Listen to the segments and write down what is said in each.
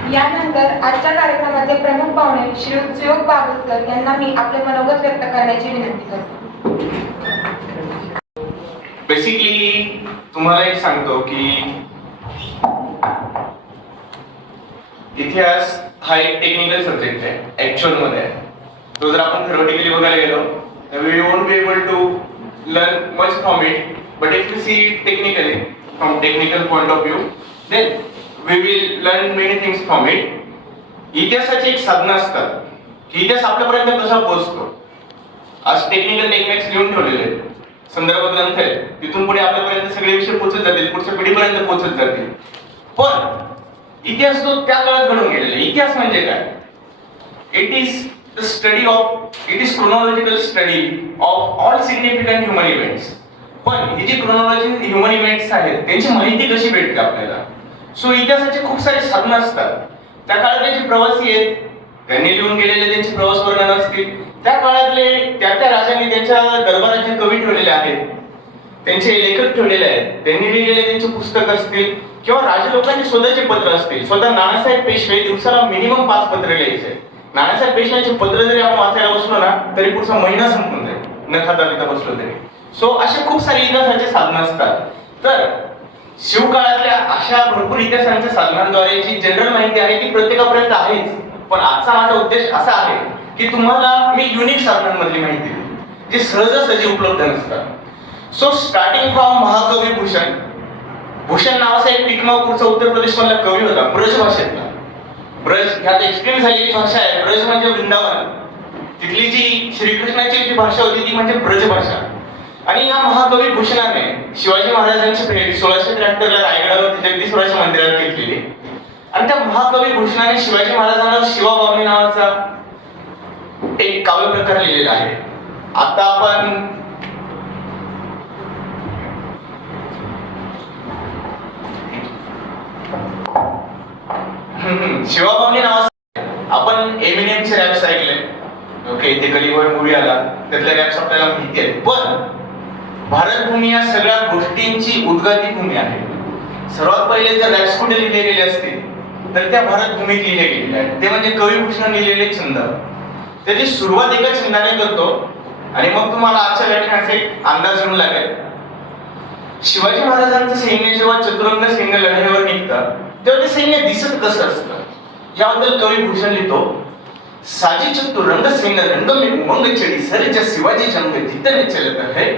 यानंतर आजच्या कार्यक्रमाचे प्रमुख पाहुणे श्री सुयोग बाबुलकर यांना मी आपले मनोगत व्यक्त करण्याची विनंती करतो. बेसिकली तुम्हाला एक सांगतो की इतिहास हा एक टेक्निकल सब्जेक्ट आहे, ऍक्च्युअल मध्ये. तो जर आपण थेरोटिकली बघायला गेलो तर we won't be able to learn much from it, but if you see technically from technical point of view then we will learn many things from it. इतिहासाची एक साधनं असतात की इतिहास आपल्यापर्यंत कसा पोहोचतो. आज टेक्निकल टेक्निक्स लिहून ठेवलेले आहेत, संदर्भ ग्रंथ आहेत, तिथून पुढे आपल्यापर्यंत सगळे विषय पोहोचत जातील, पुढच्या पिढीपर्यंत पोहोचत जातील. पण इतिहास तो त्या काळात घडून गेलेला. इतिहास म्हणजे काय? It is the study of, it is chronological study of all significant human events. पण ही जी क्रोनॉलॉजी ह्युमन इव्हेंट्स आहेत त्यांची माहिती कशी भेटते आपल्याला. सो इतिहासाचे खूप सारे साधनं असतात. त्या काळातले जे प्रवासी आहेत त्यांनी लिहून गेलेले त्यांचे प्रवास वर्णन असतील, त्या काळातले त्या राजांनी त्यांच्या दरबारात जे कवी ठेवलेले आहेत, त्यांचे लेखक ठेवलेले आहेत, त्यांनी लिहिलेले त्यांचे पुस्तक असतील, किंवा राजे लोकांचे स्वतःचे पत्र असतील. स्वतः नानासाहेब पेशवे दिवसाला मिनिमम 5 पत्र लिहायचे. नानासाहेब पेशव्यांचे पत्र जरी आपण वाचायला बसलो ना तरी पुढचा महिना संपून जाईल, न खाता पिता बसलो तरी. सो असे खूप सारे इतिहासाचे साधनं असतात. तर शिवकाळातल्या अशा भरपूर इतिहासांच्या साधनांद्वारे जी जनरल माहिती आहे ती प्रत्येकापर्यंत आहेच. पण आजचा माझा उद्देश असा आहे की तुम्हाला मी युनिक साधनांमधली माहिती देईन जी सहजासहजी उपलब्ध नसतात. सो स्टार्टिंग फ्रॉम महाकवी भूषण. भूषण नावाचा एक टिकमापूरचा उत्तर प्रदेश मधला कवी होता, ब्रज भाषेतला. ब्रज ह्यात एक्सप्लेन झालेली भाषा आहे. ब्रज म्हणजे वृंदावन. तिथली जी श्रीकृष्णाची जी भाषा होती ती म्हणजे ब्रज भाषा. आणि या महाकवी भूषणाने शिवाजी महाराजांची भेट 1673 ला रायगडावर जगदीश्वराच्या मंदिरात घेतलेली. आणि त्या महाकवी भूषणाने शिवाजी महाराजांना शिवाबावली नावाचा एक काव्य प्रकार लिहिलेला आहे. आता आपण शिवाबावली नावाचं आपण एमिनेमचे रॅप्स ऐकले. ओके, ते गलीबॉय मूवी आला त्यातले रॅप्स आपल्याला माहिती आहेत. पण भारतभूमी या सगळ्या गोष्टींची उद्गाती भूमी आहे. सर्वात पहिले जर रॅप्स कुठे लिहिले गेले असतील तर त्या भारतभूमीत लिहिले गेलेले आहेत. ते म्हणजे कविभूषण लिहिलेले छंद. त्याची सुरुवात एका छंदाने करतो आणि मग तुम्हाला आजच्या व्याख्यानाचा एक अंदाज येऊन लागेल. शिवाजी महाराजांचं सैन्य जेव्हा चतुरंग सैन्य लढाईवर निघतं तेव्हा ते सैन्य दिसत कसं असतं याबद्दल कवी भूषण लिहितो. साजी चतुरंग सैन्य रंग में उमंग चढ़ी सर जब शिवाजी जंग जीतने चलत है.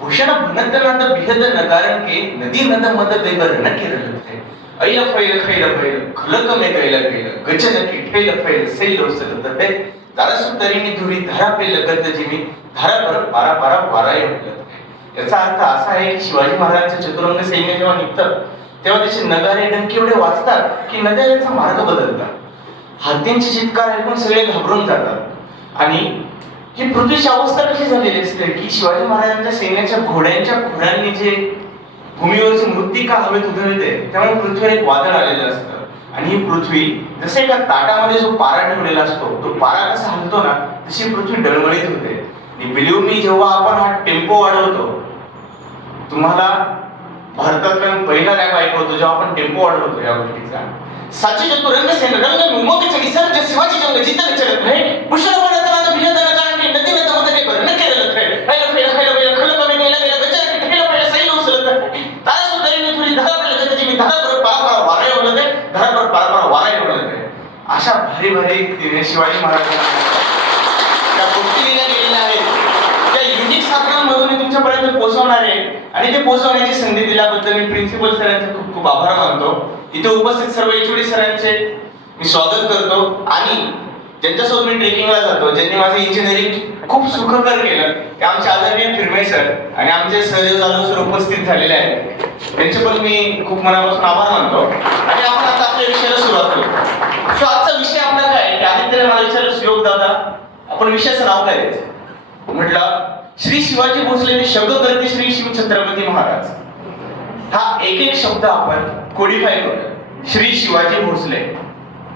भूषण भनत नद बिहद नगारन के नदी नद मद देवर न केरलत है. ऐल फैल खैल फैल खलक में गैल गैल गजन की ठैल फैल सैल उचलत है. तारा सुतरीनी धुरी धारा पे लगत जिमी धारा पर पारा पारा वारा येत है. याचा अर्थ असा आहे की शिवाजी महाराजांचे चतुरंग सैन्य जेव्हा निघतं तेव्हा त्याचे नगारे डंकी एवढे वाजतात की नद्या यांचा मार्ग बदलतात. हत्तींचे चित्कार ऐकून सगळे घाबरून जातात. आणि ही पृथ्वीची अवस्था कशी झालेली असते की शिवाजी महाराजांच्या सैन्याच्या घोड्यांनी जे भूमीवरची मृत्तिका हवेत उधळते त्यामुळे पृथ्वीवर एक वादळ आलेलं असतं. आणि ही पृथ्वी जसे एका ताटामध्ये जो पारा ठेवलेला असतो तो पारा कसा हलतो ना तशी पृथ्वी डळमळीत होते. बिलीव्ह मी, जेव्हा आपण हा टेम्पो वाढवतो, तुम्हाला भारतातला पहिला रॅप ऐकवतो जेव्हा आपण टेम्पो वाढवतो या गोष्टीचा. साची चतुरंग सैन्य रंग में उमंग चढ़ी सर जब शिवाजी जंग जीतने चलत है. भूषण भनत नद बिहद नगारन के नदी नद मद देवर न केरलत है. ऐल फैल खैल फैल खलक में गैल गैल गजन की ठैल फैल सैल उचलत है. तारा सुतरीनी धुरी धारा पे लगत जिमी धारा पर पारा पारा वारा येवलत है. धारा पर पारा पारा वारा येवलत है. अशा भारी भारी तिने शिवाजी महाराजांना त्या गोष्टी लिहिल्या गेलेल्या आहेत. त्या युनिक साधनांमधून मी तुमच्यापर्यंत पोहोचवणार आहे. आणि ते पोहोचवण्याची संधी दिल्याबद्दल मी प्रिन्सिपल सरांचे खूप खूप आभार मानतो. इथे उपस्थित सर्व एचओडी सरांचे मी स्वागत करतो. आणि ज्यांच्यासोबत मी ट्रेकिंगला जातो, ज्यांनी माझं इंजिनिअरिंग खूप सुखकर केलं ते आमचे आदरणीय फिरमे सर आणि आमचे सहदेव जाधव सर उपस्थित झालेले आहेत. त्यांचे पण मी खूप मनापासून आभार मानतो. आणि आपण आता आपल्या विषयाला सुरुवात करू. सो आजचा विषय आपला काय आहे की आदित्यने मला विचारलं, सुयोग दादा आपण विषयाचं नाव काय द्यायचं. म्हटलं श्री शिवाजी भोसले ते शब्दकर्ते श्री शिव छत्रपती महाराज. हा एक एक शब्द आपण कोडिफाय करूया. श्री शिवाजी भोसले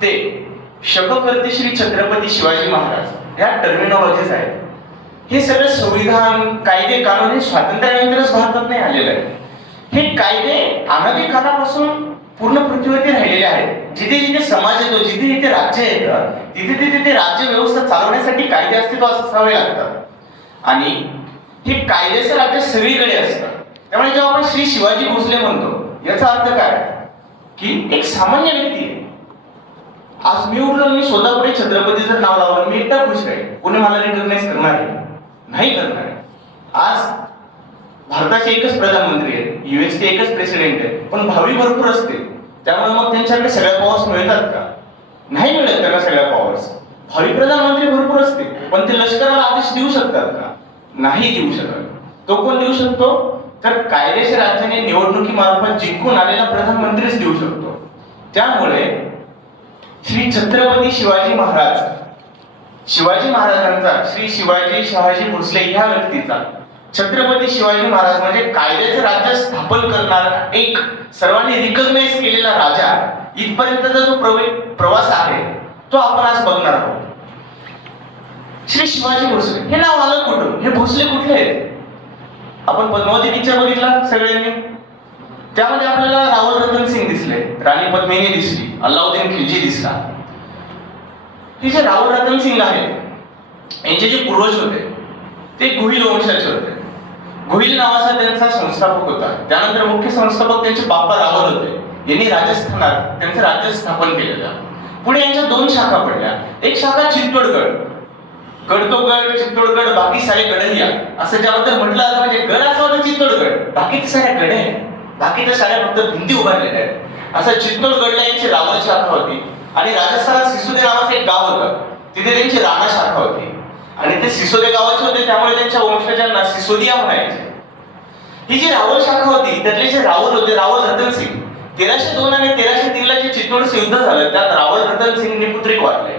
ते शब्दकर्ते श्री छत्रपती शिवाजी महाराज ह्या टर्मिनॉलॉजीज आहेत. हे सगळं संविधान, कायदे, कानून हे स्वातंत्र्यानंतरच भारतात नाही आलेलं आहे. हे कायदे अनादी काळापासून पूर्ण पृथ्वीवरती राहिलेले आहेत. जिथे जिथे समाज येतो, जिथे जिथे राज्य येतं, तिथे तिथे ते राज्य व्यवस्था चालवण्यासाठी कायदे अस्तित्वात असावे लागतात आणि हे कायद्याचं राज्य सगळीकडे असतं. त्यामुळे जेव्हा आपण श्री शिवाजी भोसले म्हणतो याचा अर्थ काय की एक सामान्य व्यक्ती आहे. आज मी उठलो, मी स्वतःपुढे छत्रपतीचं नाव लावलं, मी एकटा खुश राहील. कोणी मला रिकॉग्नाइज करणार आहे? नाही करणार आहे. आज भारताचे एकच प्रधानमंत्री आहेत, युएसचे एकच प्रेसिडेंट आहे, पण भावी भरपूर असते. त्यामुळे मग त्यांच्याकडे सगळ्या पॉवर्स मिळतात का? नाही मिळत त्यांना सगळ्या पॉवर्स. भावी प्रधानमंत्री भरपूर असते, पण ते लष्कराला आदेश देऊ शकतात का? नाही देऊ शकत. तो कोण देऊ शकतो? तर कायदेशीर राज्याने निवडणुकीमार्फत जिंकून आलेला प्रधानमंत्रीच देऊ शकतो. त्यामुळे श्री छत्रपती शिवाजी महाराजांचा, श्री शिवाजी शहाजी भोसले ह्या व्यक्तीचा, छत्रपती शिवाजी महाराज म्हणजे कायद्याचं राज्य स्थापन करणारा एक सर्वांनी रिकॉग्नाइज केलेला राजा, इथपर्यंतचा जो प्रवास आहे तो आपण आज बघणार आहोत. श्री शिवाजी भोसले हे नाव आलं कुठून? हे भोसले कुठले आहेत? आपण पद्मावती पिक्चर बघितला सगळ्यांनी, त्यामध्ये आपल्याला रावल रतन सिंग दिसले, राणी पद्मिनी दिसली, अल्लाउद्दीन खिलजी दिसला. हे जे रावल रतन सिंग आहेत यांचे जे पूर्वज होते ते गुहिल वंशाचे होते. गुहिल नावाचा त्यांचा संस्थापक होता. त्यानंतर मुख्य संस्थापक त्यांचे बाप्पा रावल होते. यांनी राजस्थानात त्यांचं राज्य स्थापन केलेलं. पुढे यांच्या दोन शाखा पडल्या. एक शाखा चित्तोडगड, गड तो गड, चित्तोडगड, बाकी सारे गडहिया असं ज्याबद्दल म्हटलं जातं. म्हणजे गड असा होता चित्तोडगड, बाकीचे सारे गड आहेत, बाकीच्या साऱ्या फक्त भिंती उभारलेल्या आहेत. असं चित्तोडगडला यांची रावल शाखा होती आणि राजस्थानात सिसोदे नावाचं एक गाव होतं, तिथे त्यांची राणा शाखा होती आणि ते सिसोदे गावाचे होते, त्यामुळे त्यांच्या वंशजांना सिसोदिया म्हणायचे. ही जी रावल शाखा होती त्यातले जे रावल होते, रावल रतन सिंग, 1302 आणि 1303 ला जे चित्तोडचं युद्ध झालं त्यात रावल रतन सिंगने पुत्रिक वारले,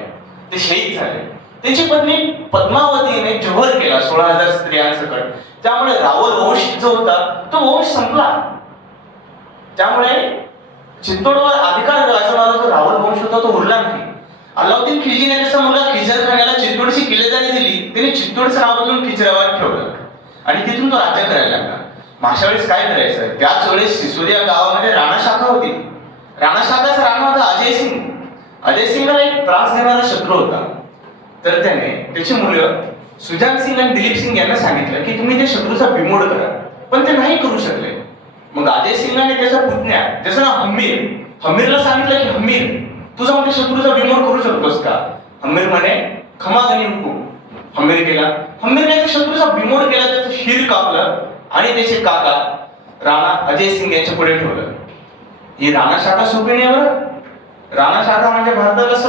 ते शहीद झाले. त्यांची पत्नी पद्मावतीने जोहर केला 16,000 स्त्रियांसकट. त्यामुळे रावल वंश जो होता तो वंश संपला. त्यामुळे चित्तोडवर अधिकार गाजवणारा जो रावल वंश होता तो उरला नाही. अल्लाउद्दीन खिलजीने त्याचा मुलगा खिजर खानाला चित्तोडची किल्लेदारी दिली. त्याने चित्तोडचं नाव बदलून खिजराबाद ठेवलं आणि तिथून तो राज्य करायला लागला. अशा वेळेस काय करायचं? त्याच वेळेस सिसोदिया गावामध्ये राणा शाखा होती. राणा शाखाचा राणा होता अजय सिंग. अजय सिंगला एक त्रास देणारा शत्रू होता. तर त्याने त्याची मुलं सुजान सिंग आणि दिलीप सिंग यांना सांगितलं की तुम्ही त्या शत्रूचा बिमोड करा, पण ते नाही करू शकले. मग अजय सिंगाने त्याचा पुतण्या, त्याचं नाव हमीरला सांगितलं की हमीर, तू जाऊन त्या शत्रूचा बिमोड करू शकतोस का? हमीर म्हणे खमागणी हुकूम. हमीर गेला, हमीरने त्या शत्रूचा बिमोड केला, त्याचं शिर कापलं आणि त्याचे काका राणा अजय सिंग यांच्या पुढे ठेवलं. ही राणा शाखा सोपी नाही बरं. राणा शाखा म्हणजे भारताचा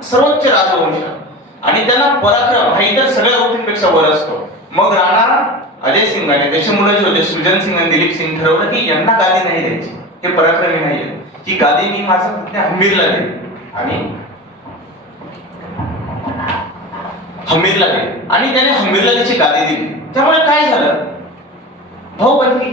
सर्वोच्च राजवंश आणि त्यांना पराक्रम हा इतर सगळ्या गोष्टींपेक्षा वर असतो. मग राणा अजय सिंगाने त्याचे मुलं जे होते सुजन सिंग आणि दिलीप सिंग ठरवलं की यांना गादी नाही द्यायची, हे पराक्रमी नाहीये, ही गादी मी माझा पुतण्या हमीरला देईन आणि हमीरला देईन. आणि त्याने हमीरला त्याची गादी दिली. त्यामुळे काय झालं? भाऊबंदी.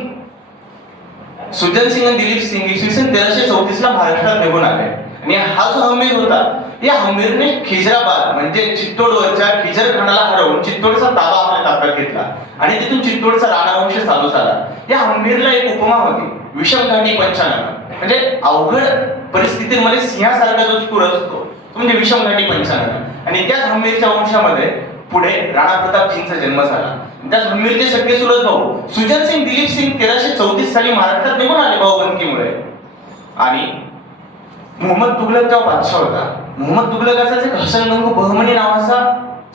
सुजन सिंग आणि दिलीप सिंग इसवी सन 1334 ला महाराष्ट्रात निघून आले आणि हा जो हमीर होता या हमीरने खिजराबाद म्हणजे चित्तोडवरच्या खिजर खानाला हरवून चित्तोडचा ताबा आपल्या ताब्यात घेतला आणि तिथून चित्तोडचा राणावंश चालू झाला. या हमीरला एक उपमा होती, विषमघाटी पंचानन. म्हणजे अवघड परिस्थितीमध्ये सिंहासारखा जो चतुर असतो तो म्हणजे विषमघाटी पंचानन. आणि त्याच हमीरच्या वंशामध्ये पुढे राणा प्रतापजींचा जन्म झाला. त्याच हमीरचे सगळे चुलत भाऊ सुजन सिंग दिलीप सिंग 1334 साली महाराष्ट्रात निघून आले भाऊबंदकीमुळे. आणि मोहम्मद तुगलक जेव्हा बादशाह होता, मोहम्मद तुगलकाचा एक हसन गंगू बहमनी नावाचा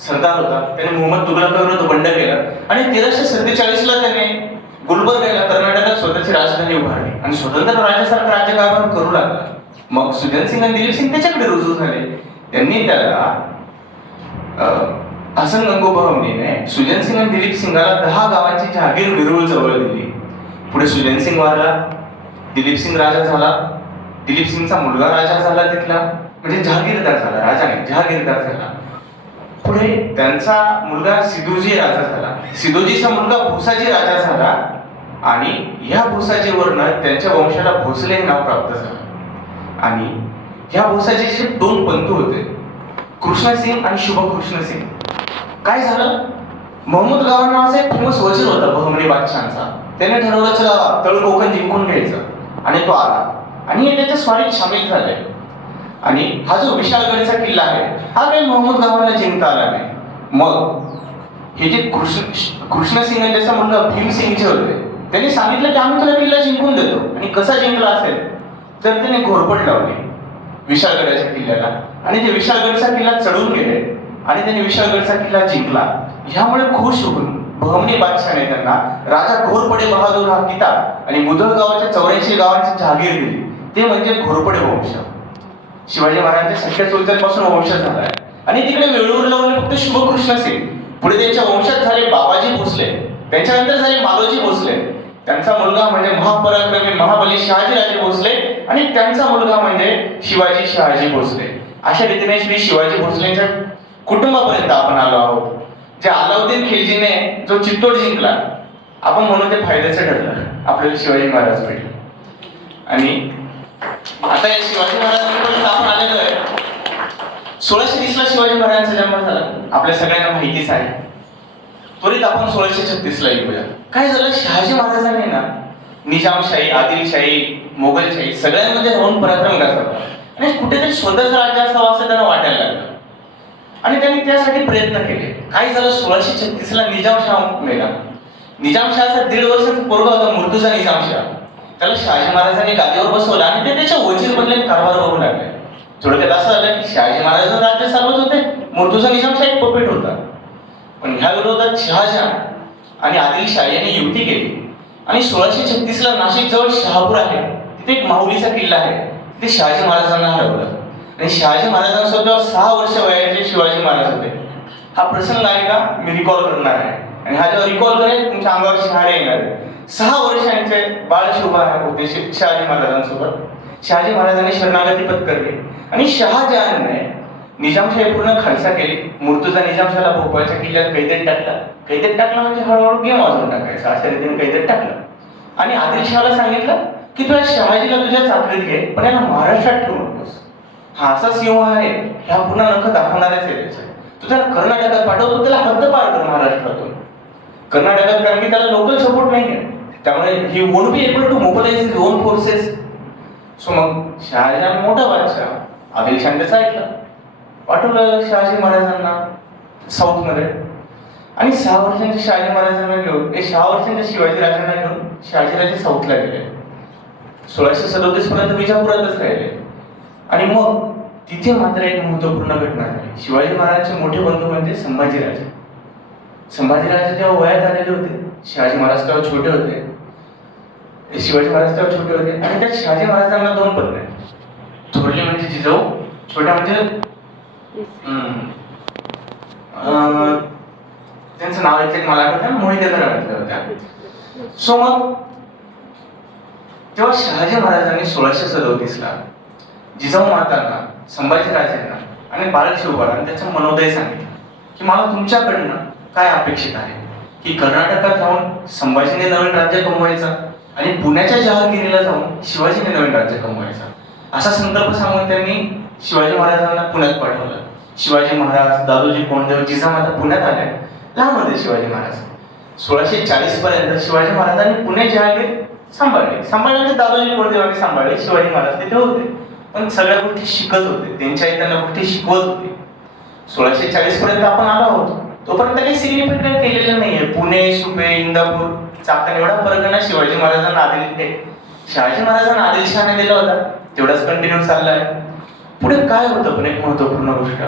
सरदार होता. त्याने मोहम्मद तुगलकाविरुद्ध बंड केलं आणि 1347 ला त्याने गुलबर्गा या कर्नाटकात स्वतःची राजधानी उभारली आणि स्वतंत्र राज्यासारखा राज्यकारभार करू लागला. मग सुजन सिंग आणि दिलीप सिंग त्याच्याकडे रुजू झाले. त्यांनी त्याला हसन गंगू बहमनीने सुजन सिंग आणि दिलीप सिंगाला 10 गावांची जहागीर विरुळ जवळ दिली. पुढे सुजन सिंग वारला, दिलीप सिंग राजा झाला, दिलीप सिंगचा मुलगा राजा झाला तिथला, म्हणजे जहागीरदार झाला, राजा नाही जहागीरदार झाला. पुढे त्यांचा मुलगा सिदोजी राजा झाला, सिदोजीचा मुलगा भोसाजी राजा झाला आणि ह्या भोसाजीवरनं त्यांच्या वंशाला भोसले हे नाव प्राप्त झालं. आणि ह्या भोसाजीचे 2 बंधू होते, कृष्णसिंग आणि शुभकृष्ण सिंग. काय झालं? महमूद गावर नावाचा एक फेमस वजीर होता बहमनी बादशाहांचा, त्याने ठरवलं चला तळ कोकण जिंकून घ्यायचं आणि तो आला आणि त्याच्या स्वारीत सामील झाले. आणि हा जो विशाळगडचा किल्ला आहे हा काही मोहम्मद गावाला जिंकता आला नाही. मग हे जे कृष्णसिंग आणि त्याचा मुलगा भीमसिंग जे होते त्यांनी सांगितलं की आम्ही तुला किल्ला जिंकून देतो. आणि कसा जिंकला असेल तर त्याने घोरपड लावली विशाळगडाच्या किल्ल्याला आणि ते विशाळगडचा किल्ला चढून गेले आणि त्यांनी विशाळगडचा किल्ला जिंकला. ह्यामुळे खुश होऊन बहमनी बादशाने त्यांना राजा घोरपडे बहादूर हा किताब आणि मुधोळ गावाच्या 84 गावांची जहागीर दिली. ते म्हणजे घोरपडे वंश. शिवाजी महाराजांच्या सख्या चुलत्यांपासून वंश झाला आहे. आणि तिकडे वेळूर लावले फक्त शुभकृष्णसिंग, पुढे त्यांच्या वंशात झाले बाबाजी भोसले, त्यांच्यानंतर झाले मालोजी भोसले, त्यांचा मुलगा म्हणजे महापराक्रमी महाबली शहाजीराजे भोसले आणि त्यांचा मुलगा म्हणजे शिवाजी शहाजी भोसले. अशा रीतीने श्री शिवाजी भोसलेंच्या कुटुंबापर्यंत आपण आलो आहोत. जे अलाउद्दीन खिलजीने जो चित्तोड जिंकला आपण म्हणून ते फायद्याचं ठरलं, आपल्याला शिवाजी महाराज भेटले. आणि आता या शिवाजी महाराजांपर्यंत आपण आलेलो आहे. 1630 ला शिवाजी महाराजांचा जन्म झाला, आपल्या सगळ्यांना माहितीच आहे. त्वरित आपण 1636 ला येऊया. काय झालं, शहाजी महाराजांनी ना निजामशाही, आदिलशाही, मोगलशाही सगळ्यांमध्ये राहून पराक्रम गाजवला आणि कुठेतरी स्वतःचं राज्य असावं असं त्यांना वाटायला लागलं आणि त्यांनी त्यासाठी प्रयत्न केले. काय झालं, 1636 ला निजामशाह मेला. निजामशहाचा 1.5 वर्षाचा पोरगा होता मुर्तुजा निजामशाह. त्याला शहाजी महाराजांनी गादीवर बसवलं आणि ते त्याच्या वजीर बदले कारभार बघू लागले. थोडक्यात असं झालं की शहाजी महाराज राज्य चालवत होते, मुर्तुजा निजामशाह एक पपेट होता. पण ह्या विरोधात शहाजहान आणि आदिलशाह यांनी युती केली आणि 1636 ला नाशिक जवळ शहापूर आहे, तिथे एक माहुलीचा किल्ला आहे, तिथे शहाजी महाराजांना हरवलं. आणि शहाजी महाराजांसोबत 6 वर्ष वयाचे शिवाजी महाराज होते. हा प्रसंग आहे का मी रिकॉल करणार आहे आणि हा जेव्हा रिकॉल करेल तुमच्या अंगावर शहारे येणार. 6 वर्षांचे बाळ शोभा होते शहाजी महाराजांसोबत. शहाजी महाराजांनी शरणागती पत्करली आणि शहाजहानने निजामशाही पूर्ण खालसा केली. मुर्तुजा निजामशाहला भोपाळच्या किल्ल्यात कैदेत टाकला. कैदेत टाकला म्हणजे हळूहळू गेम वाजवून टाकायचा, अशा रीतीने कैदेत टाकलं. आणि आदिलशहाला सांगितलं की तुझ्या शहाजीला तुझ्या चाकरीत घे, पण याला महाराष्ट्रात ठेवू नकोस. हा असा सिंह आहे, ह्या पुन्हा नख दाखवणारच आहे त्याचे. तू त्याला कर्नाटकात पाठवतो, त्याला हद्द पार कर महाराष्ट्रातून. कर्नाटकात कारण की त्याला लोकल सपोर्ट नाही आहे, त्यामुळे he won't be able to mobilise his own forces. So मग शहाजहान मोठा बादशाह आदिलशाह त्याचं ऐकलं, पाठवलं शहाजी महाराजांना साऊथ मध्ये. आणि 6 वर्षांच्या शहाजी महाराजांना घेऊन 6 वर्षांच्या शिवाजी राजांना घेऊन शहाजीराजे साऊथला गेले. 1637 पर्यंत विजापुरातच राहिले. आणि मग तिथे मात्र एक महत्वपूर्ण घटना झाली. शिवाजी महाराजांचे मोठे बंधू म्हणजे संभाजीराजे. संभाजीराजे जेव्हा वयात आलेले होते, शहाजी महाराज तेव्हा छोटे होते, शिवाजी महाराज तेव्हा छोटे होते. आणि त्या शहाजी महाराजांना 2 पत्नी, थोरली म्हणजे जिजाऊ, छोट्या म्हणजे त्यांचं नाव एक्झॅक्ट मला आठवत नाही, मोहिते घराण्यातल्या होत्या. सो मग तेव्हा शहाजी महाराजांनी 1637 ला जिजाऊ मातांना, संभाजीराजांना आणि बाळक शिवबाळांना त्याचं मनोदय सांगितलं की मला तुमच्याकडनं काय अपेक्षित आहे की कर्नाटकात राहून संभाजीने नवीन राज्य कमवायचं आणि पुण्याच्या जहागीरीला जाऊन शिवाजीने नवीन राज्य कमवायचं. असा संकल्प सांगून त्यांनी शिवाजी महाराजांना पुण्यात पाठवलं. शिवाजी महाराज, दादोजी कोंडदेव, जिजामाता पुण्यात आल्या. लहान होते शिवाजी महाराज. 1640 पर्यंत शिवाजी महाराजांनी पुणे जहागीर सांभाळले. दादोजी कोंडदेवांनी सांभाळले, शिवाजी महाराज तिथे होते पण सगळ्या गोष्टी शिकत होते, त्यांच्या आई त्यांना गोष्टी शिकवत होते. 1640 पर्यंत आपण आलो आहोत, तोपर्यंत काही सिग्निफिकंट केलेलं नाहीये. पुणे, सुपे, इंदापूर, चाकण एवढा परगणा शिवाजी महाराजांना शहाजी महाराजांना आदिलशहाने दिला होता, तेवढाच कंटिन्यू चाललाय. पुढे काय होतं पण एक महत्वपूर्ण गोष्ट,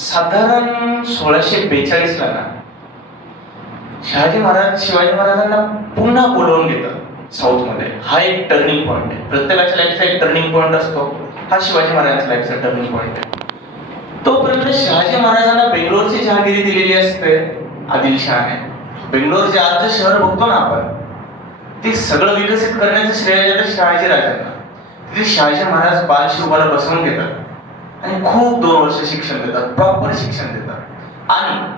साधारण 1642 ला ना शहाजी महाराज शिवाजी महाराजांना पुन्हा बोलवून घेतात साऊथ मध्ये. हा एक टर्निंग पॉइंट आहे. प्रत्येकाच्या लाईफचा एक टर्निंग पॉइंट असतो, हा शिवाजी महाराजांच्या लाईफचा टर्निंग पॉइंट आहे. तोपर्यंत शहाजी महाराजांना बेंगलोरची जहागिरी दिलेली असते आदिलशहाने. बेंगलोर जे आजचं शहर बघतो ना आपण, ते सगळं विकसित करण्याचं श्रेय जातं शहाजी राजांना. तिथे शहाजी महाराज बाल शिवबाला बसवून घेतात आणि खूप 2 वर्ष शिक्षण देतात, प्रॉपर शिक्षण देतात. आणि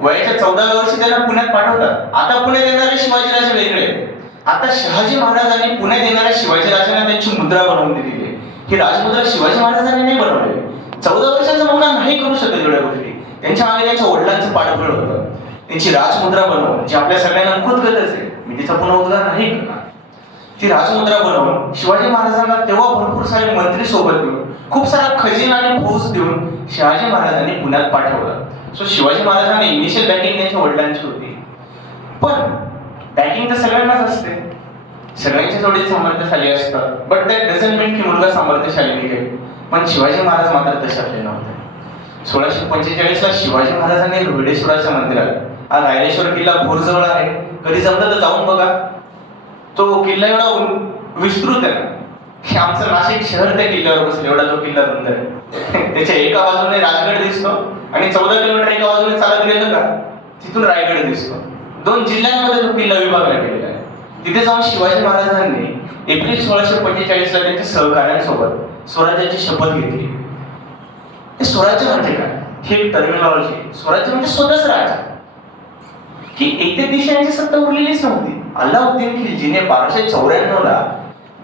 वयाच्या 14व्या वर्षी त्यांना पुण्यात पाठवतात. आता पुण्यात येणारे शिवाजीराजे वेगळे, आता शहाजी महाराजांनी पुण्यात येणाऱ्या शिवाजीराजांना त्यांची मुद्रा बनवून दिलेली आहे. ही राजमुद्रा शिवाजी महाराजांनी नाही बनवलेली. 14 वर्षाचा मुलगा नाही करू शकत एवढ्या गोष्टी. त्यांच्या मागे त्यांच्या वडिलांचं पाठबळ होतं. त्यांची राजमुद्रा बनवून, जी आपल्या सगळ्यांना खुदगतच आहे, मी तिचा पुन्हा उद्गार नाही करणार, ती राजमुद्रा बनवून शिवाजी महाराजांना तेव्हा भरपूर सारे मंत्री सोबत देऊन, खूप सारा खजिना आणि फौज देऊन शिवाजी महाराजांनी पुण्यात पाठवलं. सो शिवाजी महाराजांना इनिशियल बॅकिंग त्यांच्या वडिलांची होती, पण बॅकिंग तर सगळ्यांनाच असते, सगळ्यांच्या जोडीत सामर्थ्यशाली असतं, बट दॅट डझंट मीन की मुलगा सामर्थ्यशाली निघेल. पण शिवाजी महाराज मात्र तशातले नव्हते. 1645 ला शिवाजी महाराजांनी रोहिडेश्वराच्या मंदिरात, हा रायरेश्वर किल्ला भोरजवळ आहे, कधी जमलं तर जाऊन बघा. तो किल्ला एवढा विस्तृत आहे की आमचं नाशिक शहर त्या किल्ल्यावर बसलं, एवढा तो किल्ला रुंद आहे. त्याच्या एका बाजूने राजगड दिसतो आणि 14 किलोमीटर एका बाजूने चालत गेलं का तिथून रायगड दिसतो. 2 जिल्ह्यांमध्ये तो किल्ला विभागला गेलेला आहे. तिथे जाऊन शिवाजी महाराजांनी एप्रिल 1645 ला त्यांच्या सहकाऱ्यांसोबत स्वराज्याची शपथ घेतली. हे स्वराज्य म्हणजे काय? ही एक टर्मिनॉलॉजी. स्वराज्य म्हणजे स्वतःच राजा, की एकट्या देशांची सत्ता उरलेलीच नव्हती. अल्लाउद्दीन खिलजीने 1294 ला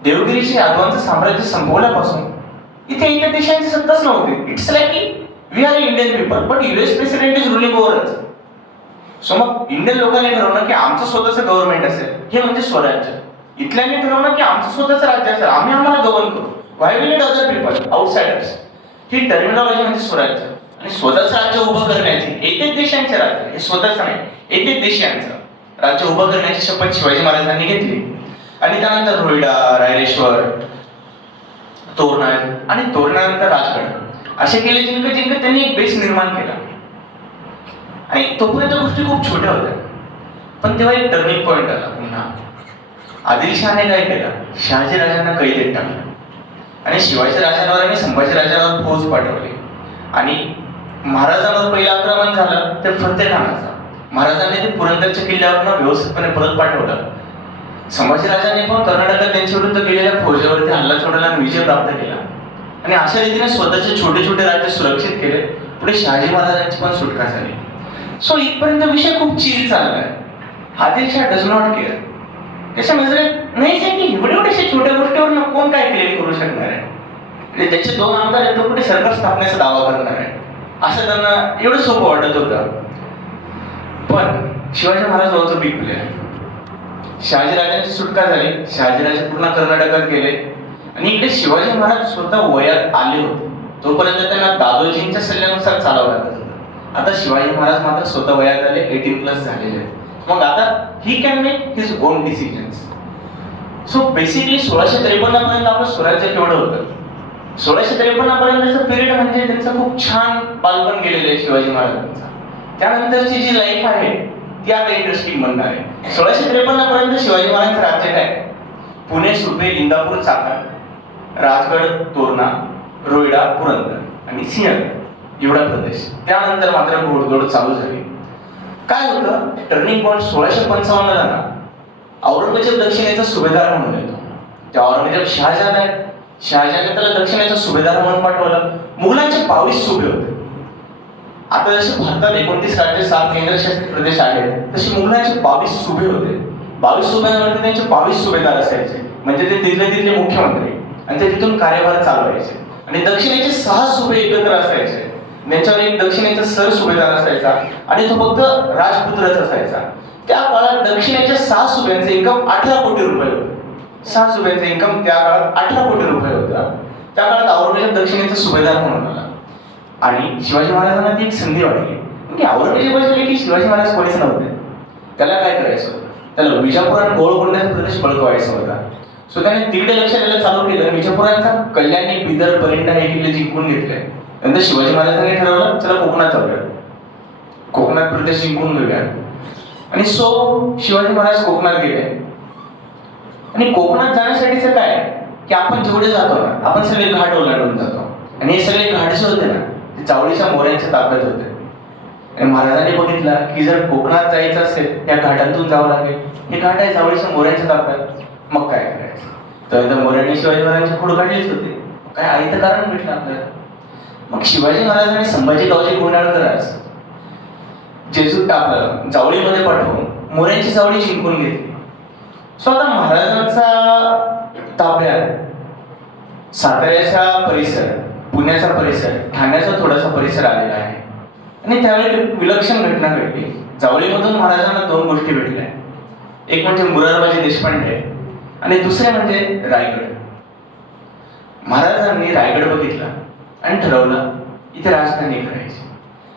देवगिरीच्या यादवांचं साम्राज्य संपवल्यापासून इथे एकट्या देशांची सत्ताच नव्हती. इट्स लाईक की we are Indian people but US president is ruling over. So मग इंडियन लोकांनी ठरवलं की आमचं स्वतःचं गव्हर्नमेंट असेल, हे म्हणजे स्वराज्य. इथल्याने ठरवलं की आमचं स्वतःचं राज्य असेल, आम्ही आम्हाला गव्हर्न करू, why will need other people outsiders. ही टर्मिनॉलॉजी म्हणजे स्वराज्य. आणि स्वतःचं राज्य उभं करण्याची, एकच देशांचे राज्य, हे स्वतःच नाही, एकच देशांचं राज्य उभं करण्याची शपथ शिवाजी महाराजांनी घेतली. आणि त्यानंतर रोहिडा, रायरेश्वर, तोरणा आणि तोरणानंतर राजगड असे केले जिंकत जिंकत त्यांनी एक बेस निर्माण केला. आणि तोपर्यंत गोष्टी खूप छोट्या होत्या, पण तेव्हा एक टर्निंग पॉइंट आला पुन्हा. आदिलशहाने काय केलं? शहाजी राजांना कैदेत टाकलं आणि शिवाजी राजांवर आणि संभाजी राजांवर फौज पाठवली. आणि महाराजांवर पहिलं आक्रमण झालं ते फतेखानाचं. महाराजांनी ते पुरंदरच्या किल्ल्यावर व्यवस्थितपणे परत पाठवलं. संभाजी राजांनी पण कर्नाटकात त्यांच्या विरुद्ध गेलेल्या फौजेवरती हल्ला चढवला आणि विजय प्राप्त केला. आणि अशा रीतीने स्वतःचे छोटे छोटे राज्य सुरक्षित केले. पुढे शहाजी महाराजांची पण सुटका झाली. सो इथपर्यंत विषय खूप चिल चाललाय. Adil Shah does not care. त्याच्या म्हणजे नाहीच आहे की एवढ्या एवढ्याशा छोट्या गोष्टीवर कोण काय क्लेम करू शकणार आहे. म्हणजे त्याचे 2 आमदार आहेत, तो कुठे सरकार स्थापनेचा दावा करणार आहे असं त्यांना एवढं सोपं वाटत होतं. पण Shivaji Maharaj was a big player. शहाजीराजांची सुटका झाली. शहाजीराजे पूर्ण कर्नाटकात गेले आणि इकडे शिवाजी महाराज स्वतः वयात आले होते. तोपर्यंत त्यांना दादोजींच्या सल्ल्यानुसार चालावं लागत होतं. आता शिवाजी महाराज मात्र स्वतः वयात आले, 18+ झालेले आहेत. मग आता he can make his on decisions. So basically 1653 पर्यंत आपलं स्वराज्य केवढं होतं? 1653 पर्यंतचं पिरियड म्हणजे त्यांचं खूप छान बालपण गेलेलं आहे शिवाजी महाराजांचं. त्यानंतरची जी लाईफ आहे ती आता इंटरेस्टिंग बनणार आहे. 1653 पर्यंत शिवाजी महाराजांचं राज्य काय? पुणे, सुपे, इंदापूर, चाकण, राजगड, तोरणा, रोहिडा, पुरंदर आणि सिंहगड एवढा प्रदेश. त्यानंतर मात्र घोडदौड चालू झाली. काय होतं? टर्निंग पॉइंट 1655 ला ना औरंगजेब दक्षिणेचा सुभेदार म्हणून येतो. त्या औरंगजेब शहाजहान आहेत. शहाजहानने त्याला दक्षिणेचा सुभेदार म्हणून पाठवलं. मुघलांचे 22 सुभे होते. आता जसे भारतात 29 राज्य, 7 केंद्रशासित प्रदेश आहेत, तसे मुघलांचे 22 सुभे होते. 22 सुभ्यांवरती त्यांचे 22 सुभेदार असायचे, म्हणजे ते तिथले मुख्यमंत्री, आणि ते तिथून कार्यभार चालवायचे. आणि दक्षिणेचे 6 सुभे एकत्र असायचे. त्यांच्यावर एक दक्षिणेचा सर सुभेदार असायचा आणि तो फक्त राजपुत्रच असायचा. त्या काळात दक्षिणेच्या 6 सुभ्यांचे इन्कम 18 कोटी रुपये होते. 6 सुभ्यांचे इन्कम त्या काळात 18 कोटी रुपये होता. त्या काळात औरंगजेब दक्षिणेचा सुभेदार म्हणून आला आणि शिवाजी महाराजांना ती एक संधी वाटली. म्हणजे औरंगजेब म्हटले की शिवाजी महाराज कोणीच नव्हते, त्याला काय करायचं होतं? त्याला विजापूर आणि गोळकोंड्याचा प्रदेश बळकवायचा होता. सो त्याने तिकडे लक्ष द्यायला चालू केलं. विजापुरांचा कल्याणी, बिदर, परिंडा हे किल्ले जिंकून घेतले. नंतर शिवाजी महाराजांनी ठरवलं चला कोकणात जाऊया, कोकणात प्रदेश जिंकून घेऊया. आणि सो शिवाजी महाराज कोकणात गेले. आणि कोकणात जाण्यासाठीचं काय की आपण जेवढे जातो ना, आपण सगळे घाट ओलांडून जातो. आणि हे सगळे घाट जे होते ना ते चावडीच्या मोऱ्यांच्या ताब्यात होते. आणि महाराजांनी बघितलं की जर कोकणात जायचं असेल त्या घाटातून जावं लागेल. हे घाट आहे चावडीच्या मोऱ्यांच्या ताब्यात. मग काय करायचं? तर मोऱ्यांनी शिवाजी महाराजांची खोड काढलीच होती. काय आहे तर कारण भेटलं आपल्याला. मग शिवाजी महाराज आणि संभाजी गावचे गोंडाळकरास जेजूत आपलं जावळीमध्ये पाठवून मोऱ्यांची जावळी जिंकून घेतली. सो आता महाराजांचा ताब्यात साताऱ्याचा परिसर, पुण्याचा परिसर, ठाण्याचा थोडासा परिसर आलेला आहे. आणि त्यावेळी विलक्षण घटना घडली. जावळीमधून महाराजांना दोन गोष्टी भेटल्या, एक म्हणजे मुरारबाजी देशपांडे आणि दुसरे म्हणजे रायगड. महाराजांनी रायगड बघितला आणि ठरवलं इथे राजधानी करायची.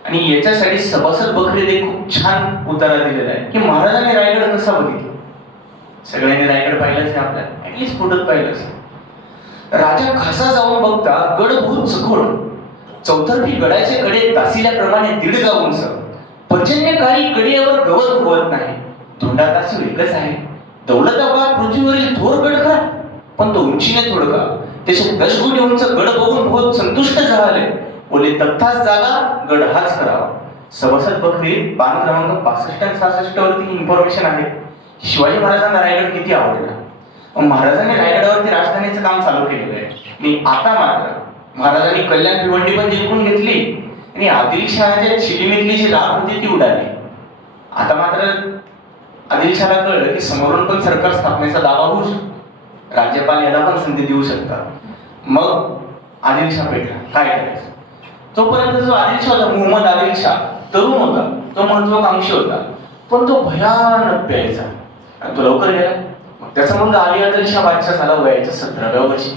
आणि याच्यासाठी सभासद बखरीने खूप छान उतारा दिलेला आहे की महाराजांनी रायगड कसा बघितला. सगळ्यांनी रायगड पाहिलंच आहे, आपल्या ऍटलीस्ट फोटोत पाहिलंच. राजा खासा जाऊन बघता गड भूत चकोड, चौतर्फी गडाचे कडे तासिल्याप्रमाणे 1.5 गाव उंच, पर्जन्यकाळी कडेवर गवत उगवत नाही, धोंडा तासी एकच आहे. दौलताबाद पृथ्वीवरील थोर गड खा, पण तो उंचीने थोडका. त्याचे 10 गुणी उंच गड बघून बहुत संतुष्ट झाले, बोले तथाच जागा गड हाच करावा. सभासद बखरी पान क्रमांक 65 आणि 66 वरती इन्फॉर्मेशन आहे. शिवाजी महाराजांना रायगड किती आवडला. महाराजांनी रायगडावरती राजधानीचं काम चालू केलेलं आहे. आणि आता मात्र महाराजांनी कल्याण भिवंडी पण जिंकून घेतली आणि आदिलशहाच्या चिलीमीतली जी राख होती ती उडाली. आता मात्र आदिलशहाला कळलं की समोरून पण सरकार स्थापनेचा दावा होऊ शकतो, राज्यपाल याला पण संधी देऊ शकतात. मग आदिलशाह भेटला, काय करायचं. तोपर्यंत जो आदिलशाह होता, मुहम्मद आदिलशाह, तरुण होता, तो महत्वाकांक्षी होता, पण तो भयानक प्यायचा आणि तो लवकर गेला. मग त्याचा मुलगा अली आदिलशाह बादशाह झाला वयाच्या 17व्या वर्षी.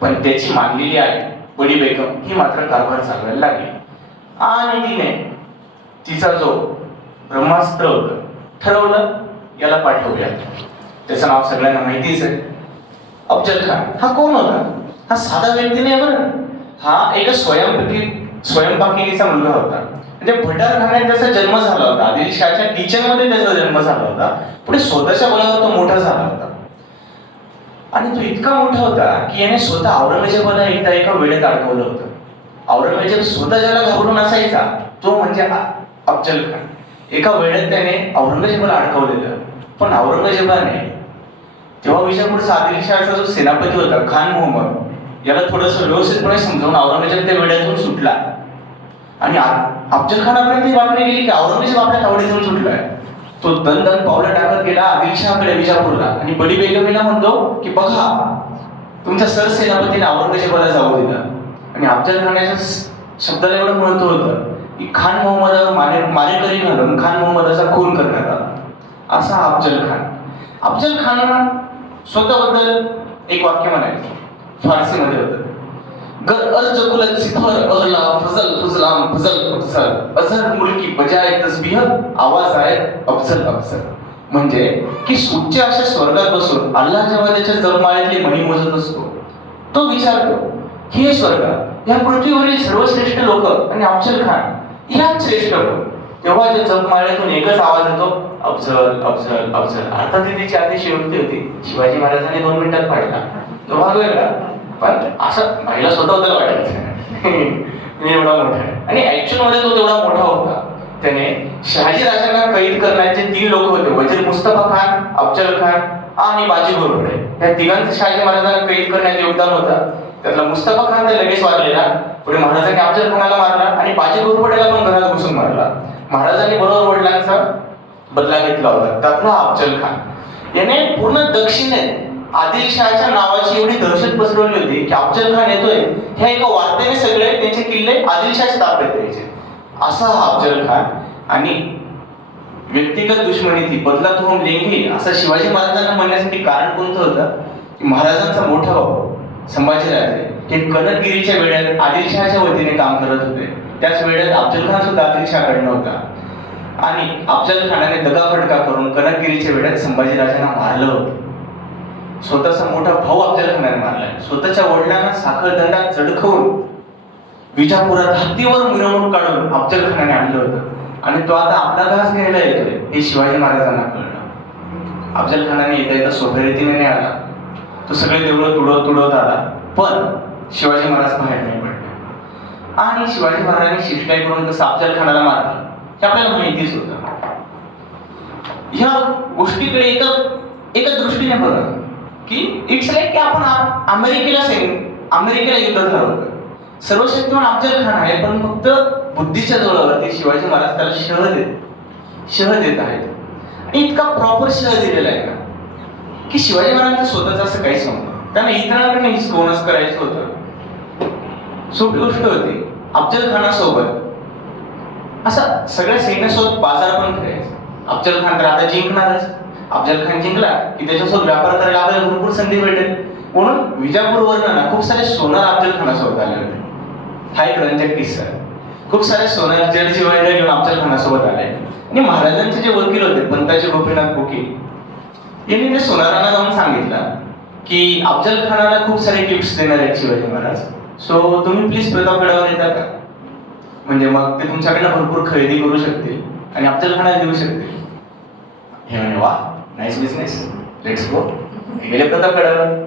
पण त्याची मानलेली आई बडी बेगम ही मात्र कारभार चालवायला लागली आणि तिने तिचा जो ब्रह्मास्त्र होतं ठरवलं याला पाठवूया. त्याचं नाव सगळ्यांना माहितीच आहे, अफजल खान. हा कोण होता? हा साधा व्यक्ती नाही बरं. हा एका स्वयंपाकिनीचा मुलगा होता. म्हणजे भटारखान्यात त्याचा जन्म झाला होता, आदिलशहाच्या किचन मध्ये त्याचा जन्म झाला होता. पुढे स्वतःच्या बळावर तो मोठा झाला होता आणि तो इतका मोठा होता की याने स्वतः औरंगजेबाला एकदा एका वेळेत अडकवलं होतं. औरंगजेब स्वतः ज्याला घाबरून असायचा तो म्हणजे अफजल खान. एका वेळेत त्याने औरंगजेबाला अडकवलेलं. पण औरंगजेबाने तेव्हा विजापूरचा आदिलशहाचा जो सेनापती होता खान मोहम्मद याला थोडस व्यवस्थितपणे समजावून औरंगजेब त्या वेड्यातून सुटला. आणि अफजल खानापर्यंत ही बातमी गेली की औरंगजेब आपल्या तावडीतून सुटलाय. तो दन पावलं टाकत गेला आदिलशहाकडे विजापूरला आणि बडी बेगमीला म्हणतो की बघा तुमच्या सरसेनापतीने औरंगजेबाला जाऊ दिलं. आणि अफजल खानाच्या शब्दाला एवढं महत्व होतं की खान मोहम्मदावर मारेकरी घालून खान मोहम्मदाचा खून करण्यात आला. असा अफजल खान. अफजल खानला स्वतःबद्दल एक वाक्य म्हणायचं, फारसीमध्ये होतं, गर अर्ज कुलत सिफर अहला फजल फजलाम फजल अफजल अजहर मुलकी बजाय तस्बीह आवाज आहे अफजल अफजल. म्हणजे की उच्च अशा स्वर्गात बसून अल्लाह जेव्हा त्याच्या जपमाळ्यातले मणी मोजत असतो तो विचारतो हे स्वर्ग या पृथ्वीवरील सर्वश्रेष्ठ लोक आणि अफजल खान ह्याच श्रेष्ठ लोक. तेव्हा त्या जपमाळ्यातून एकच आवाज येतो अफजल अफजल अफजल. अर्थात तिची अतिशयोक्ती होती, शिवाजी महाराजांनी 2 मिनिटात पाडला तो भाग वेगळा. पण असं महिला स्वतःबद्दल वाटायचं मी एवढा मोठा आहे. आणि ऍक्च्युअल मध्ये तो तेवढा मोठा होता. त्याने शहाजी राजांना कैद करण्याचे 3 लोक होते, वजीर मुस्तफा खान, अफजल खान आणि बाजी घोरपडे. या तिघांचं शहाजी महाराजांना कैद करण्यात योगदान होतं. त्यातला मुस्तफा खान तर लगेच वारलेला. पुढे महाराजांनी अफजल खानाला मारला आणि बाजी घोरपडेला पण घरात घुसून मारला. महाराजांनी बरोबर वडिलांचा बदला घेतला होता. त्यातला अफजल खान याने पूर्ण दक्षिणेत आदिलशहाच्या नावाची एवढी दहशत पसरवली होती की अफजल खान येतोय ह्या एका वार्तेने सगळे त्यांचे किल्ले आदिलशहाच्या ताब्यात द्यायचे. असा हा अफजल खान. आणि व्यक्तिगत दुश्मनी ती बदला तो लेंगी असं शिवाजी महाराजांना म्हणण्यासाठी कारण कोणतं होतं की महाराजांचा मोठा भाऊ संभाजीराजे हे कनकगिरीच्या वेळेत आदिलशहाच्या वतीने काम करत होते. त्याच वेळेत अफजल खान सुद्धा आदिलशहाकडनं होता आणि अफजल खानाने दगाफटका करून कनकगिरीच्या वेळेत संभाजीराजांना मारलं होतं. स्वतःचा मोठा भाऊ अफजल खानाने मारलाय. स्वतःच्या वडिलांना साखळदंडात चढकवून विजापुरात हत्तीवर मिरवणूक काढून अफजल खानाने आणलं होतं आणि तो आता आपला घास घ्यायला येतोय हे शिवाजी महाराजांना कळलं. अफजल खानाने येता सोफेरीतीने नाही आला, तो सगळे देवळं तुडवत आला. पण शिवाजी महाराज बाहेर नाही पडले. आणि शिवाजी महाराजांनी शिष्टाई करून कसं अफजल खानाला मारलं हे आपल्याला माहितीच होतं. ह्या गोष्टीकडे एका दृष्टीने बघा की इट्स लाईक की आपण अमेरिकेला युद्ध झालं होतं. सर्वशक्तिमान अफजल खान आहे पण फक्त बुद्धीच्या जोरावरती शिवाजी महाराज त्याला शह देत आहेत. आणि इतका प्रॉपर शह दिलेला आहे ना की शिवाजी महाराजांचं स्वतःच असं काहीच नव्हतं. त्यांना इतरांकडे हिसकावूनच करायचं होतं. सोपी गोष्ट होती. अफजल खानासोबत असं सगळ्या सैन्यासोबत बाजार पण फिरायचा. अफजल खान तर आता जिंकणारच. अफजल खान जिंकला की त्याच्यासोबत व्यापार करायला आपल्याला भरपूर संधी भेटेल. म्हणून विजापूरवरनं ना खूप सारे सोनार अफजल खानासोबत आले होते. हा एक रंजक किस्सा आहे. खूप सारे सोनार जडजिवायला घेऊन अफजल खानासोबत आले आणि महाराजांचे जे वकील होते पंताजी गोपीनाथ बोकी यांनी त्या सोनारांना जाऊन सांगितलं की अफजल खानाला खूप सारे गिफ्ट्स देणार आहेत शिवाजी महाराज, सो तुम्ही प्लीज प्रतापगडावर येता का, म्हणजे मग ते तुमच्याकडनं भरपूर खरेदी करू शकतील आणि अफजल खानाला देऊ शकतील. हे म्हणे वा, नाईस बिझनेस, लेट्स गो. गेले प्रतापगडावर.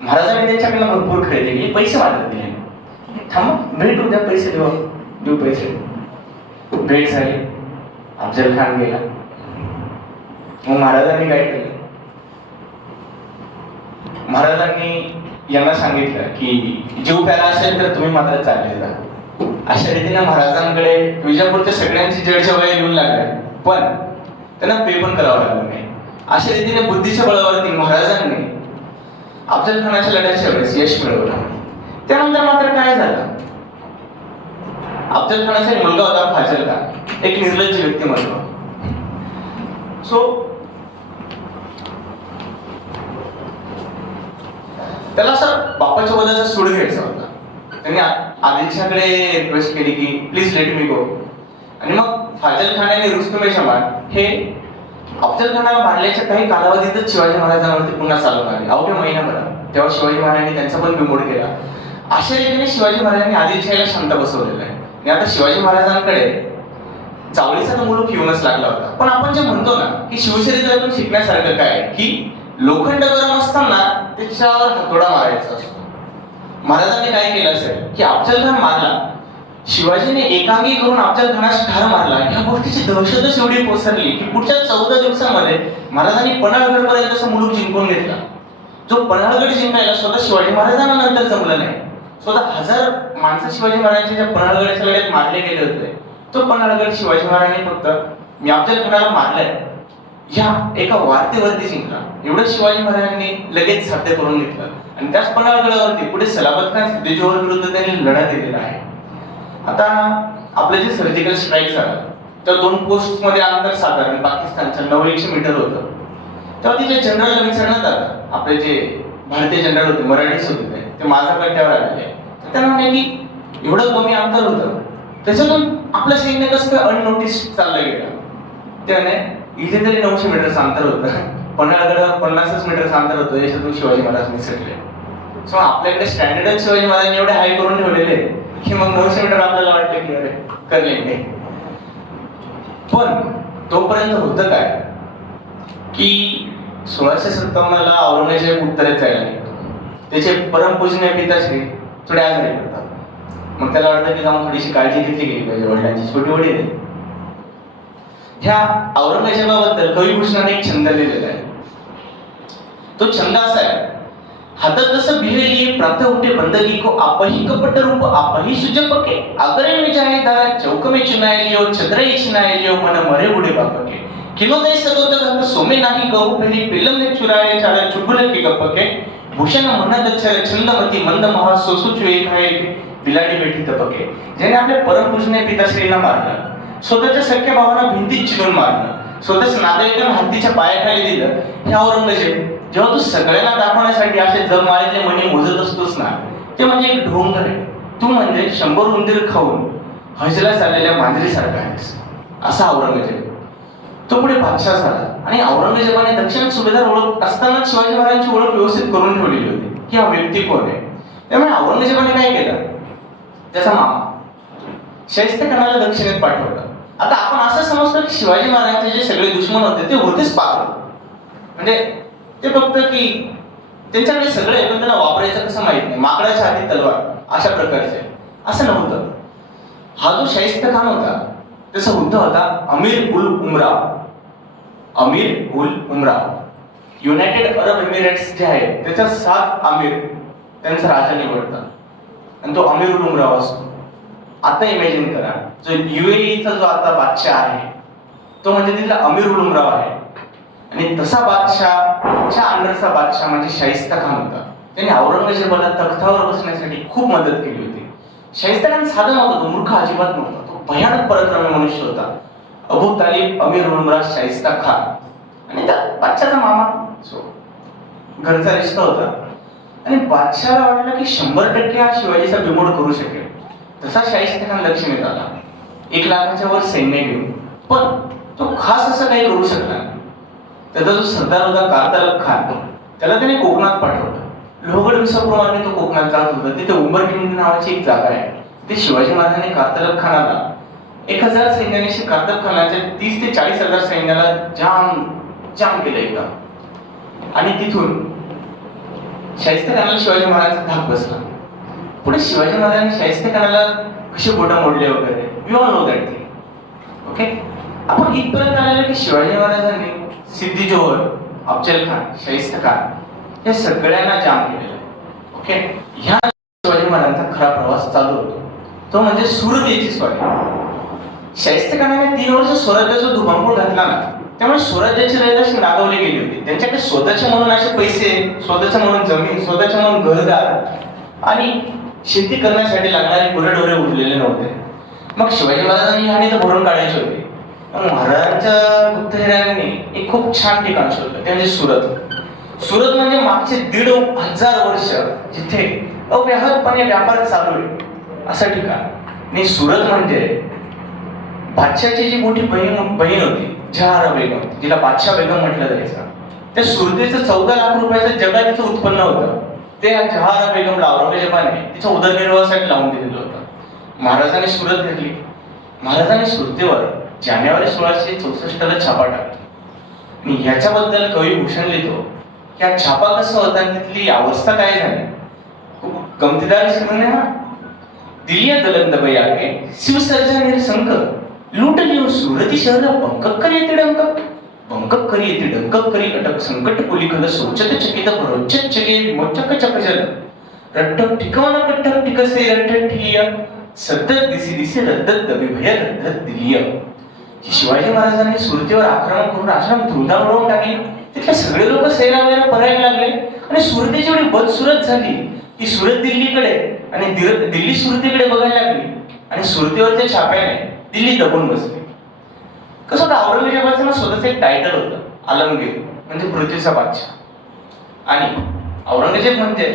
महाराजांनी त्यांच्याकडनं भरपूर खरेदी केली, पैसे मात्र दिले. थांबा, भेट उद्या पैसे देऊ पैसे. भेट झाली. अफजल खान गेला. मग महाराजांनी काय केलं? महाराजांनी यांना सांगितलं की जीव प्यारा असेल तर तुम्ही मात्र चालले जा. अशा रीतीने महाराजांकडे विजापूरच्या सगळ्यांची जडजवाई येऊन लागल्या, पण त्यांना पे पण करावं लागलं नाही. अशा रीतीने बुद्धीच्या बळावरती महाराजांनी अफजल खानाच्या लढ्याच्या वेळेस यश मिळवलं. त्यानंतर मात्र काय झालं? अफजल खानाचा एक मुलगा होता फाजल खान, एक निर्लज्ज व्यक्तिमत्व. सो त्याला असं बापाच्या वदाचा सूड घ्यायचा होता. त्यांनी आदिलशाकडे रिक्वेस्ट केली की प्लीज लेट मी गो. आणि मग फाजल खान आणि रुस्तुम जमान हे अफजल खानाला मारल्याच्या काही कालावधीतच शिवाजी महाराजांवरती पुन्हा चालून आले, अवघ्या महिन्याभरात. तेव्हा शिवाजी महाराजांनी त्यांचा पण बिमोड केला. अशा रीतीने शिवाजी महाराजांनी आदिलशाहीला शांत बसवलेलं आहे. आणि आता शिवाजी महाराजांकडे चावडीचा तर मुलूक येऊनच लागला होता. पण आपण जे म्हणतो ना की शिवचरित्रातून शिकण्यासारखं काय की लोखंड गरम असताना त्याच्यावर हातोडा मारायचा असतो. महाराजांनी काय केलं असेल की अफजल खान मारला, शिवाजीने एकांगी करून अफजल खानास ठार मारला. या गोष्टीची दहशतच एवढी पसरली की पुढच्या 14 दिवसांमध्ये महाराजांनी पन्हाळगड पर्यंत असं मुलूक जिंकून घेतला. जो पन्हाळगड जिंकायला स्वतः शिवाजी महाराजांना नंतर जमलं नाही. स्वतः 1000 माणसं शिवाजी महाराजांच्या ज्या पन्हाळगडच्या लढ्यात मारले गेले होते, तो पन्हाळगड शिवाजी महाराजांनी फक्त मी अफजल खानाला मारलंय ह्या एका वार्तेवरती जिंकला. एवढं शिवाजी महाराजांनी लगेच साध्य करून घेतलं. आणि त्याच पन्हाळगडावरती पुढे सलाबत खान सिद्धेश्वर विरुद्ध त्यांनी लढा दिलेला आहे. आता आपलं जे सर्जिकल स्ट्राईक झालं त्या 2 पोस्ट मध्ये अंतर साधारण पाकिस्तानच्या 900 मीटर होतं. तेव्हा तिथे जनरलला विचारण्यात आलं, आपले जे भारतीय जनरल होते, मराठीच होते, ते माझा कट्ट्यावर आलेले. तर त्यांना म्हणे की एवढं कमी अंतर होतं, त्याच्यातून आपलं सैन्य कसं काय अननोटिस चाललं गेलं. त्याने इथे तरी 900 मीटरचं अंतर होतं, पन्हाळगडावर 50 मीटरचं अंतर होतं, याच्यातून शिवाजी महाराज निसटले. सो आपल्याकडे स्टँडर्ड शिवाजी महाराजांनी एवढे हाय करून ठेवलेले की मग 900 मीटर आपल्याला वाटलं की अरे करले. पण तोपर्यंत होतं काय की 1657ला औरंगजेब उत्तरेत जायला निघतो. त्याचे परमपूजनीय पिताश्री थोडे आजारी पडतात. मग त्याला वाटतं की जाऊन थोडीशी काळजी घेतली गेली पाहिजे वडिलांची. छोटी वडील आहे. ह्या औरंगजेबाबद्दल कविभूषणाने एक छंद लिहिलेला आहे. तो छंद असा आहे, हातात जसं भिरेली प्रातः उठे बंदगी को आपही कपट रूप आपही सुजपके अगरे में जाए दारा चौक में चुनाए लियो छद्रई छिनाए लियो मन मरे बुढ़े बापके किलो दे सगोत घात सोमे नाही गहू फेरी पिल्लम ने चुराए चाले चुगुले की गप्पके भूषण मनद छंदमती मंद महा सोसुच एक आहे बिलाडी बेटी तपके. ज्याने आपल्या परमपूजनीय पिताश्रीला मारलं, स्वतःच्या सख्या भावांना भिंतीत चिरून मारलं, स्वतःच नातेवाईकांना हत्तीच्या पायाखाली दिलं. हे औरंगजेब जेव्हा तू सगळ्यांना दाखवण्यासाठी असे जगमाळ्यातले मणी मोजत असतोस ना, ते म्हणजे एक ढोंग आहे. तू म्हणजे 100 उंदीर खाऊन हजला चाललेल्या मांजरीसारखा आहेस, असा औरंगजेब. तो पुढे बादशाह झाला आणि औरंगजेबाने दक्षिण सुभेदार ओळख असताना शिवाजी महाराजांची ओळख व्यवस्थित करून ठेवलेली होती की हा व्यक्ती कोण आहे. त्यामुळे औरंगजेबाने काय केलं, त्याचा मामा शाहिस्ते खानाला दक्षिणेत पाठवलं. आता आपण असं समजतो की शिवाजी महाराजांचे जे सगळे दुश्मन होते ते होतेच पात्र, म्हणजे ते फक्त की त्यांच्याकडे सगळे पण त्यांना वापरायचं कसं माहित नाही, माकडाच्या हाती तलवार अशा प्रकारचे. असं नव्हतं. हा जो शाहिस्ते खान होता त्याचा हुद्दा होता अमीर उल उमराव. अमीर उल उमराव युनायटेड अरब एमिरेट्स जे आहे त्याच्या 7 आमिर त्यांचा राजा निवडतात आणि तो अमीर उल उमराव असतो. आता इमॅजिन करा, जो UAE चा जो आता बादशाह आहे तो म्हणजे तिथला अमीर उल उमराव आहे. आणि तसा बादशाहच्या अंडरचा बादशाह म्हणजे शाहिस्ता खान होता. त्याने औरंगजेबाला तख्तावर बसण्यासाठी खूप मदत केली होती. शाहिस्ता खान साधा नव्हता, तो मूर्ख अजिबात नव्हता, तो भयानक पराक्रमी मनुष्य होता. अबू तालिब, अमीर उमराज, शाहिस्ता खान आणि त्या बादशाचा मामा घरचा रिश्ता होता. आणि बादशाला वाटलं की 100% हा शिवाजीचा बिमोड करू शकेल. तसा शाहिस्ता खान लक्ष्मीत आला 1 लाखाच्या वर सैन्य घेऊन. पण तो खास असं काही करू शकला नाही. त्याचा जो सरदार होता कारतलब खान, त्याला त्याने कोकणात पाठवलं. लोहगड विसापूरमार्गे तो कोकणात जात होता. तिथे उंबरठिंडी नावाची एक जागा आहे. ते शिवाजी महाराजांनी कारतलब खानाला 1000 सैन्याने कारतलब खानाच्या 30 ते 40,000 सैन्याला जाम केलं एकदम. आणि तिथून शाहिस्ता खानाला शिवाजी महाराजांचा धाक बसला. पुढे शिवाजी महाराजांनी शाहिस्ता खानाला कसे बोटं मोडले वगैरे, we all know that thing. Okay, आपण इथपर्यंत आलेलो की शिवाजी महाराजांनी सिद्धी जोहर, अफजल खान, शाहिस्ता खान या सगळ्यांना जाम केलेलं. ओके, ह्या शिवाजी महाराजांचा खरा प्रवास चालू होतो. तो म्हणजे सुरत याची स्वारी. शाहिस्ता खानाने 3 वर्ष स्वराज्याचा धुमाकूळ घातला ना, त्यामुळे स्वराज्याची रहिवाशी नागवली गेली होती. त्यांच्याकडे स्वतःचे म्हणून असे पैसे, स्वतःचे म्हणून जमीन, स्वतःचे म्हणून घरदार आणि शेती करण्यासाठी लागणारे गुरेढोरे उरलेले नव्हते. मग शिवाजी महाराजांनी आणि तर भरून काढायचे होते. महाराजांच्या गुप्तहेरांनी एक खूप छान ठिकाण शोधलं, ते म्हणजे सुरत. सुरत म्हणजे मागचे 1,500 वर्ष जिथे अव्याहतपणे व्यापार चालू आहे असं ठिकाण. आणि सुरत म्हणजे बादशाची जी मोठी बहीण होती जहारा बेगम, जिला बादशाह बेगम म्हटलं जायचं, त्या सुरतेचं 14 लाख रुपयाचं जगाचं उत्पन्न होतं. ते जहारा बेगमला औरंगजेबाने तिच्या उदरनिर्वाहासाठी लावून दिलेलं होतं. महाराजांनी सुरत घेतली. महाराजांनी सुरतेवर जानेवारी 1664ला छापा टाकला. आणि ह्याच्याबद्दल कवी भूषण लिहितो की हा छापा कसा होता आणि तिथली अवस्था काय झाली. खूप गमतीदार शिकवणे हा. दिलिया दलंदबाई आगे शिवसर्जा निरसंक लूट लिहून सुरती शहर बंकक करी येते डंकक, बंकक करी येते डंकक करी अटक संकट कुलिखल सोचत चकित प्रोच्चत चके विमोचक चकजल रट्टक ठिकाण कट्टक ठिकसे रट्टक ठिलिया सद्दत दिसी रद्दत दबिभय रद्दत दिलिया. शिवाजी महाराजांनी सुरतेवर आक्रमण करून आश्रम धुळधाम उडवून टाकली. तिथले सगळे लोक सैरावयाला पळायला लागले आणि सुरतेची एवढी बदसुरत झाली की सुरत दिल्लीकडे आणि दिल्ली सुरतेकडे बघायला लागली. आणि सुरतेवरच्या छाप्याने दिल्ली दबून बसली. कसं होतं, औरंगजेबाचं ना स्वतःच एक टायटल होतं, आलमगीर म्हणजे पृथ्वीचा बादशाह. आणि औरंगजेब म्हणजे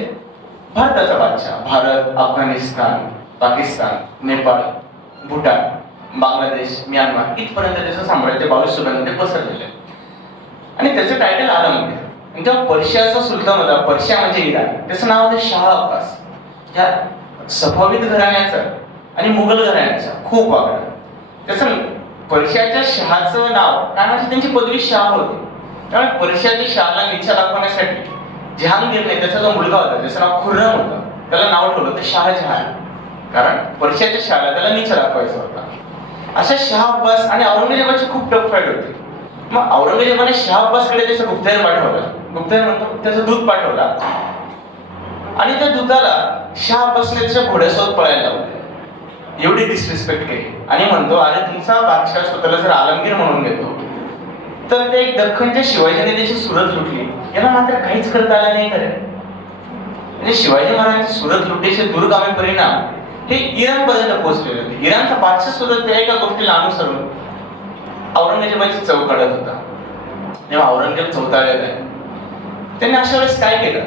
भारताचा बादशाह. भारत, अफगाणिस्तान, पाकिस्तान, नेपाळ, भूटान, बांगलादेश, म्यानमार इथपर्यंत त्याचं साम्राज्य 22 सुलांमध्ये पसरलेलं आहे. आणि त्याचं टायटल आलमगीर. जेव्हा पर्शियाचा सुलतान होता, पर्शिया म्हणजे इराण, त्याचं नाव होतं शाह अब्बास. ह्या सफावीद घराण्याचं आणि मुघल घराण्याचं खूप वागड. त्याचं पर्शियाच्या शहाचं नाव कारण त्यांची पदवी शाह होती. त्यामुळे पर्शियाच्या शहाला निचा दाखवण्यासाठी जहांगीरने त्याचा जो मुलगा होता त्याचं नाव खुर्रम होतं, त्याला नाव ठेवलं होतं शाहजहान. कारण पर्शियाच्या शहाला त्याला निचा दाखवायचा होता. अशा शाह अब्बास आणि औरंगजेबाची खूप टफ फाईट होती. मग औरंगजेबाने शाह अब्बासकडे त्याचं गुप्तहेर पाठवलं. गुप्तहेर म्हणतो त्याचं दूत पाठवला. आणि त्या दूताला शाह अब्बासने त्याच्या घोड्यासोबत पळायला लावलं. एवढी डिसरिस्पेक्ट केली. आणि म्हणतो, अरे तुमचा बादशाह स्वतःला जर आलमगीर म्हणून घेतो तर ते एक दख्खनच्या शिवाजीने त्याची सुरत लुटली, याला मात्र काहीच करता आलं नाही. खरं म्हणजे शिवाजी महाराजांचे सुरत लुटीचे दूरगामी परिणाम हे इराणपर्यंत पोहोचलेले होते. इराणचा बादशाह सुद्धा त्या एका गोष्टीला अनुसरून औरंगजेबाची चव काढत होता. जेव्हा औरंगजेब चौथाळलेला आहे, त्यांनी अशा वेळेस काय केलं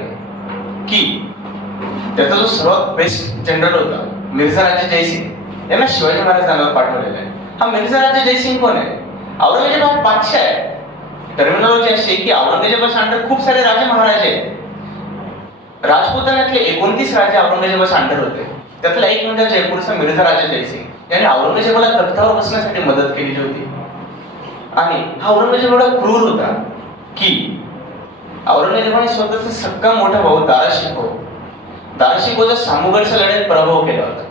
की त्याचा जो सर्वात बेस्ट जनरल होता मिर्झा राजे जयसिंग यांना शिवाजी महाराजांवर पाठवलेला आहे. हा मिर्झा राजे जयसिंग कोण आहे? औरंगजेब हा बादशाह आहे. टर्मिनॉलॉजी अशी आहे की औरंगजेबाच्या अंडर खूप सारे राजे महाराजे आहेत. राजपुतान्यातले 29 राजे औरंगजेबाच्या अंडर होते. त्यातला एक म्हणजे जयपूरचा मिर्झा राजा जयसिंग यांनी औरंगजेबाला तख्तावर बसण्यासाठी मदत केलेली होती. आणि हा औरंगजेब एवढा क्रूर होता की औरंगजेबाने स्वतःचा सक्का मोठा भाऊ दाराशिकोच्या सामुगडच्या लढ्यात पराभव केला होता.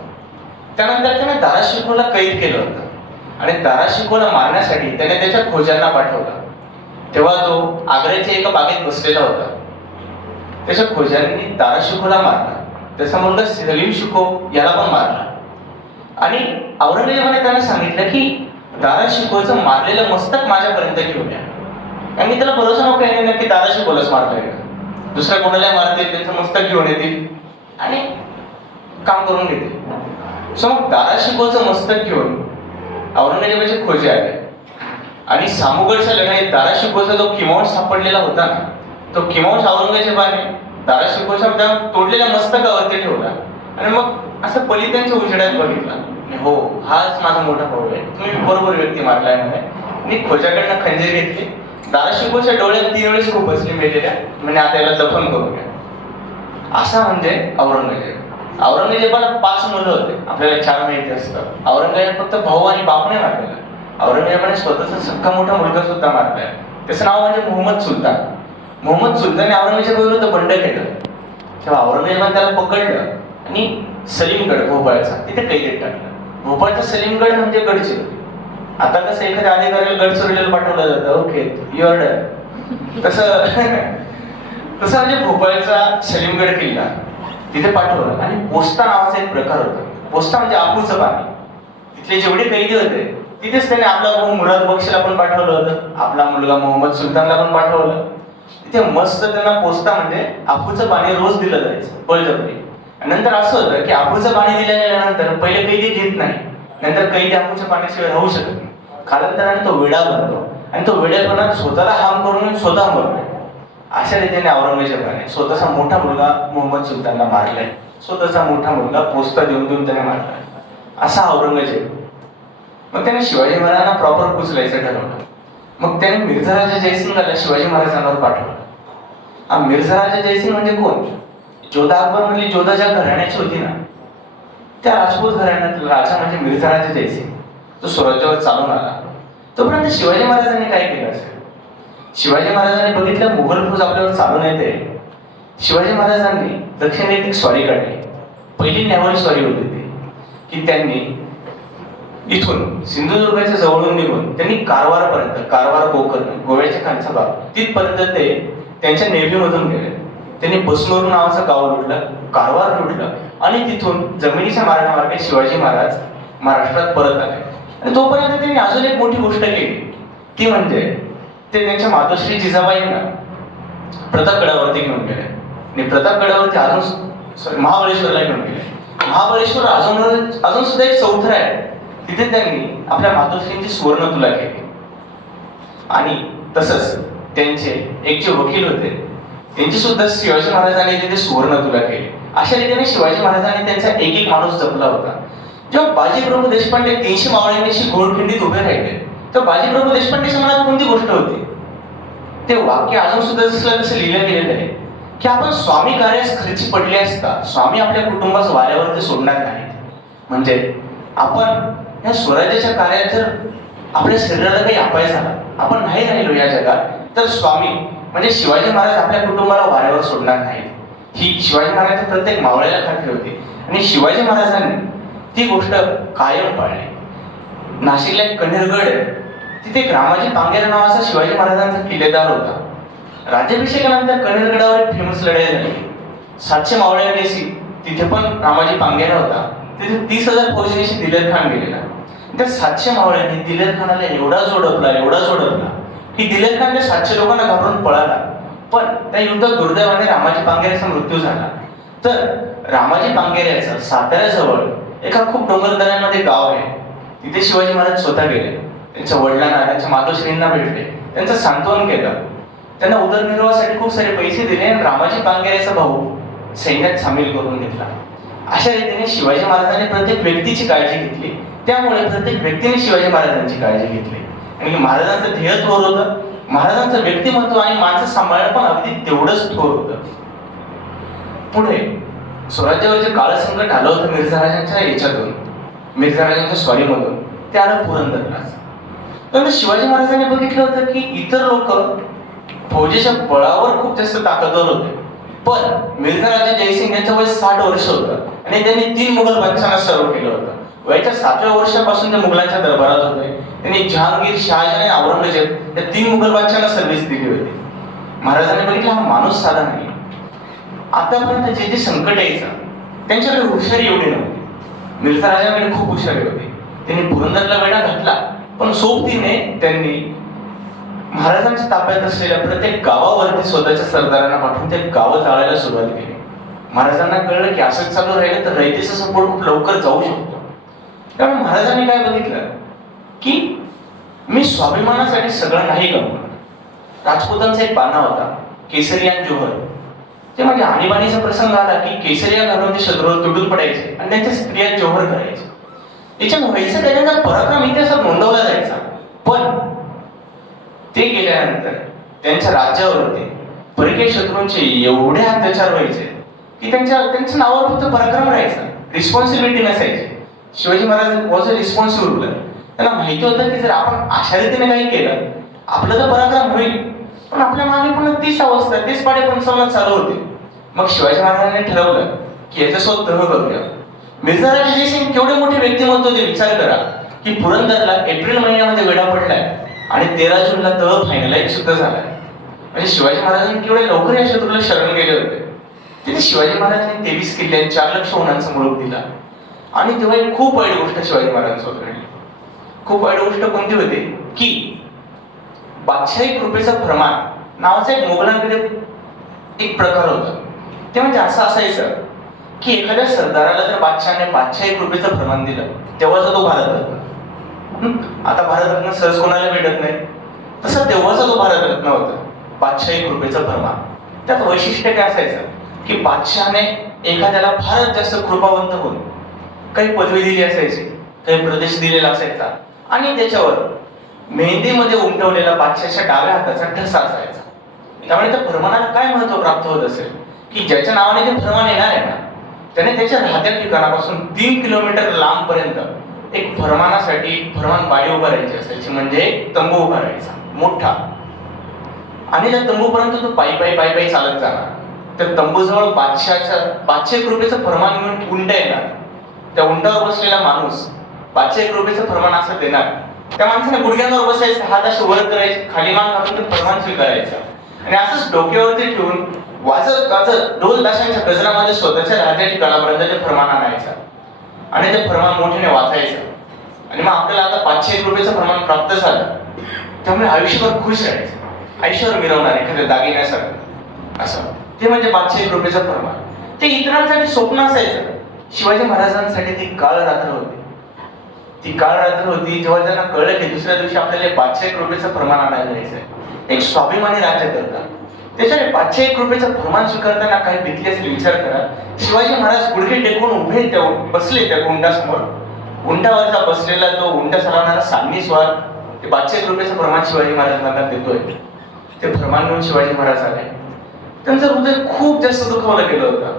त्यानंतर त्याने दाराशिकोला कैद केलं होतं आणि दाराशिकोला मारण्यासाठी त्याने त्याच्या खोजांना पाठवलं. तेव्हा तो आग्र्याच्या एका बागेत बसलेला होता. त्याच्या खोजांनी दाराशिकोला मारला. त्याचा मुलगा सलीम शिको याला पण मारला. आणि औरंगजेबाने त्यांना सांगितलं की दाराशिकोचं मारलेलं मस्तक माझ्यापर्यंत घेऊन या. आणि मी त्याला भरोसा नको आहे नक्की दाराशिकोलाच मारतोय का, दुसऱ्या कोणाला मारतील, त्यांचं मस्तक घेऊन येतील आणि काम करून घेतील. सो मग दाराशिकोचं मस्तक घेऊन औरंगजेबाचे खोजे आले आणि सामुगडच्या लढाईत दाराशिकोचा जो किमावंश सापडलेला होता ना, तो किमावंश औरंगजेबाने दाराशिकोच्या तोडलेल्या मस्तकावरती ठेवला आणि मग असं पलितांच्या उजेडात बघितला. हो, हाच माझा मोठा भाऊ आहे, तुम्ही बरोबर व्यक्ती मारलाय म्हणे. मी खोजाकडनं खंजीर घेतली, दाराशिकोच्या डोळ्यात 3 वेळेस खूप बसली मेलेल्या, म्हणजे आता याला दफन करू घ्या. असा म्हणजे औरंगजेब. औरंगजेबाला 5 मुलं होते, आपल्याला 4 माहिती असतं. औरंगजेब फक्त भाऊ आणि बाप नाही मारलेला, औरंगजेबाने स्वतःचा सख्खा मोठा मुलगा सुद्धा मारलाय. त्याचं नाव म्हणजे मोहम्मद सुलतान. मोहम्मद सुलतानने औरंगजेब विरुद्ध बंड केलं. तेव्हा औरंगजेबाने त्याला पकडलं आणि सलीमगड भोपाळचा तिथे कैदेत टाकलं. भोपाळचा सलीमगड म्हणजे गडचिरोली. आता कसं एखाद्या अधिकाऱ्याला गडचिरोलीला पाठवलं जातं, ओके यू आर डन, तसं तसं म्हणजे भोपाळचा सलीमगड किल्ला तिथे पाठवलं. आणि पोस्ता नावाचा एक प्रकार होता. पोस्ता म्हणजे आपूचं पाणी. तिथले जेवढे कैदी होते तिथेच त्याने आपला भाऊ मुराद बक्षीला पण पाठवलं होतं, आपला मुलगा मोहम्मद सुलतानला पण पाठवलं. तिथे मस्त त्यांना पोस्ता म्हणजे आपूचं पाणी रोज दिलं जायचं बळजबरी. नंतर असं होतं की आपूचं पाणी दिल्या गेल्यानंतर पहिले कैदी घेत नाही, नंतर कैदी आपूच्या पाण्याशिवाय राहू शकत नाही. कालांतराने तो वेडा बनतो आणि तो वेड्यापणा स्वतःला हाम करून स्वतः मरतो. अशा रीतीने औरंगजेबाने स्वतःचा मोठा मुलगा मोहम्मद सुलतानला मारलाय, स्वतःचा मोठा मुलगा पोस्ता देऊन देऊन त्याने मारलाय. असा औरंगजेब. मग त्याने शिवाजी महाराजांना प्रॉपर कुचलायचं ठरवलं. मग त्याने मिर्झा राजा जयसिंगला शिवाजी महाराजांवर पाठवलं. मिर्झा राजा जयसिंग म्हणजे कोण? जोधा अकबर मधली जोधा ज्या घराण्याची होती ना, त्या राजपूत घराण्यातला राजा म्हणजे मिर्झा राजा जयसिंग. तो स्वराज्यावर चालून आला. तोपर्यंत शिवाजी महाराजांनी काय केलं असेल? शिवाजी महाराजांनी बघितलं मुघल फौज आपल्यावर चालून येते. शिवाजी महाराजांनी दक्षिणेत एक स्वारी काढली. पहिली नेव्हल स्वारी होती ती, की त्यांनी इथून सिंधुदुर्गाच्या जवळून निघून त्यांनी कारवारपर्यंत, कारवार गोकर्ण गोव्याच्या खालचा भाग तिथपर्यंत ते त्यांच्या नेव्हीमधून गेले. त्यांनी बसनूर नावाचं गाव लुटलं, कारवार लुटलं आणि तिथून जमिनीच्या मार्गामार्गे शिवाजी महाराज महाराष्ट्रात परत आले. आणि तोपर्यंत त्यांनी अजून एक मोठी गोष्ट केली, ती म्हणजे ते त्यांच्या मातोश्री जिजाबाईंना प्रतापगडावरती घेऊन गेले आणि प्रतापगडावरती अजून महाबळेश्वरला घेऊन गेले. महाबळेश्वर अजून सुद्धा एक चौथर आहे, तिथे त्यांनी आपल्या मातोश्रींची सुवर्ण तुला केली. आणि तसंच त्यांचे एक जे वकील होते त्यांची सुद्धा शिवाजी महाराजांनी तिथे सुवर्ण तुला केली. अशा रीतीने शिवाजी महाराजांनी त्यांचा एक एक माणूस जपला होता. जेव्हा बाजीप्रभू देशपांडे 300 मावळ्यांशी घोडखिंडीत उभे राहिले, तर बाजीप्रभू देशपांडेच्या मनात कोणती गोष्ट होती? ते वाक्य अजून सुद्धा जसं लिहिलं गेलेलं आहे की आपण स्वामी कार्यास खर्ची पडले असता स्वामी आपल्या कुटुंबास वाऱ्यावरती सोडणार नाहीत. म्हणजे आपण या स्वराज्याच्या कार्यात जर आपल्या शरीराला काही अपाय झाला, आपण नाही राहिलो या जगात, तर स्वामी म्हणजे शिवाजी महाराज आपल्या कुटुंबाला वाऱ्यावर सोडणार नाहीत. ही शिवाजी महाराजांच्या प्रत्येक मावळ्याला खात्री होती आणि शिवाजी महाराजांनी ती गोष्ट कायम पाळली. नाशिकला एक कन्हेरगड आहे, तिथे एक रामाजी पांगेर नावाचा शिवाजी महाराजांचा किल्लेदार होता. राज्याभिषेकानंतर कन्हेरगडावर एक फेमस लढाई झाली. 700 मावळ्यांनी तिथे पण रामाजी पांगेरा होता. तिथे 30,000 फौजींशी दिलेर खान गेलेला. त्या 700 मावळ्यांनी दिलेर खानाला एवढा जोडपला की दिलेर खान त्या 700 लोकांना घाबरून पळाला. पण त्या युद्धात दुर्दैवाने रामाजी पांगेऱ्याचा मृत्यू झाला. तर रामाजी पांगेऱ्याचं साताऱ्याजवळ एका खूप डोंगरदऱ्यांमध्ये गाव आहे, तिथे शिवाजी महाराज स्वतः गेले. त्यांच्या वडिलांना, त्यांच्या मातोश्रींना भेटले, त्यांचं सांत्वन केलं, त्यांना उदरनिर्वाहासाठी खूप सारे पैसे दिले आणि रामाजी पांगेऱ्याचा भाऊ सैन्यात सामील करून घेतला. अशा रीतीने शिवाजी महाराजांनी प्रत्येक व्यक्तीची काळजी घेतली. त्यामुळे प्रत्येक व्यक्तीने शिवाजी महाराजांची काळजी घेतली आणि महाराजांचं ध्येय थोर होतं, महाराजांचं व्यक्तिमत्व आणि माणसं सांभाळणं पण अगदी तेवढंच थोर होतं. पुढे स्वराज्यावर जे काळ संकट आलं होतं मिर्झा राजांच्या याच्यातून, मिर्झा राजांच्या स्वारीमधून, ते आलं पुरंदरला. तर शिवाजी महाराजांनी बघितलं होतं की इतर लोक फौजेच्या बळावर खूप जास्त ताकदवर होते, पण मिर्झा राजा जयसिंग यांचं वय 60 वर्ष होतं आणि त्यांनी 3 मुघल बादशाहांना सर्व केलं होतं. वयाच्या 7व्या वर्षापासून ते मुघलांच्या दरबारात होते. त्यांनी जहांगीर, शहाजहान आणि औरंगजेब या 3 मुघल बादशाहांना सर्व्हिस दिली होती. महाराजांनी बघितलं हा माणूस साधा नाही. आतापर्यंत जे जे संकट यायचं त्यांच्याकडे हुशारी एवढी नव्हती. मिर्झा राजांकडे खूप हुशारी होती. त्यांनी पुरंदरला वेढा घातला, पण सोबतीने त्यांनी महाराजांच्या ताब्यात असलेल्या प्रत्येक गावावरती स्वतःच्या सरदारांना पाठवून ते गावं जाळायला सुरुवात केली. महाराजांना कळलं की असंच चालू राहिलं तर रयतेचा सपोर्ट खूप लवकर जाऊ शकतो. त्यामुळे महाराजांनी काय बघितलं की मी स्वाभिमानासाठी सगळं नाही गमवणार. राजपुतांचा एक बाणा होता, केसरी आणि जोहर. ते म्हणजे आणीबाणीचा प्रसंग आला की केसरिया घालून ते शत्रूवर तुटून पडायचे आणि त्यांच्या स्त्रिया जोहर करायचे. याच्या व्हायचं त्याच्यानंतर पराक्रम इतिहासात नोंदवला जायचा. पण ते गेल्यानंतर त्यांच्या राज्यावरती परकीय शत्रूंचे एवढे अत्याचार व्हायचे की त्यांच्या नावावर फक्त पराक्रम राहायचा, रिस्पॉन्सिबिलिटी नसायची. Shivaji Maharaj was a responsible ruler. त्यांना माहिती होतं की जर आपण अशा रीतीने काही केलं आपलं तर पराक्रम होईल, पण आपल्या मागे पण तीच अवस्था, तेच पाडे पंचावन्न चालू होते. मग शिवाजी महाराजांनी ठरवलं की याच्यासोबत तह करूया. मिर्झाराज जयसिंग केवढे मोठे व्यक्तिमत्व होते, विचार करा की पुरंदरला एप्रिल महिन्यामध्ये वेढा पडलाय आणि 13 जूनला तह फायनलाइज सुद्धा झालाय. म्हणजे शिवाजी महाराजांनी केवढे लवकर या शत्रूला शरण गेले होते. तिथे शिवाजी महाराजांनी 23 किल्ले 4 लक्ष होणांचा मुलूक दिला. आणि तेव्हा एक खूप वाईट गोष्ट शिवाजी महाराजांसोबत घडली. खूप वाईट गोष्ट कोणती होती की बादशाही कृपेचा फरमान नावाचा एक मोगलांकडे एक प्रकार होता. ते म्हणजे असं असायचं की एखाद्या सरदाराला जर बादशाही कृपेचं फरमान दिलं तेव्हाचा तो भारतरत्न. आता भारतरत्न सहज कोणाला भेटत नाही, तसं तेव्हाचा तो भारतरत्न होता, बादशाही कृपेचं फरमान. त्यात वैशिष्ट्य काय असायचं की बादशहाने एखाद्याला फारच जास्त कृपावंत होऊन काही पदवी दिली असायची, काही प्रदेश दिलेला असायचा आणि त्याच्यावर मेहंदीमध्ये उमटवलेला बादशाच्या डाव्या हाताचा ठसा असायचा. त्यामुळे त्या फरमानाला काय महत्व प्राप्त होत असेल की ज्याच्या नावाने ते फरमान येणार आहे ना त्याने त्याच्या राहत्या ठिकाणापासून 3 किलोमीटर लांब पर्यंत एक फरमानासाठी फरमान बाडी उभारायची असायची, म्हणजे एक तंबू उभारायचा मोठा. आणि त्या तंबूपर्यंत तो पायी चालत जाणार. त्या तंबूजवळ बादशाही कृपेचं फरमान घेऊन उंट येणार. त्या उंटावर बसलेला माणूस बादशाही कृपेचं फरमान असं देणार. त्या माणसाने गुडघ्यांवर बसायचं, हात असे वर करायचे, खाली मान घालून ते फरमान स्वीकारायचं आणि असंच डोक्यावरती ठेवून वाजत गाजत ढोल ताशांच्या गजरामध्ये स्वतःच्या राहत्या ठिकाणापर्यंत ते फरमान आणायचं आणि ते फरमान मोठ्याने वाचायचं. आणि मग आपल्याला आता बादशाही कृपेचं फरमान प्राप्त झालं, त्यामुळे आयुष्यभर खुश राहायचं, आयुष्यभर मिरवणार एखाद्या दागिन्यासारखं असं. ते म्हणजे बादशाही कृपेचं फरमान. ते इतरांसाठी स्वप्न असायचं, शिवाजी महाराजांसाठी ती काळ रात्र होती. ती काळ रात्र होती जेव्हा त्यांना कळलं की दुसऱ्या दिवशी आपल्याला बादशाही कृपेचं फरमान आणायला जायचंय. एक स्वाभिमानी राज्य करतात, त्याच्याने बादशाही कृपेचं फरमान स्वीकारताना काही भीती असेल विचार करा. शिवाजी महाराज गुडघे टेकून उभे बसले त्या उंटासमोर. उंटावरचा बसलेला तो उंट चालवणारा सान्नी स्वार ते बादशाही कृपेचं फरमान शिवाजी महाराजांना देतोय. ते फरमान घेऊन शिवाजी महाराज आले. त्यांचं हृदय खूप जास्त दुखावलं गेलं होतं,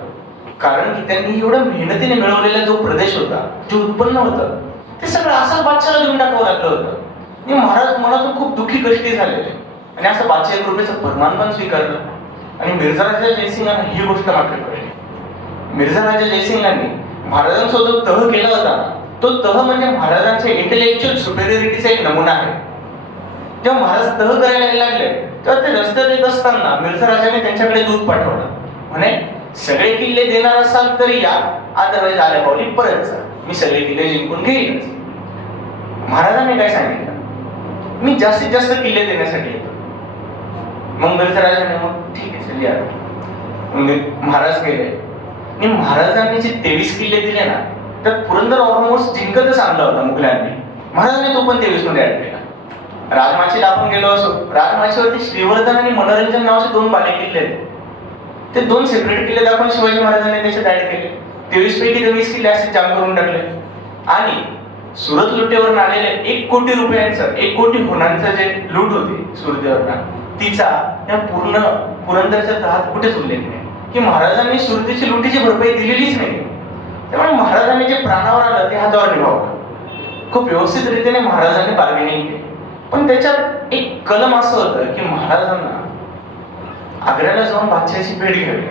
कारण की त्यांनी एवढ्या मेहनतीने मिळवलेला जो प्रदेश होता, जे उत्पन्न होतं, ते सगळं असं बादशाला देऊन टाकावं लागलं होतं. आणि महाराज मनातून खूप दुःखी कष्टी झालेले आणि असं बादशाही कृपेचं फरमान पण स्वीकारलं. आणि मिर्झाराजा जयसिंगांना ही गोष्ट मात्र कळली. मिर्झाराजा जयसिंगांनी महाराजांसोबत तह केला होता, तो तह म्हणजे महाराजांच्या इंटेलेक्च्युअल सुपेरियरिटीचा एक नमुना आहे. जेव्हा महाराज तह करायला लागले तेव्हा ते रस्त्यात येत असताना मिर्झाराजाने त्यांच्याकडे दूध पाठवलं. म्हणे सगळे किल्ले देणार असाल तरी या, अदरवाईज आल्या पावली परत जा, मी सगळे किल्ले जिंकून घेईनच. महाराजांनी काय सांगितलं, मी जास्तीत जास्त किल्ले देण्यासाठी येतो. मग मिर्झाराजाने मग ठीक आहे चल या. महाराज गेले आणि महाराजांनी जे 23 किल्ले दिले ना त्यात पुरंदर ऑलमोस्ट जिंकतच आणला होता मुघलांनी. महाराजांनी तो पण 23 मध्ये ऍड केला. राजमाचीला आपण गेलो असो, राजमाचीवरती श्रीवर्धन आणि मनोरंजन नावाचे 2 बाले किल्ले आहेत. ते 2 सेपरेट किल्ले दाखवून शिवाजी महाराजांनी त्याच्यात ऍड केले. 23 पैकी 23 किल्ले असे जाम करून टाकले. आणि सुरत लुटेवरून आलेले 1 कोटी रुपयांचं 1 कोटी होणांचं जे लूट होती सुरतेवरना, तिचा त्या पूर्ण पुरंदरच्या तहात कुठेच उल्लेख नाही की महाराजांनी सुरतेची लुटीची भरपाई दिलेलीच नाही. त्यामुळे महाराजांनी जे प्राणावर आलं ते हातावर निभावलं. खूप व्यवस्थित रीतीने महाराजांनी बार्गेनिंग केली. पण त्याच्यात एक कलम असं होतं की महाराजांना आग्र्याला जाऊन बादशाहाची भेट घ्यावी,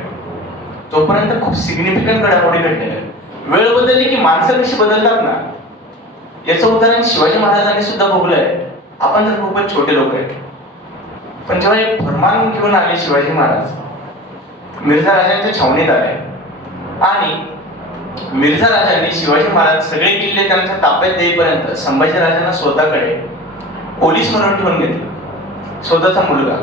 तोपर्यंत खूप सिग्निफिकंट घडामोडी घडलेल्या. वेळ बदलली की माणसं कशी बदलतात ना, याचं उदाहरण शिवाजी महाराजांनी सुद्धा भोगलंय. आपण तर खूपच छोटे लोक आहेत, पण जेव्हा एक फरमान घेऊन आले शिवाजी महाराज, मिर्झा राजांच्या छावणीत आले आणि मिर्झा राजांनी शिवाजी महाराज सगळे किल्ले त्यांच्या ताब्यात देईपर्यंत संभाजी राजांना स्वतःकडे पोलीस म्हणून ठेवून घेतलं. स्वतःचा मुलगा,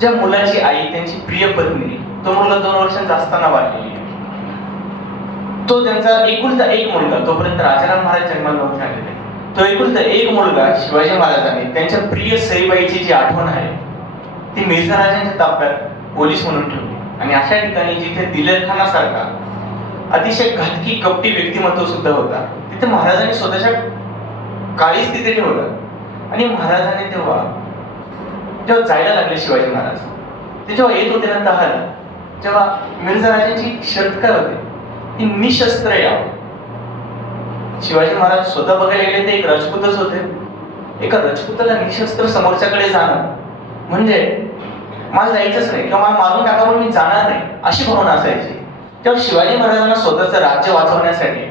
ज्या मुलाची आई त्यांची प्रिय पत्नी, तो मुलगा 2 वर्षांचा असताना वारलेली, तो त्यांचा एकुलता एक मुलगा, तोपर्यंत राजाराम महाराज जन्माला नव्हते आलेले. तो एकुलता एक मुलगा शिवाजी महाराजांनी त्यांच्या प्रिय सईबाईची जी आठवण आहे ती मिर्झा राजांच्या ताब्यात पोलीस म्हणून ठेवली. आणि अशा ठिकाणी जिथे दिलेर खानासारखा अतिशय घातकी कपटी व्यक्तिमत्व सुद्धा होता तिथे महाराजांनी स्वतःच्या काळीच तिथे ठेवलं. आणि महाराजांनी जेव्हा जायला लागले शिवाजी महाराज ते जेव्हा येत होते ना तहाला, तेव्हा मिर्झा राजांची शर्त काय होती की निशस्त्र यावं. शिवाजी महाराज स्वतः बघायला गेले ते एक राजपूतच होते. एका राजपुताला निशस्त्र समोरच्याकडे जाणं म्हणजे मला जायचंच नाही किंवा मला मारून टाका पण मी जाणार नाही अशी भावना असायची. तेव्हा शिवाजी महाराजांना स्वतःचं राज्य वाचवण्यासाठी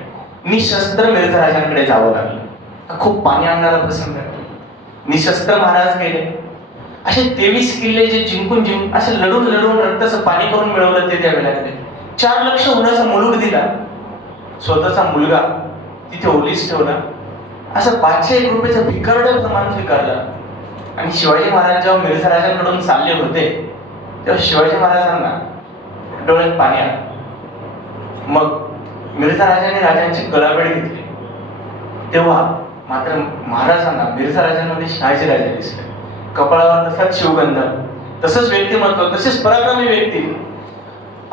निशस्त्र मिर्झा राजांकडे जावं लागलं. खूप पाणी आणणारा प्रसंग आहे. निशस्त्र महाराज गेले. असे 23 किल्ले जे जिंकून असे लढून रक्ताचं पाणी करून मिळवलं ते द्यावे लागले. 4 लक्ष होण्याचा मुलूक दिला. स्वतःचा मुलगा तिथे ओलीस ठेवला. असं 501 रुपयाचं भिकारडं प्रमाण स्वीकारलं. आणि शिवाजी महाराज जेव्हा मिर्झा राजांकडून चालले होते तेव्हा शिवाजी महाराजांना डोळ्यात पाणी आलं. मग मिर्झा राजांनी राजांची गळाभेट घेतली. तेव्हा मात्र महाराजांना मिर्झा राजांमध्ये शहाजी राजा दिसले. कपाळावर तसाच शिवगंध, तसंच व्यक्तिमत्व, तसेच पराक्रमी व्यक्ती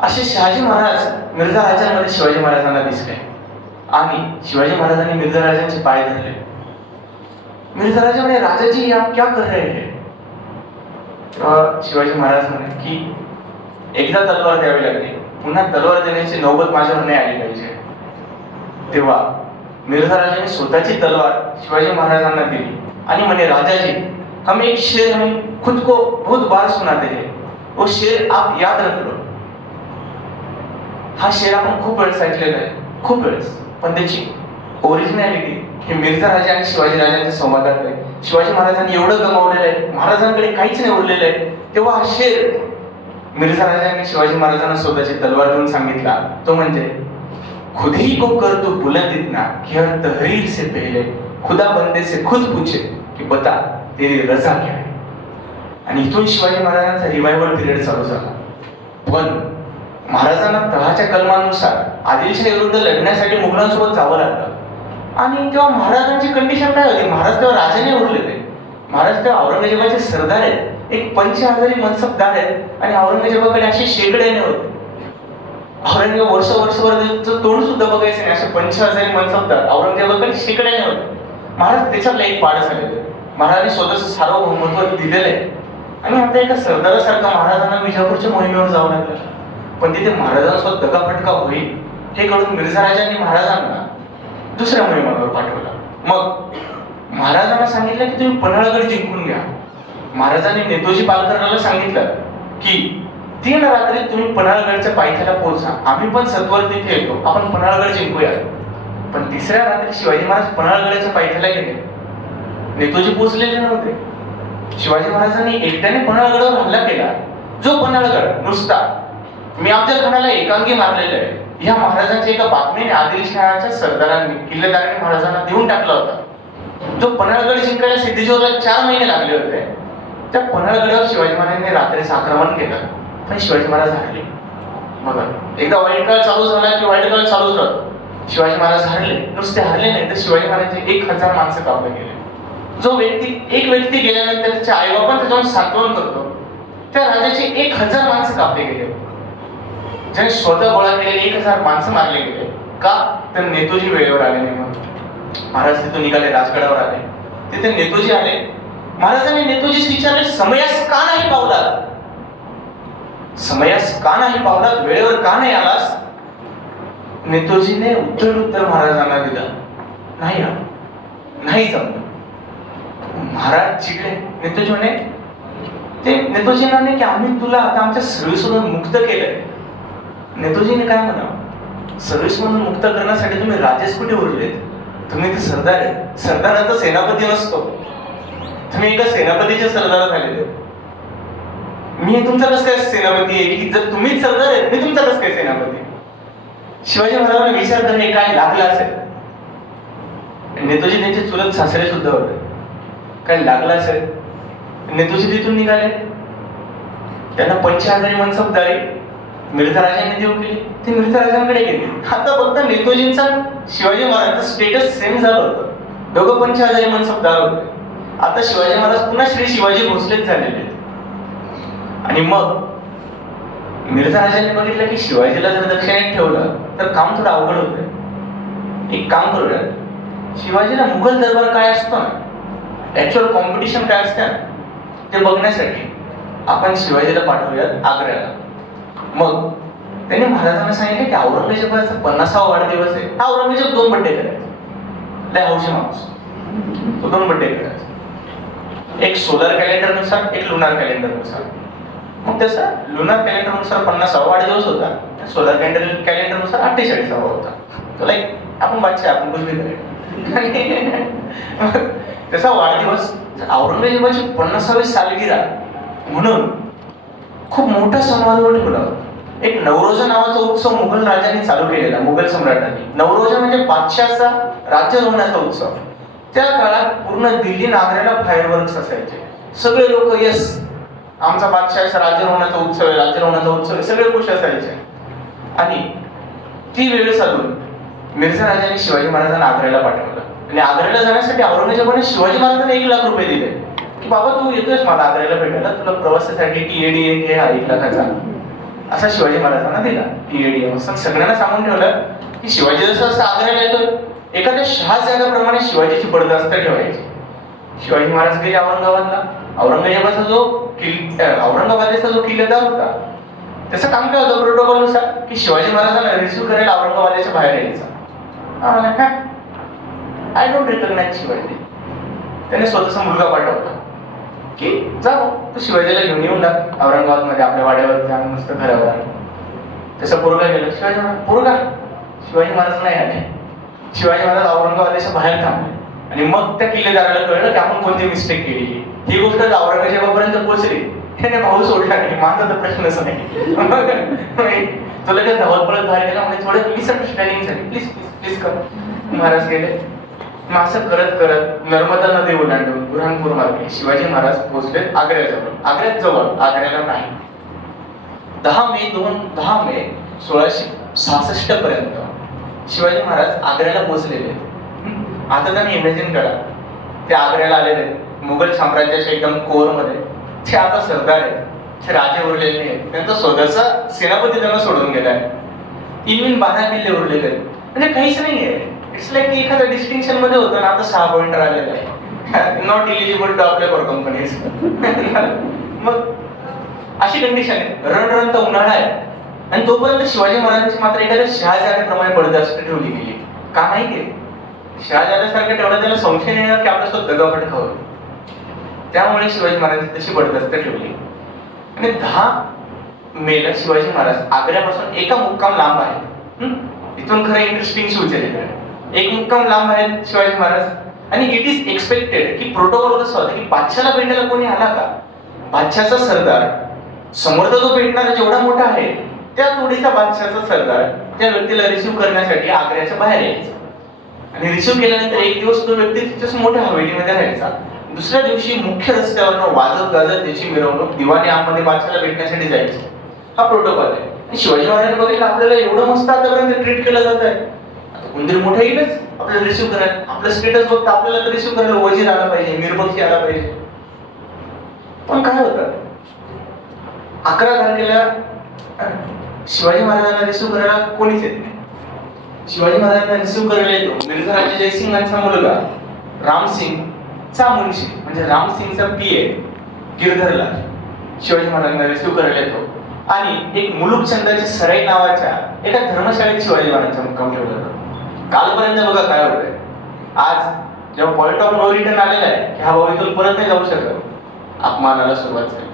असे शहाजी महाराज मिर्झा राजांमध्ये शिवाजी महाराजांना दिसले. आणि शिवाजी महाराजांनी मिर्झा राजांचे पाय धरले. मिर्झा राजा म्हणे, राजाजी आप क्या कर रहे हैं? शिवाजी महाराज म्हणे की एकदा तलवार द्यावी लागली, पुन्हा तलवार देण्याची नौबत माझ्यावर नाही आली पाहिजे. तेव्हा मिर्झा राजाने स्वतःची तलवार शिवाजी महाराजांना दिली आणि म्हणे, राजाजी हम एक शेर हम खुद को बहुत बार सुनाते हैं, वो शेर आप याद रख लो. हा शेर आपण खूप वेळेस ऐकलेला आहे, खूप वेळेस, पण त्याची ओरिजिनॅलिटी हे मिर्झा राजा आणि शिवाजी राजांच्या संवादात आहे. शिवाजी महाराजांनी एवढं गमावलेलं आहे, महाराजांकडे काहीच नाही उरलेलं आहे. तेव्हा हा शेर मिर्झा राजांनी शिवाजी महाराजांना स्वतःची तलवार देऊन सांगितला, तो म्हणजे, खुद ही को कर तू बुलंद इतना कि हर तहरीर से पहले खुदा बंदे से खुद पूछे कि बता तेरी रजा क्या है. आणि इथून शिवाजी महाराजांचा रिवायवल पिरियड चालू झाला. पण महाराजांना तहाच्या कलमानुसार आदिलशाही विरुद्ध लढण्यासाठी मुघलांसोबत जावं लागलं. आणि तेव्हा महाराजांची कंडिशन काय होती, महाराज तेव्हा राजे नाही उरलेले. महाराज तेव्हा औरंगजेबाचे सरदार आहेत, एक 50,000 मनसबदार आहेत आणि औरंगजेबाकडे असे शेकड्याने होते. औरंगजेब वर्षभर त्याचं तोंड सुद्धा बघायचं नाही, असे 50,000 मनसबदार औरंगजेबाकडे शेकड्याने होते. महाराज त्याच्यातला एक पाड झालेले. महाराजांनी स्वतःचं सार्वभौमत्व दिलेलं आहे. आणि आता एका सरदारासारखा महाराजांना विजापूरच्या मोहिमेवर जावं लागलं. पण तिथे महाराजांसोबत दगाफटका होईल हे कळून मिर्झा राजांनी महाराजांना दुसऱ्या मोहिमांवर पाठवलं. मग महाराजांना सांगितलं की तुम्ही पन्हाळगड जिंकून घ्या. महाराजांनी नेतोजी पालकरांना सांगितलं की 3 रात्री तुम्ही पन्हाळगडच्या पायथ्याला पोहोचा, आम्ही पण सत्वर तिथे येतो, आपण पन्हाळगड जिंकूया. पण 3ऱ्या रात्री शिवाजी महाराज पन्हाळगडाच्या पायथ्याला गेले. नेतोजी पोहोचलेले नव्हते. शिवाजी महाराजांनी एकट्याने पन्हाळगडावर हल्ला केला. जो पन्हाळगड नुसता मी अफजल खानाला एकांगी मारलेलं आहे ह्या महाराजांच्या एका बातमीने आदिलशहाच्या सरदारांनी किल्लेदारांनी महाराजांना देऊन टाकला होता. जो पन्हाळगड जिंकायला सिद्धेश्वरला 4 महिने लागले होते, त्या पन्हाळगडावर शिवाजी महाराजांनी रात्रीचं आक्रमण केलं, पण शिवाजी महाराज हरले. बघा, एकदा वाईट काळ चालू झाला की वाईट काळ चालूच राहतो. शिवाजी महाराज हरले. नुसते हरले नाही तर शिवाजी महाराजांचे 1000 माणसं कापले गेले. जो एक व्यक्ती गेल्यानंतर त्याच्या आईबापांचं त्याच्यावर सांत्वन करतो, त्या राजाचे 1000 माणसं कापले गेले. ज्याने स्वतः गोळा केलेले 1000 माणसं मारले गेले. का? तर नेतोजी वेळेवर आले नाही म्हणून. महाराज तिथून निघाले, राजगडावर आले. तिथे नेतोजी आले. महाराजांनी नेतोजीस विचारले, समयास का नाही पावलात? समयास का नाही पावलात? वेळेवर का नाही आलास? नेतोजीने उत्तर महाराजांना दिलं, नाही आलो, नाही जमलं. महाराज चिडले. नेतोजी म्हणे, ते नेतोजींना नाही की आम्ही तुला आता आमच्या सर्व्हिसमधून मुक्त केलंय. नेतोजीने काय म्हणावं, सर्व्हिस मधून मुक्त करण्यासाठी तुम्ही राजेच कुठे उरलेत? तुम्ही ते सरदार आहे. सरदाराचा सेनापती नसतो. तुम्ही एका सेनापतीचे सरदार झालेले. मी तुमचा कसं काय सेनापती आहे की जर तुम्हीच सरदार आहे मी तुमचा कसं काय सेनापती? शिवाजी महाराजांना विचार करणे काय लागलं असेल. नेतोजी त्यांचे चुलत सासरे सुद्धा होते. काय लागलं असेल. नेतोजी तिथून निघाले. त्यांना 50,000 मनसबदारी मिर्झा राजांनी देऊन दिली. ते मिर्झा राजांकडे गेले. आता फक्त नेतोजींचा शिवाजी महाराजांचा स्टेटस सेम झालं होतं. दोघं पण शेजारी मनसबदार होते. आता शिवाजी महाराज पुन्हा श्री शिवाजी भोसलेच झालेले आहेत. आणि मग मिर्झा राजांनी बघितलं की शिवाजीला जर दक्षिणेत ठेवलं तर काम थोडं अवघड होतं. एक काम करूया, शिवाजीला मुघल दरबार काय असतं ना, ऍक्च्युअल कॉम्पिटिशन काय असतं ते बघण्यासाठी आपण शिवाजीला पाठवूयात आग्र्याला. मग त्यांनी महाराजांना सांगितलं की औरंगजेबाचा 50वा वाढदिवस आहे, हा औरंगजेब 2 बड्डे करायचा. लय हौशी माणूस, तो 2 बड्डे करायचा, एक सोलर कॅलेंडर नुसार, एक लुनार कॅलेंडर नुसार. मग तसा लुनार कॅलेंडर नुसार 50वा वाढदिवस होता, सोलर कॅलेंडर नुसार 48वा होता. तो लाईक आपण बादशाह, आपण कुछ भी करेल. तसा वाढदिवस औरंगजेबाची 50वी सालगिरा म्हणून खूप मोठा समारोह ठेवला होता. एक नवरोजा नावाचा उत्सव मुघल राजांनी चालू केलेला, मुघल सम्राटांनी. नवरोजा म्हणजे बादशाहचा राज्यारोहणाचा उत्सव. त्या काळात पूर्ण दिल्ली आग्र्याला फायरवर्क्स असायचे. सगळे लोक यस आमचा बादशाहचा राज्यारोहणाचा उत्सव आहे, राज्यारोहणाचा उत्सव आहे, सगळे खुश असायचे. आणि ती वेळ साधून मिर्झा राजांनी शिवाजी महाराजांना आग्र्याला पाठवलं. आणि आग्र्याला जाण्यासाठी औरंगजेबाने शिवाजी महाराजांना 1 लाख रुपये दिले की बाबा तू येतोयस मला आग्र्याला भेटायला, तुला प्रवासासाठी TADA घे हा 1 लाखाचा, असा शिवाजी महाराजांना दिला. TADA सगळ्यांना सांगून ठेवलं की शिवाजी जसं आग्र्याला येतो एखाद्या शहाजहानाप्रमाणे शिवाजीची बडदास्त ठेवायची. शिवाजी महाराज गेले औरंगाबादला. औरंगजेबाचा जो औरंगाबादेचा जो किल्लेदार होता त्याचं काम काय होतं प्रोटोकॉल नुसार की शिवाजी महाराजांना रिसीव्ह करायला औरंगाबादेच्या बाहेर यायचा. I don't recognise Shivaji. त्याने स्वतःचा मुलगा पाठवला की जा तू शिवाजीला घेऊन येऊन टाक औरंगाबाद मध्ये आपल्या वाड्यावर जा मस्त घरावर. तसं पोरगा गेलं. शिवाजी महाराज नाही आले. शिवाजी महाराज औरंगाबादेच्या बाहेर थांबले. आणि मग त्या किल्लेदाराला कळलं की आपण कोणती मिस्टेक केली. ही गोष्ट औरंगजेबापर्यंत पोहोचली. त्याने भाऊ सोडला नाही, माझा तर प्रश्नच नाही. तो लगेच धावत पळत बाहेर गेला. म्हणजे थोडं मिसअंडरस्टँडिंग झाली, प्लीज प्लीज प्लीज कर. महाराज गेले. मग असं करत करत नर्मदा नदी ओलांडून बुरहानपूर मार्गे शिवाजी महाराज पोहोचले आग्र्याजवळ. आग्र्यात जवळ, आग्र्याला नाही. 10 मे 1666 पर्यंत शिवाजी महाराज आग्र्याला पोहोचलेले. आता त्यांनी इमॅजिन करा, ते आग्र्याला आलेले मुघल साम्राज्याच्या एकदम कोर मध्ये. ते आता सरदार आहेत, ते राजे उरलेले नाही, त्यांचा स्वतःचा सेनापती त्यांना सोडून गेलाय. 12 किल्ले उरलेले आहेत. म्हणजे काहीच नाहीये. इट्स लाईक एखाद्या डिस्टिंक्शन मध्ये होतं ना, आता 6 पॉइंटर आलेले आहे. Not eligible to apply for companies. मग अशी कंडिशन आहे. रणरणत उन्हाळा आहे आणि तोपर्यंत शिवाजी महाराजांची मात्र एखाद्या शहाजहानाप्रमाणे बडदास्त ठेवली गेली. का नाही केली? शहाजहानासारखं तेवढा त्याला संशय येणार की आपल्या स्वतः दगाफट खावं. त्यामुळे शिवाजी महाराजांची तशी बडदास्त ठेवली. आणि 10 मेला शिवाजी महाराज आग्र्यापासून एका मुक्काम लांब आहे. इथून खरं इंटरेस्टिंग शिवचरित्र आहे. एक मुक्काम लांब आहे शिवाजी महाराज. आणि इट इज एक्सपेक्टेड की प्रोटोकॉल कसं होतं की बादशाला भेटायला कोणी आला का, बादशाचा सरदार समोरचा जो भेटणारा जेवढा मोठा आहे त्या तोडीचा बादशाचा सरदार त्या व्यक्तीला रिसिव्ह करण्यासाठी आग्र्याच्या बाहेर यायचा. आणि रिसिव्ह केल्यानंतर एक दिवस तो व्यक्ती तिच्याच मोठ्या हवेलीमध्ये राहायचा. दुसऱ्या दिवशी मुख्य रस्त्यावर वाजत गाजत त्याची मिरवणूक दिवाणी आममध्ये बादशाला भेटण्यासाठी जायची. हा प्रोटोकॉल आहे. आणि शिवाजी महाराजांनी बघितलं आपल्याला एवढं मस्त आतापर्यंत ट्रीट केलं जात आहे, आता कोणतरी मोठं येईलच आपल्याला रिसिव्ह करायला. आपलं स्टेटस बघता आपल्याला तर रिसिव्ह करायला वजीर आला पाहिजे, मीरबक्षी आला पाहिजे. पण काय होतं, 11 तारखेला शिवाजी महाराजांना रिसिव्ह करायला कोणीच येत नाही. शिवाजी महाराजांना रिसिव्ह करायला येतो मिर्झा राजे जयसिंगांचा मुलगा रामसिंगचा मुंशी, म्हणजे रामसिंगचा PA गिरधरला शिवाजी महाराजांना रिसिव्ह करायला येतो. आणि एक मुलुकचंदाची सराई नावाच्या एका धर्मशाळेत शिवाजी महाराजांचा मुक्काम ठेवला जातो. कालपर्यंत बघा काय होतंय. आज जेव्हा पॉइंट ऑफ नो रिटर्न आलेला आहे की हा भाऊ इथून परत नाही जाऊ शकत, अपमानाला सुरुवात झाली.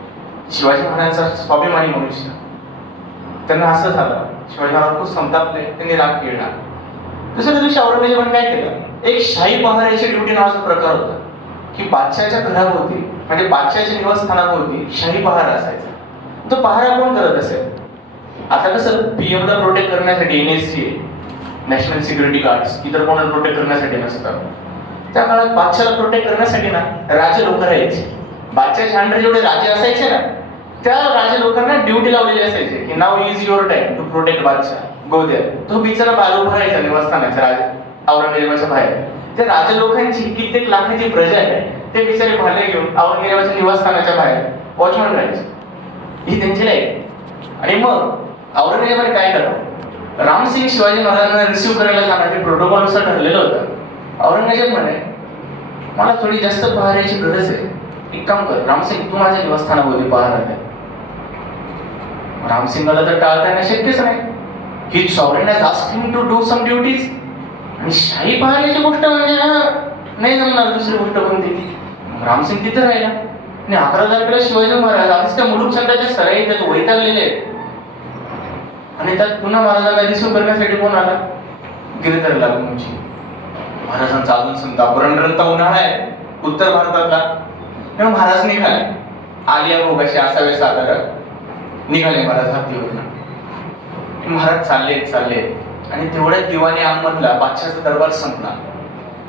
शिवाजी महाराजांचा स्वाभिमानी मनुष्य, त्यांना असं झालं. शिवाजी महाराज खूप संतापले, त्यांनी राग केला. दुसऱ्या दिवशी औरंगजेबाने काय केलं, एक शाही पहाऱ्याची ड्युटी नावाचा प्रकार होता की बादशाच्या घराभोवती म्हणजे बादशाच्या निवासस्थानाभोवती शाही पहारा असायचा. तो पहारा कोण करत असेल? आता कसं PM ला प्रोटेक्ट करण्यासाठी NSA नॅशनल सिक्युरिटी गार्ड्स इतर कोणाला प्रोटेक्ट करण्यासाठी नसतात. त्या काळात बादशाला प्रोटेक्ट करण्यासाठी ना राजे लोक राहायचे. बादशाच्या अंडर जेवढे राजे असायचे ना त्या राजे लोकांना ड्युटी लावलेली असायची की now is your time to protect badshah, go there. तो बिचारा बाहेर उभा राहायचा निवासस्थानाच्या राजा औरंगजेबाच्या बाहेर. त्या राजा लोकांची कित्येक लाखाची प्रजा आहे ते बिचारे भाले घेऊन औरंगजेबाच्या निवासस्थानाच्या बाहेर वॉचमन राहायचे. ही त्यांची लाईफ. आणि मग औरंगजेबाने काय करावं? रामसिंग शिवाजी महाराजांना रिसिव्ह करायला जाणार हे प्रोटोकॉलनुसार ठरलेलं होतं. औरंगजेब म्हणे मला थोडी जास्त पहाऱ्याची गरज आहे, एक काम कर रामसिंग तू माझ्या निवासस्थानाभोवती पहारा द्या. रामसिंगाला तर टाळता येणं शक्यच नाही. ही sovereign has asked him to do some duties. आणि शाही पहाऱ्याची गोष्ट म्हणजे नाही जमणार दुसरी गोष्ट कोणती. रामसिंग तिथे राहिला आणि 11 तारखेला शिवाजी महाराज आधीच त्या मुलुक संघाच्या सराई त्यात वैतागलेले आहेत. आणि त्यात पुन्हा महाराजांना रिसिव्ह करण्यासाठी कोण आला? गिरिधर लालमुंची. महाराजांचा अजून समजा रणरणता उन्हाळा आहे उत्तर भारतातला. तेव्हा महाराज निघाले. आलिया भोगाशी असावे साधारण निघाले महाराज हातीवरून. महाराज चालले आणि तेवढ्यात दिवाणी अहमदला बादशाहचा दरबार संपला.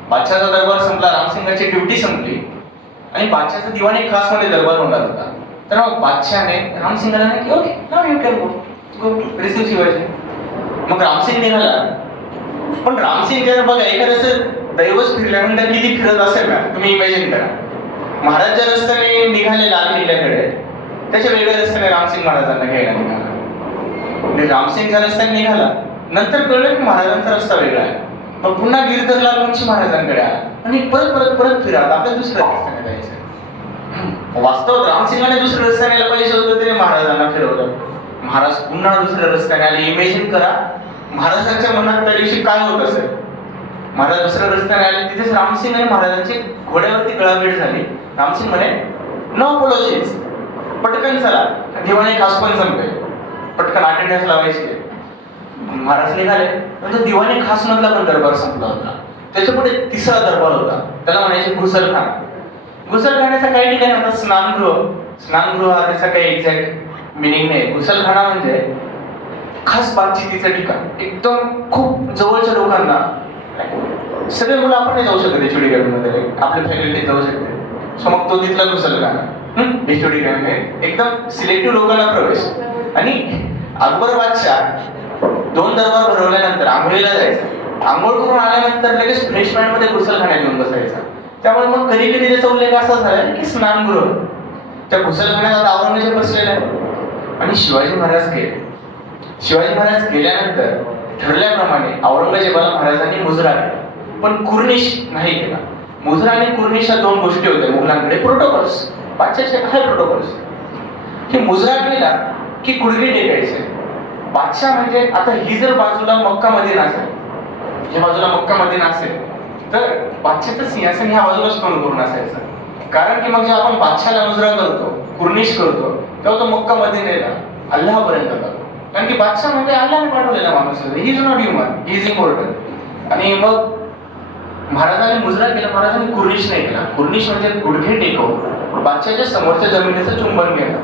बादशाहचा दरबार संपला, रामसिंगाची ड्युटी संपली आणि बादशाहचा दिवाणी खास मध्ये दरबार होणार होता. तर मग बादशाहने रामसिंगाला की okay now you can go receive Shivaji. मग रामसिंग निघाला. पण रामसिंग जर बघा एखाद्याचं दैवच फिरल्यानंतर किती फिरत असेल ना तुम्ही इमॅजिन करा. महाराज ज्या रस्त्याने निघाले लाल किल्ल्याकडे त्याच्या वेगळ्या रस्त्याने रामसिंग महाराजांना घ्यायला निघाला. म्हणजे रामसिंग ज्या रस्त्याने निघाला नंतर कळलं की महाराजांचा रस्ता वेगळा आहे. मग पुन्हा गिरधर लालमुंशी महाराजांकडे आला आणि परत फिरत आपल्या दुसऱ्या रस्त्याने जायचं. वास्तवात रामसिंगाने दुसऱ्या रस्त्याने यायला पाहिजे होतं तरी महाराजांना फिरवलं. महाराज पुन्हा दुसऱ्या रस्त्याने आले. इमॅजिन करा महाराजांच्या मनात त्या दिवशी काय होत असेल. महाराज दुसऱ्या रस्त्याने आले. तिथेच रामसिंग आणि महाराजांची घोड्यावरती गळाभेट झाली. रामसिंग म्हणे नो अपोलॉजीज, पटकन चला दिवाणी खास पण संपले, पटकन अटेंडन्स लावायची. महाराज निघाले. नंतर दिवाणी खास मधला पण दरबार संपला होता. त्याच्या पुढे तिसरा दरबार होता, त्याला म्हणायचे घुसलखान. घुसलखान्याचा काही ठिकाणी होता स्नानगृह हा त्याचा काही एक्झॅक्ट मिनिंग नाही. घुसलखाना म्हणजे खास बातचीतीचं ठिकाण, एकदम खूप जवळच्या लोकांना. सगळे मुलं आपण नाही जाऊ शकत एचओडी कॅबिनमध्ये, आपल्या फॅकल्टीत जाऊ शकते. सो मग तो तिथला घुसलखाना एचओडी कॅबिन एकदम सिलेक्टिव्ह लोकांना प्रवेश. आणि अकबर बादशाह 2 दरबार भरवल्यानंतर आंघोळीला जायचा. आंघोळ करून आल्यानंतर लगेच फ्रेश माइंड मध्ये घुसलखान्यात येऊन बसायचा. त्यामुळे मग कधी कधी त्याचा उल्लेख असा झाला की स्नानगृह त्या घुसलखान्यात आता औरंगजेब बसलेला आहे. आणि शिवाजी महाराज गेल्यानंतर ठरल्याप्रमाणे औरंगजेबाला महाराजांनी मुजरा केला, पण कुर्निश नाही केला. मुजरा आणि कुर्निश या 2 गोष्टी होत्या मुघलांकडे, प्रोटोकॉल्स, बादशाहचे काय प्रोटोकॉल्स. हे मुजरा केला की गुडघे टेकायचे. बादशाह म्हणजे आता ही जर बाजूला मक्का मदिना असेल, ह्या बाजूला मक्का मदिना असेल तर बादशाहचं सिंहासन ह्या बाजूलाच तोंड करून असायचं. कारण की मग जेव्हा आपण बादशाहला मुजरा करतो, कुर्निश करतो, तेव्हा तो मक्का मदिनेला अल्लाहपर्यंत करतो. कारण की बादशाह म्हणजे अल्लाहने पाठवलेला माणूस आहे. He is not human, he is important. आणि मग महाराजांनी मुजरा केला, महाराजांनी कुर्निश नाही केला. कुर्निश म्हणजे गुडघे टेकवून बादशाहच्या समोरच्या जमिनीचं चुंबन घेणं.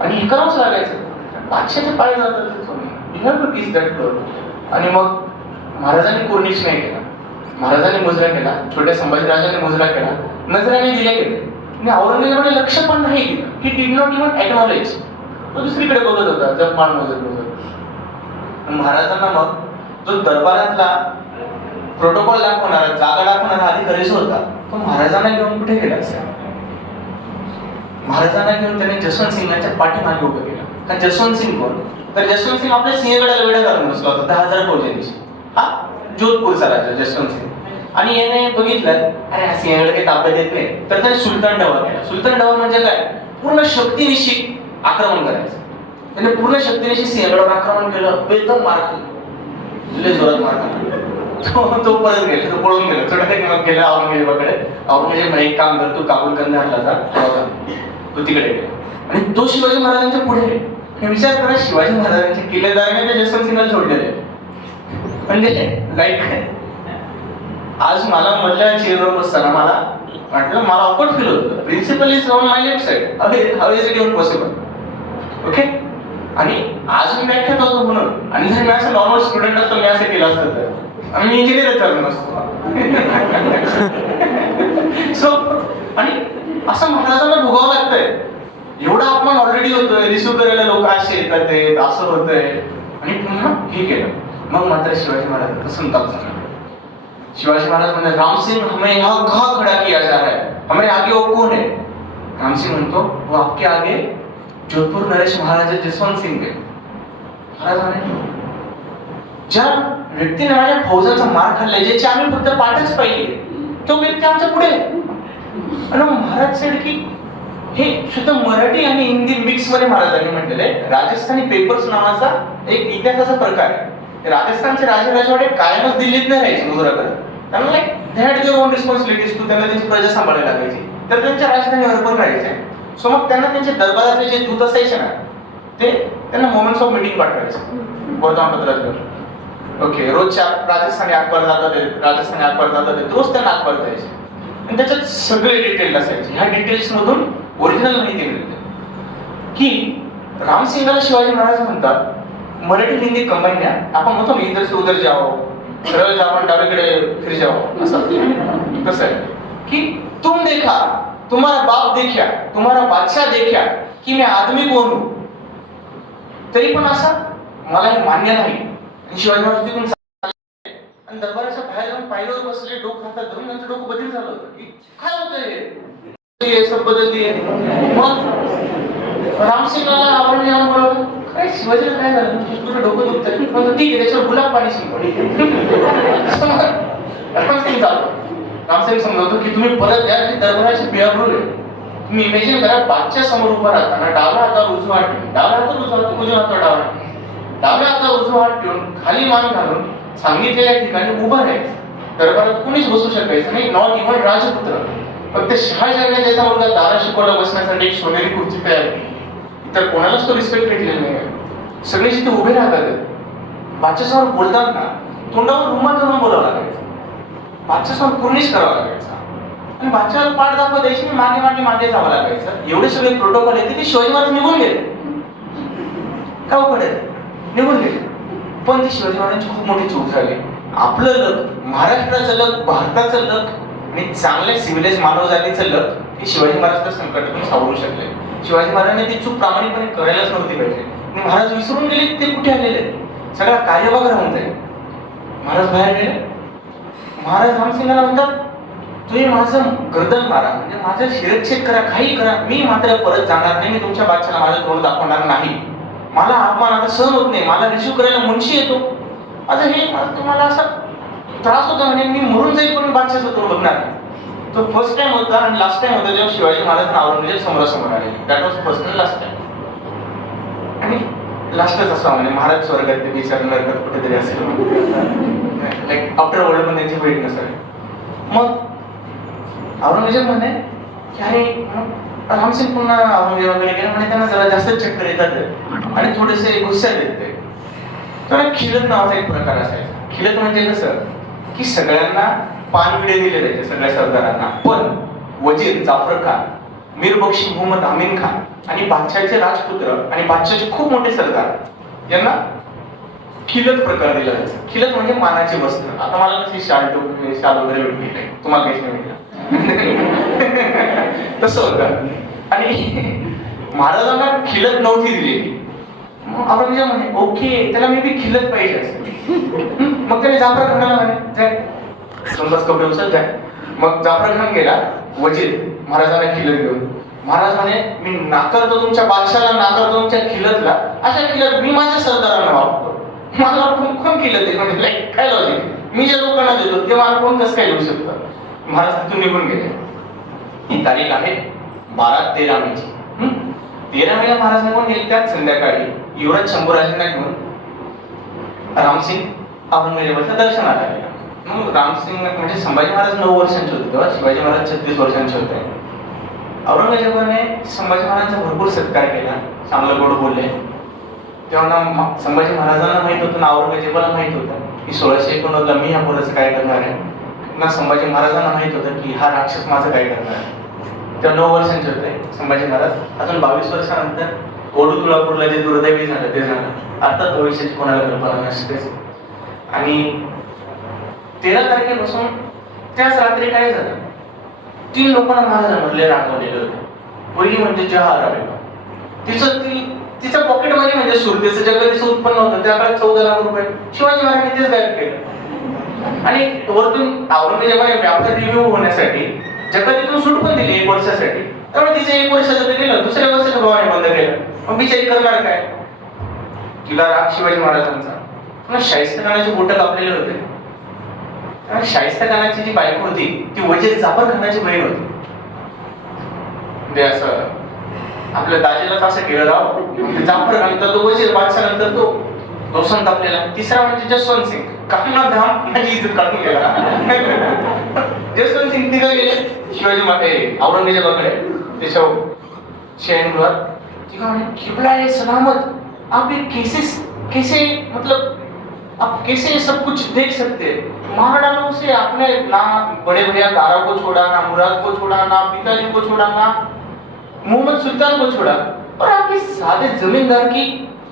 आणि हे करावंच लागायचं, बादशाहचे पाय जातात. You have to kiss that floor. आणि मग महाराजांनी कुर्निश नाही केला, महाराजांनी मुजरा केला. छोट्या संभाजीराजांनी मुजरा केला, नजराने दिले गेले. आणि औरंगजेबाने लक्ष पण नाही दिलं. He did not even acknowledge. तो दुसरीकडे बघत होता, जपमाळ मोजत. महाराजांना मग जो दरबारातला प्रोटोकॉल दाखवणारा, जागा दाखवणारा अधिकारीच होता, तो महाराजांना घेऊन कुठे गेला असेल. महाराजांना घेऊन त्याने जसवंत सिंगाच्या पाठीमागे उभं केलं. कारण जसवंत सिंग कोण? तर जसवंत सिंग आपल्या सिंहगडाला वेढा घालून बसला होता 10,000 फौजांची. हा जोधपूरचा राजा जसवंत सिंग. आणि याने बघितलं अरे हा सिंहगड काही ताब्यात येत नाही, तर त्याने सुलतान डवा केला. सुलतान डवा म्हणजे काय? पूर्ण शक्तीनिशी आक्रमण करायचं. त्याने पूर्ण शक्तीनिशी सिंहगडावर आक्रमण केलं. एकदम मार खाल्ला, लय जोरात मार खाल्ला. तो परत गेला, तो पळून गेला. थोडं गेला औरंगजेबाकडे. औरंगजेब एक काम कर, तू काबूल कंधारला जा. तो तिकडे गेला आणि तो शिवाजी महाराजांच्या पुढे. हे विचार करा, शिवाजी महाराजांचे किल्लेदाराने ते जसवंत सिंगाला सोडलेले. म्हणजे लाईक आज मला मधल्या चेअरवर बसताना मला वाटलं, मला ऑकवर्ड फील होतं. Principal is on my left side, how is it even possible. Okay. आणि आज मी व्याख्यात होतो म्हणून, आणि जर मी असं नॉर्मल स्टुडंट असतो, मी असं केलं असतं तर आम्ही इंजिनियर चालू नसतो. सो आणि असं महाराजांना भोगावं लागतंय. एवढा अपमान ऑलरेडी होतोय, रिसिव्ह करायला लोक असे येतात आहेत, असं होतंय, आणि पुन्हा हे केलं. मग मात्र शिवाजी महाराजांचा संताप झाला. शिवाजी महाराज म्हणतात राम सिंह हमें यहाँ कहाँ खड़ा किया जा रहा है, हमारे आगे वो कौन है? राम सिंह म्हणतो वो आपके आगे जोधपुर नरेश महाराज जसवंत सिंह है. महाराज म्हणे ज्या व्यक्तीने माझ्या फौजाचा मार खाल्लाय, ज्याची आम्ही फक्त पाठच पाहिली, तो व्यक्ती आमच्या पुढे आहे. आणि महाराज साहेब की हे शुद्ध मराठी आणि हिंदी मिक्स मध्ये महाराजांनी म्हटलेलं आहे. राजस्थानी पेपर्स नावाचा एक इतिहासाचा प्रकार आहे. राजस्थानचे राजे राजवाडे कायमच दिल्लीत नाही राहायचे मुजराकडे. त्यांना like they had their own responsibilities too, त्यांना त्यांची प्रजा सांभाळायला लागायची, तर त्यांच्या राजधानीवर पण राहायचे. सो मग त्यांना त्यांच्या दरबारातले जे दूत असायचे ना, ते त्यांना मोमेंट्स ऑफ मीटिंग पाठवायचे वर्तमानपत्रात. ओके, रोजच्या राजस्थानी अखबार जातात, राजस्थानी अखबार जातात, रोज त्यांना अखबार द्यायचे आणि त्याच्यात सगळे डिटेल असायचे. ह्या डिटेल्स मधून ओरिजिनल माहिती मिळते की रामसिंगाला शिवाजी महाराज म्हणतात मराठी हिंदी कंबाईन आहे. आपण म्हणतो ना इधर से उधर जाओ, सरळ जाओ, डावीकडे फिर जाओ, असं कसं आहे की तुम देखा, तुम्हारा बाप देखा, तुम्हारा बादशाह देखा की मैं आदमी कोण हूं, तरी पण असं मला हे मान्य नाही. आणि शिवाजी महाराज तिथून आणि दरबाराच्या बाहेर जाऊन पायरीवर बसले, डोकं हातात धरून त्यांचं डोकं बदल झालं होतं की काय होतंय हे सब बदलली. मग रामसिंगाला आवडून यावं बोलावलं, काय शिवाजीला काय झालं, तुझं डोकं दुखतंय, म्हणतो ठीक आहे त्याच्यावर गुलाब पाणी शिंपडी. रामसिंग चालू, रामसिंग समजवतो की तुम्ही परत या, की दरबाराचे बेअब्रूल आहे. तुम्ही इमेजिन करा, बादशाह समोर उभा राहताना डाव्या हातावर उजवा हात ठेवून, डाव्या हातावर उजवा हात, उजव्या हातावर डावा हात, डाव्या हातावर उजवा हात ठेवून खाली मान घालून सांगितलेल्या ठिकाणी उभं राहायचं. दरबारात कुणीच बसू शकायचं नाही, नॉट इव्हन राजपुत्र. फक्त शहाजहानने त्याचा मुलगा दारा शिकवला बसण्यासाठी एक सोनेरी खुर्ची तयार केली. तर कोणालाच तो रिस्पेक्ट भेटलेला नाही. सगळे जिथे उभे राहतात, बादशाहसमोर बोलताना तोंडावर रुमाल धरून बोलावं लागायचं, बादशाहसमोर कुर्निश करावं लागायचं आणि बादशाहाला पाठ दाखवा द्यायची, मागे जावं लागायचं. एवढे सगळे प्रोटोकॉल येते ते शिवाजी महाराज निघून गेले. का पडेल निघून गेले. पण ती शिवाजी महाराजांची खूप मोठी चूक झाली. आपलं लक, महाराष्ट्राचं लक, भारताचं लक आणि चांगल्या सिव्हिलाइज मानव जातीचं लक हे शिवाजी महाराज तर संकटातून सावरू शकले. शिवाजी महाराजांनी ती चूक प्रामाणिकपणे करायलाच नव्हती पाहिजे. महाराज विसरून गेले ते कुठे आलेले, सगळा कार्यभाग राहून जाईल. महाराज बाहेर गेले. महाराज रामसिंगाला म्हणतात तुम्ही माझं गर्दन मारा, म्हणजे माझं शिरच्छेद करा, काही करा, मी मात्र परत जाणार नाही. मी तुमच्या बादशाला माझं तोंड दाखवणार नाही. मला अपमान आता सहन होत नाही, मला रिसीव करायला मुनशी येतो. आता हे तुम्हाला असा त्रास होता म्हणजे मी मरून जाईल पण बादशाचं तोंड बघणार नाही. तो फर्स्ट टाइम होता आणि लास्ट टाइम होता जेव्हा शिवाजी महाराज औरंगजेब समोरासमोर आले. That was first and last time. आणि लास्टच असं म्हणजे महाराज स्वर्गात ते विचार नरकात कुठेतरी असेल, लाईक आफ्टर वर्ल्ड पण त्यांची भेट नसेल. मग औरंगजेब म्हणे की अरे रामसिंग पुन्हा औरंगजेबाकडे गेले म्हणे, त्यांना जरा जास्त चक्कर येतात आणि थोडेसे गुस्स्यात येते. तर खिलत नावाचा एक प्रकार असायचा. खिलत म्हणजे कसं की सगळ्यांना पान विडे दिले जायचे, सगळ्या सरदारांना, पण वजीर जाफर खान, मीर बक्षी मोहम्मद अमीन खान आणि बादशाहचे राजपुत्र आणि बादशाहचे खूप मोठे सरदार यांना खिलत प्रकार दिला जायचा. खिलत म्हणजे मानाचे वस्त्र. आता मला कशी शाल वगैरे भेटली, तुम्हाला काहीच नाही भेटलं तसं होतं. आणि महाराजांना खिलत नव्हती दिलेली. औरंगजेब म्हणे ओके त्याला मी बी खिलत पाहिजे असते. मग त्याने जाफर खानाला म्हणे जाय समजाच कपडे उचल जाय. मग जाफर खान गेला वजीर महाराजांना खिलत घेऊन. महाराज म्हणे मी नाकारतो तुमच्या बादशाला, नाकारतो तुमच्या खिलतला. अशा खिलत मी माझ्या सरदारांना वापरतो. मला कोण खिलत आहे म्हणजे लाईक काय लॉजिक, मी ज्या लोकांना देतो ते मला कोण कसं काय देऊ शकतं. महाराज तिथून निघून गेले. ही तारीख आहे 12-13 मेची. 13 मेला महाराज निघून गेले. त्याच संध्याकाळी युवराज शंभूराजांना घेऊन रामसिंग औरंगजेबाच्या दर्शनाला गेला. मग रामसिंग म्हणजे संभाजी महाराज 9 वर्षांचे होते तेव्हा, शिवाजी महाराज 36 वर्षांचे होते. औरंगजेबाने संभाजी महाराजांचा भरपूर सत्कार केला, चांगलं गोड बोलले. तेव्हा संभाजी महाराजांना माहित होतं ना औरंगजेबाला माहित होतं की 1689 मी ह्या पोराचं काय करणार आहे ना. संभाजी महाराजांना माहित होतं की हा राक्षस माझं काय करणार आहे. तेव्हा 9 वर्षांचे होते संभाजी महाराज. अजून 22 वर्षानंतर ओढू तुळापूरला जे दुर्दैवी झालं ते झालं. अर्थात भविष्याची कोणाला कल्पना नसतेच. आणि 13 तारखेपासून त्याच रात्री काय झालं, 3 लोकांना महाराजांमधले रागवलेले होते. पहिली म्हणजे जहाराबाई. तिच्या पॉकेटमध्ये म्हणजे सुरतेचं जगदीचं उत्पन्न होतं त्या काळात 14 लाख रुपये. शिवाजी महाराजांनी तेच गायब केलं. आणि वरतून औरंगजेबाने व्यापार रिव्ह्यू होण्यासाठी जगातीतून सूट पण दिली 1 वर्षासाठी. त्यामुळे तिचे 1 वर्ष जर गेलं, दुसऱ्या वर्षाच्या भावाने बंद केलं, मग बिचारी करणार काय? तिला राग शिवाजी महाराजांचा. पुन्हा शाहिस्ता खानाची बोटं कापलेले होते. आणि शाहिस्ता खानाची जी बायको होती ती वजीर जाफर खानाची बहीण होती. म्हणजे असं आपल्या दाजीलाच असं केलं राव. म्हणजे जाफर खान तर तो वजीर, बादशाह नंतर तो दोसन तापलेला. तिसरा म्हणजे जसवंत सिंग. काहींना धाम माझी इज्जत काढून गेला. जसवंत सिंग तिथं गेले शिवाजी औरंगजेबाकडे त्याच्या शयनगृहात. किबला है सलामत, आप ये कैसे मतलब आप कैसे सब कुछ देख सकते हैं? मार डालो उसे. आपने ना बड़े भैया दारा को छोड़ा, ना मुराद को छोड़ा, ना पिताजी को छोड़ा, ना मोहम्मद सुल्तान को छोड़ा, और आप इस सादे जमींदार की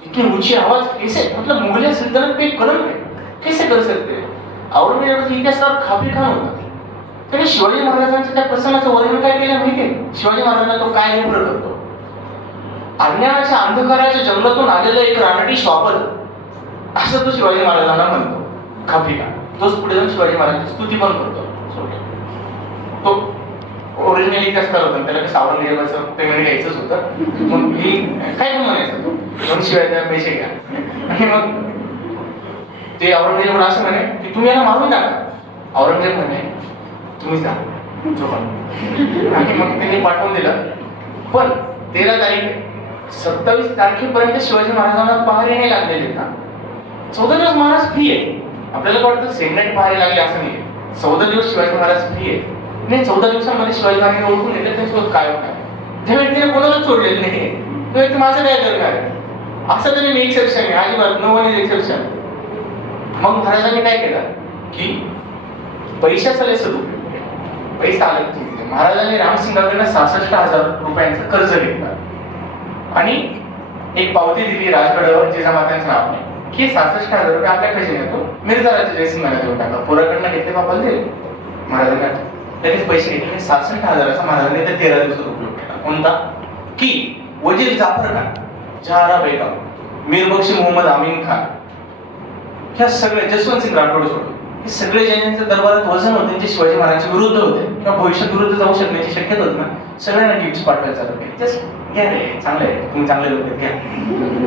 इतनी ऊंची आवाज कैसे, मतलब मुगलिया सल्तनत पे कलम है, कैसे कर सकते हैं? औरंगजेबाचा इतिहासकार खाफी खान होता. त्याने शिवाजी महाराजांच्या त्या प्रसंगाचं वर्णन काय केलं माहितीये? शिवाजी महाराजांना तो काय नेमकं करतो? अज्ञानाच्या अंधकाराच्या जंगलातून आलेलं एक रानटी श्वापल, असं तो शिवाजी महाराजांना म्हणतो खाफी खान. तोच पुढे जाऊन शिवाजी महाराजांची स्तुती पण करतो. तो ओरिजिनल इतिहासकार होता, त्याला कसं औरंगजेबाचं पेमेंट घ्यायचंच होतं. मग मी काय पण म्हणायचं, तो दोन शिवाय पैसे घ्या. आणि मग ते औरंगजेब असं म्हणे की तुम्ही याला मारून टाका. औरंगजेब म्हणे तुम्ही जा झोपा. आणि मग त्यांनी पाठवून दिलं. पण 13 तारीख 27 तारखेपर्यंत शिवाजी महाराजांना पहारे नाही लागलेले ना. 14 दिवस महाराज फ्री आहे. आपल्याला वाटतं सेंडनेट पहारे लागले असं नाही. 14 दिवस शिवाजी महाराज फ्री आहे. नाही 14 दिवसांमध्ये शिवाजी महाराजांना ओळखून येते त्यांच्यासोबत काय होणार. त्या व्यक्तीने कोणालाच सोडलेलं नाही. तो व्यक्ती माझं काय करणार आहे असं तरी मी एक्सेप्शन आहे. अजिबात नो वन इज एक्सेप्शन. मग महाराजांनी काय केलं की पैशाचा लय सदुपयोग. पैसा आला महाराजांनी रामसिंगाकडनं 66,000 रुपयांचं कर्ज घेतलं आणि एक पावती दिली राजगडावर जिजामातांच्या नावाने की 66,000 रुपये आपल्या खजिन्यातून मिर्झा जयसिंगाला देऊन टाका. पोराकडनं घेतले बापाला दिले. महाराजांना लगेच पैसे घेतले. 66,000चा महाराजांनी त्या 13 दिवसात उपयोग केला. कोणता? की वजीर जाफर खान, जहारा बेगम, मीर बक्षी मोहम्मद अमीन खान, ह्या सगळे जसवंत सिंग राठोड सोडून हे सगळे ज्यांच्या दरबारात वजन होते, जे शिवाजी महाराजांच्या विरुद्ध होते किंवा भविष्यात विरुद्ध जाऊ शकण्याची शक्यता होती ना, सगळ्यांना गिफ्ट पाठवायचं होतं. जस्ट घ्या रे, चांगलं आहे, तुम्ही चांगले लोक घ्या.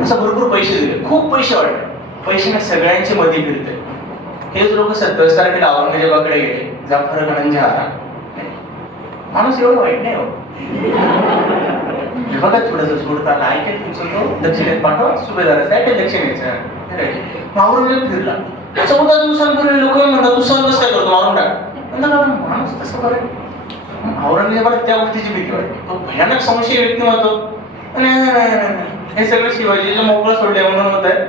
असं भरपूर पैसे दिले, खूप पैसे वाटले. पैशाने सगळ्यांचे मध्ये फिरते. हेच लोक 27 तारखेला औरंगजेबाकडे गेले. जाफर खानांचे हारा. माणूस एवढं वाईट नाही हो. बघा थोडंसं सोडताना ऐकेल तुमचं तो दक्षिणेत पाठवा, सुभेदाराचा आहे ते दक्षिणेचा. औरंगजेब फिरला. 14 दिवसांपूर्वी लोक म्हणतात तू सहज काय करतो, मारून टाक. माणूस तसं बरं. औरंगजेबाला त्या गोष्टीची भीती वाटते. तो भयानक संशय व्यक्तिमत्व. हे सगळं शिवाजीला मोकळं सोडले म्हणून होत आहे.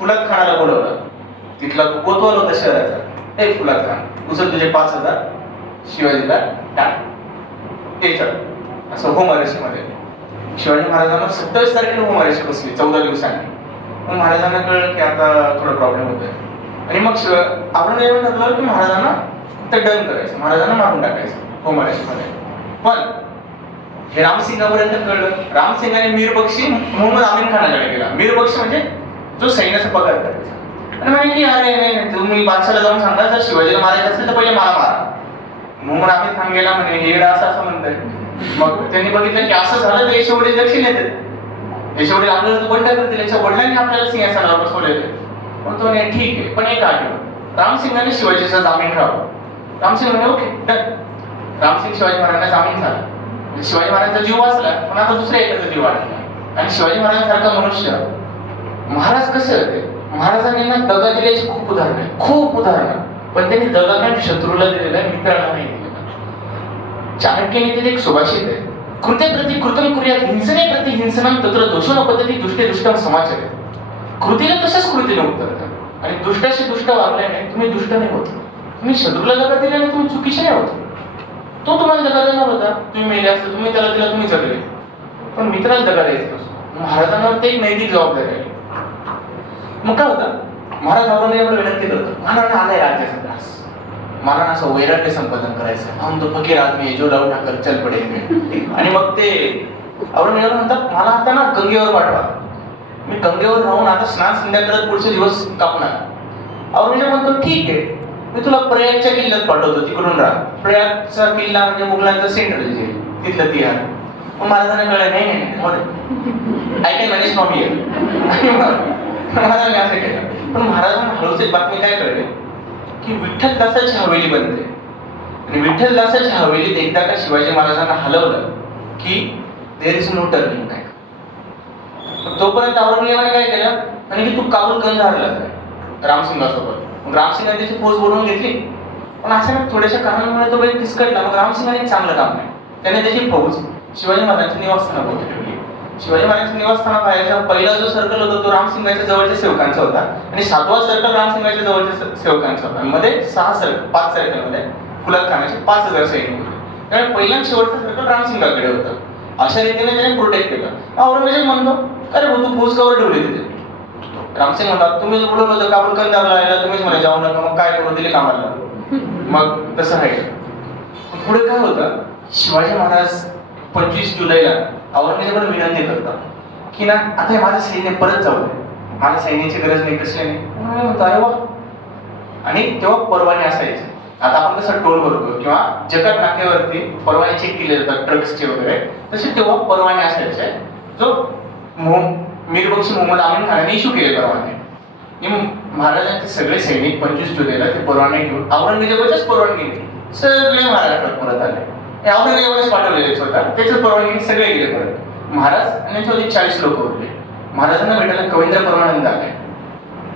फुलात खानाला बोलवलं. तिथला तो कोतवाल होता शहराचा. हे फुलात खान, तुझं तुझे 5,000 शिवाजीला टाक, ते चढ. असं होम अरेस्टमध्ये शिवाजी महाराजांना 27 तारखेला होम अरेस्ट बसली 14 दिवसांनी. मग महाराजांना कळलं की आता थोडा प्रॉब्लेम होतोय. आणि मग औरंगजेबाने ठरवलं की महाराजांना ते डन करायचं, महाराजांना मारून टाकायचं होम अरेस्टमध्ये. पण हे रामसिंगापर्यंत कळलं. रामसिंगाने मीर बक्षी मोहम्मद अमीन खानाकडे गेला. मीर बक्षी म्हणजे जो सैन्याचा पगार करायचा. आणि म्हणे की अरे नाही, तुम्ही बादशाला जाऊन सांगा जर शिवाजीला मारायचं असेल तर पहिले मला मारा. मोहम्मद अमीन खान गेला म्हणे हे असं म्हणतंय. मग त्यांनी बघितलं की असं झालं तर यशवडे दक्षिण येते. यशवडे आपल्याला बंड करतील, याच्या वडिलांनी आपल्याला सिंहासनावर बसवलेले. मग तो नाही ठीक आहे, पण एक आठवण रामसिंगाने शिवाजीचा जामीन राहावं. रामसिंग म्हणे ओके डन. रामसिंग शिवाजी महाराजांना जामीन झाला. शिवाजी महाराजांचा जीव वाचला, पण आता दुसऱ्या एकाचा जीव वाढला. आणि शिवाजी महाराजांसारखा मनुष्य महाराज कसे होते? महाराजांनी ना दगा दिल्याची खूप उदाहरणं आहेत, खूप उदाहरणं. पण त्यांनी दगा काय शत्रूला दिलेला आहे, मित्राला नाही दिलेला. चाणक्यनीतीत एक सुभाषित आहे, कृते प्रति कृतम कुर्यात हिंसने प्रति हिंसनम तत्र दोषो पद्धती दुष्टे दुष्टम समाचार. कृतीला तशाच कृतीने उत्तर द्या. आणि दुष्टाशी दुष्ट वागल्याने तुम्ही दुष्ट नाही होत. तुम्ही शत्रूला दगा दिल्याने तुम्ही चुकीचे नाही होत. तो तुम्हाला दगा देणार होता, तुम्ही मेले असते, तुम्ही त्याला दिला, तुम्ही जगले. पण मित्राला दगा द्यायचा नसतो. महाराजांवर ते एक नैतिक जबाबदारी आहे. मग काय होतं, महाराज औरंगजेबाला विनंती करतो, महाराजांना आलाय राज्याचा त्रास, मला ना असं वैराग्य संपादन करायचं, हम तो फकीर आदमी आहे जो लावून टाकर चल पडेल. आणि मग ते औरंगजेब म्हणतात मला आता ना गंगेवर पाठवा, मी गंगेवर राहून आता स्नान संध्या करत पुढचे दिवस कापणार. औरंगजेब म्हणतो ठीक आहे, मी तुला प्रयागच्या किल्ल्यात पाठवतो, तिकडून राहा. प्रयागचा किल्ला म्हणजे मुघलांचा सेंटर तिथलं तिहार. मग महाराजांना कळलं नाही I can manage from here. महाराजांनी असं केलं. पण महाराजांना हळूच एक बातमी काय कळली की विठ्ठलदासाची हवेली बनते. आणि विठ्ठलदासाच्या हवेलीत एकदा का शिवाजी महाराजांना हलवलं की there is no turning back. तोपर्यंत औरंगजेबाने काय केलं आणि की तू काबूल कंधारला रामसिंगासोबत. मग रामसिंगाने त्याची फौज बोलवून घेतली. पण अचानक थोड्याशा कारणामुळे तो काही फिसकटला. मग रामसिंगाने एक चांगलं काम केलं. त्याने त्याची फौज शिवाजी महाराजांच्या निवासस्थानाभोवती ठेवली. शिवाजी महाराजांच्या निवासस्थानाबाहेरचा पहिला जो सर्कल होता तो रामसिंगाच्या जवळच्या सेवकांचा होता आणि 7वा सर्कल रामसिंगाच्या जवळच्या सेवकांचा होता. मध्ये 5 सर्कलमध्ये फुलात खाण्याचे 5000 सैनिक होते. त्यामुळे पहिला आणि शेवटचा सर्कल रामसिंगाकडे होता. अशा रीतीने त्याने प्रोटेक्ट केलं. औरंगजेब म्हणतो अरे भाऊ तू फौज कवर ठेवली तिथे. रामसिंग म्हणतात तुम्ही बोलवलं होतं काबूल कंधारला यायला, तुम्हीच मला जाऊ नका. मग काय करू दिले कामाला. मग तसं राहिलं. पुढे काय होतं, शिवाजी महाराज 25 जुलैला औरंगजेबाला विनंती करतात की ना आता माझं सैन्य परत जाऊ दे, मला सैन्याची गरज नाही कसल्याने. म्हणतो अरे वा. आणि तेव्हा परवाने असायचे. आता आपण कसं टोल भरतो किंवा जकात नाक्यावरती परवाने चेक केले जातात ट्रक्सचे वगैरे, तसे तेव्हा परवाने असायचे जो मीरबक्षी मोहम्मद अमीन खानाने इश्यू केले परवाने. महाराजांचे सगळे सैनिक 25 जुलैला ते परवाने घेऊन औरंगजेबाच्याच परवानगीने सगळे महाराष्ट्रात परत आले. औरंगजेबानेच पाठवलेले स्वतः, त्याच्याच परवानगीने सगळे गेले परत. महाराज आणि त्यांच्यावरती 40 लोक होते. महाराजांना भेटायला कवींद्र परमानंद आले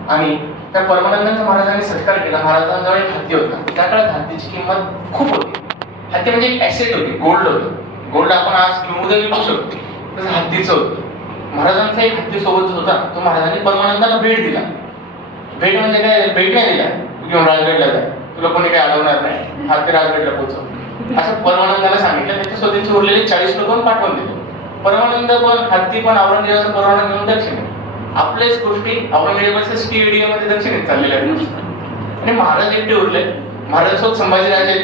आणि त्या परमानंदांचा महाराजांनी सत्कार केला. महाराजांजवळ एक हत्ती होता. त्या काळात हत्तीची किंमत खूप होती. हत्ती म्हणजे एक ऍसेट होती, गोल्ड होतं. गोल्ड आपण आज घेऊन उद्या विकू शकतो, तसं हत्तीचं होतं. महाराजांचा एक हत्ती सोबत होता, तो महाराजांनी परमानंदांना भेट दिला. भेट म्हणजे काय, भेट नाही दिला घेऊन राजगडला जाय, तुला कोणी काही अडवणार नाही, हत्ती राजगडला पोहोचव असं परमानंदाला सांगितलं. त्याच्या स्वतःचे उरलेले 40 लोक पाठवून दिले. परमानंद पण हत्ती पण औरंगजेबाचा परवाना घेऊन दक्षिण आपल्याच गोष्टी औरंगजेबाच्या स्टेडियम मध्ये दक्षिणेत चाललेल्या आहेत. आणि महाराज एकटे उरले. महाराजांसोबत संभाजीराजे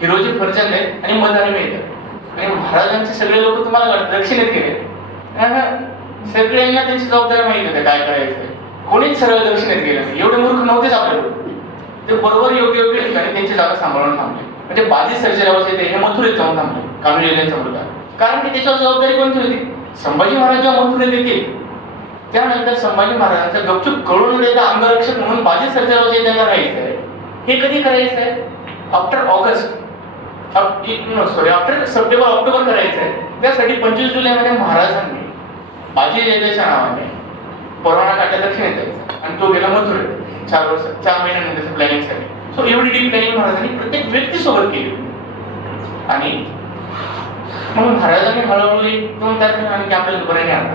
हिरोजी फर्जंद आहे आणि मदारी मिळतात. आणि महाराजांचे सगळे लोक तुम्हाला दक्षिणेत गेले. सगळ्यांना त्यांची जबाबदारी माहिती होते काय करायचं. कोणीच सरळ दक्षिणेत गेलं नाही. एवढे मूर्ख नव्हतेच आपले लोक. ते बरोबर योग्य योग्य ठिकाणी त्यांची जागा सांभाळून थांबले. म्हणजे बाजी सर्जेराव हे मथुरेत जाऊन थांबले, कान्होजींचा मुलगा. कारण की त्याच्यावर जबाबदारी कोणती होती, संभाजी महाराज जेव्हा मथुरेत येतील त्यानंतर संभाजी महाराजांचा गपचूप कळून देता अंगरक्षक म्हणून बाजी सर्जेराव त्यांना राहायचं आहे. हे कधी करायचं आहे, आफ्टर सप्टेंबर ऑक्टोबर करायचं आहे. त्यासाठी 25 जुलैमध्ये महाराजांनी बाजी जयदेच्या नावाने परवाना काढला दक्षिणेत जायचा आणि तो गेला मथुरेत 4 महिन्यानंतर प्लॅनिंगसाठी. सो एवढी डीप प्लॅनिंग महाराजांनी प्रत्येक व्यक्तीसोबत केली. आणि मग महाराजांनी हळूहळू 1-2 तारखेला आणखी आपल्याला बरं नाही आणलं,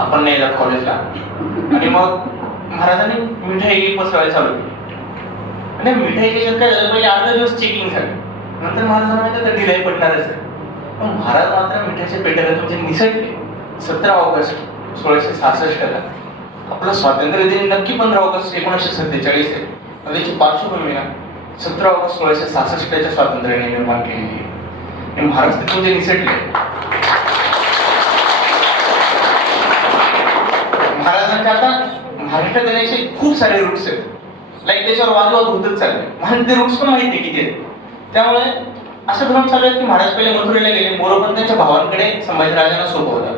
आपण नाही जात कॉलेजला. आणि मग महाराजांनी मिठाई पसरवायला चालू केली. आणि मिठाईच्या काय झालं, पहिले 8 दिवस चेकिंग झालं. नंतर महाराजांना माहिती तर डिलाय पडणारच आहे. पण महाराज मात्र मिठाईच्या पेट्याला तुमचे निसटले. 17 ऑगस्ट 1666ला आपलं स्वातंत्र्य दिन नक्की 15 ऑगस्ट 1947 आहे. त्याची पार्श्वभूमी ना 17 ऑगस्ट 1666च्या स्वातंत्र्याने निर्माण केलेली आहे. आणि महाराज ते तुमचे निसटले. महाराजांच्या आता महाराष्ट्रात येण्याचे खूप सारे रूट्स आहेत. लाईक त्याच्यावर वादविवाद होतच चालले. मला ते रूट्स पण माहिती आहे किती आहेत. त्यामुळे असं धरून चालू आहे की महाराज पहिले मथुरेला गेले. मोरोपंतांच्या भावांकडे संभाजीराजांना सोपवतात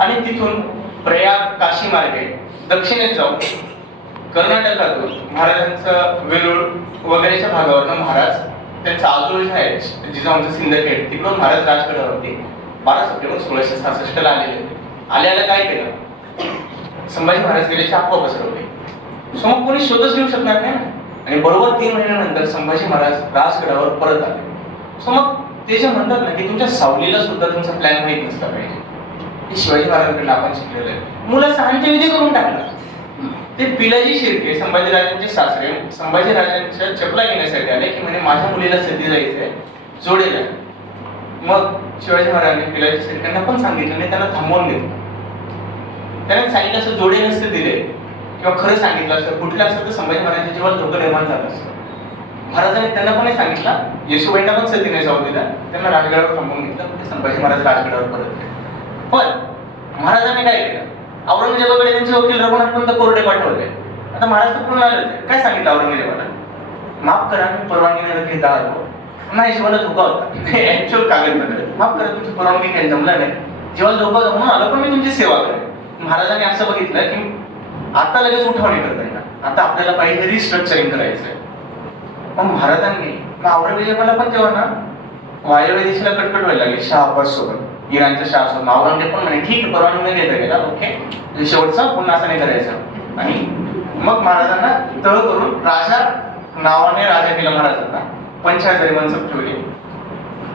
आणि तिथून प्रयाग काशी मार्गे दक्षिणेत जाऊन कर्नाटकातून महाराजांचं वेरूळ वगैरेच्या भागावरनं महाराज त्यांचा आजोळ जे आहे जिजाऊंचं सिंदखेड तिकडून महाराज राजगडावरती 12 सप्टेंबर 1666ला आलेले. आल्याला काय केलं, संभाजी महाराज गेल्याची अफवा पसरवली. सो मग कोणी शोधच घेऊ शकणार नाही ना. आणि बरोबर 3 महिन्यानंतर संभाजी महाराज राजगडावर परत आले. सो मग ते जे म्हणतात ना की तुमच्या सावलीला सुद्धा तुमचा प्लॅन माहीत नसला पाहिजे. हे शिवाजी महाराजांकडे आपण शिकलेलं आहे. मुलाचा अंत्यविधी करून टाकला. ते पिलाजी शिर्के संभाजीराजांचे सासरे संभाजीराजांच्या चपला घेण्यासाठी आले की म्हणजे माझ्या मुलीला सती जायचंय जोडेला. मग शिवाजी महाराजांनी पिलाजी शिर्केंना पण सांगितलं नाही, त्यांना थांबवून घेतलं. त्याने सांगितलं असं जोडे नसते दिले किंवा खरं सांगितलं असतं कुठलं असतं तर संभाजी महाराजांच्या जीवाला धोका निर्माण झाला असतं. महाराजांनी त्यांना पण सांगितलं, येशूबाईंना पण सती नाही जाऊ दिला, त्यांना राजगडावर थांबवून घेतलं. म्हणजे संभाजी महाराज राजगडावर परत गेले. पण महाराजांनी काय केलं, औरंगजेबाकडे त्यांचे वकील रघुनाथ पंत कोर्टे पाठवले. आता महाराज तर पूर्ण आले, काय सांगितलं औरंगजेबाला, माफ करा मी परवानगी न घेता आलो नाही जेव्हा धोका होता ऍक्च्युअल कागदपत्र माफ करा तुमची परवानगी काही जमलं नाही जेव्हा धोका जमून आलं पण मी तुमची सेवा करेन. महाराजांनी असं बघितलं की आता लगेच उठावणी करता येणार आता आपल्याला पाहिजे रिस्ट्रक्चरिंग करायचंय. मग महाराजांनी औरंगजेबाला पण तेव्हा ना वायव्य दिशेला कटकट व्हायला लागली शाह अब्बास सोबत इराणच्या शाह सोबत औरंगजेब पण म्हणे ठीक आहे परवानगी न घेता गेला ओके शेवटचा पुन्हा असं नाही करायचं. आणि मग महाराजांना तळ करून राजा नावाने राजा केलं महाराजांना 45,000 मनसब ठेवली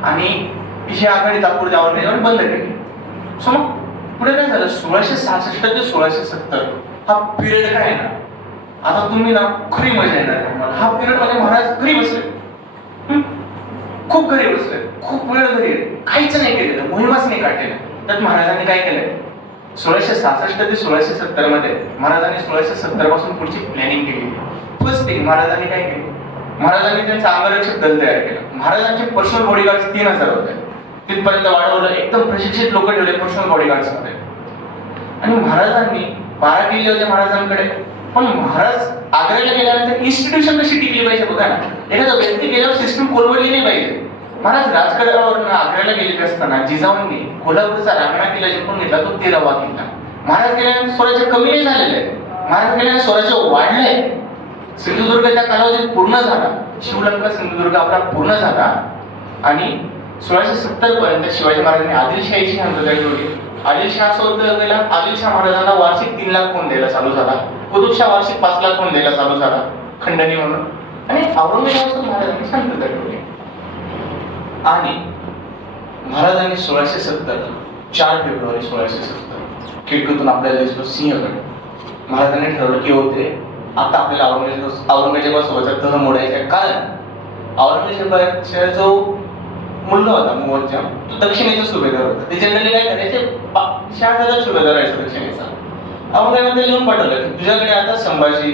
आणि ही आघाडी तात्पुरती औरंगजेबाने बंद केली. सो मग पुढे काय झालं 1666 ते 1670 हा पिरियड काय आहे ना आता तुम्ही ना खरी मजा येणार तुम्हाला. हा पिरियड मध्ये महाराज घरी बसले खूप घरी बसले खूप वेळ घरी काहीच नाही केलेलं मोहिमाच नाही काढलेलं. त्यात महाराजांनी काय केलंय 1666 ते 1670 मध्ये महाराजांनी 1670 पासून पुढची प्लॅनिंग केली. फर्स्ट थिंग महाराजांनी काय केलं महाराजांनी त्यांचा अंगरक्षक दल तयार केला. महाराजांचे पर्सनल बॉडीगार्ड 3,000 होते तिथपर्यंत वाढवलं एकदम प्रशिक्षित लोक ठेवले पर्सनल बॉडीगार्ड्स मध्ये. आणि महाराजांनी 12 किल्ले होते महाराजांकडे पण महाराज आग्र्याला गेल्यानंतर इन्स्टिट्यूशन कशी टिकली पाहिजे बघा ना एखादा व्यक्ती गेल्यावर सिस्टम कोलमडली नाही पाहिजे. महाराज राजगडावर आग्र्याला गेलेले असताना जिजाऊंनी कोल्हापूरचा रांगणा किल्ला जिंकून घेतला तो 13वा किल्ला. महाराज गेल्यानंतर स्वराज्य कमी नाही झालेलं आहे महाराज गेल्यानंतर स्वराज्य वाढलंय. सिंधुदुर्ग त्या कालावधीत पूर्ण झाला शिवलंका सिंधुदुर्ग आपला पूर्ण झाला आणि 1670 पर्यंत शिवाजी महाराजांनी आदिलशाहीची हंतरणी ठेवली. आदिलशाह सोबत गेला आदिलशाह महाराजांना वार्षिक 3 लाख कोण द्यायला चालू झाला कुतुबशाह वार्षिक 5 लाख कोण द्यायला चालू झाला खंडणी म्हणून. आणि औरंगजेबासोबत महाराजांनी शांतता ठेवली. आणि महाराजांनी 1670 4 फेब्रुवारी 1670 खिडकीतून आपल्याला दिसलो सिंहगड. महाराजांनी ठरवलं की होते आता आपल्याला औरंगजेबासोबतचा तह मोडायचा आहे. कारण औरंगजेबाचा जो मुलगा होता मुवज्जम तो दक्षिणेचा सुभेदार होता. ते जनरली काय करायचे 6,000 सुभेदार राहायचा दक्षिणेचा. औरंगजेबाने लिहून पाठवलं की तुझ्याकडे आता संभाजी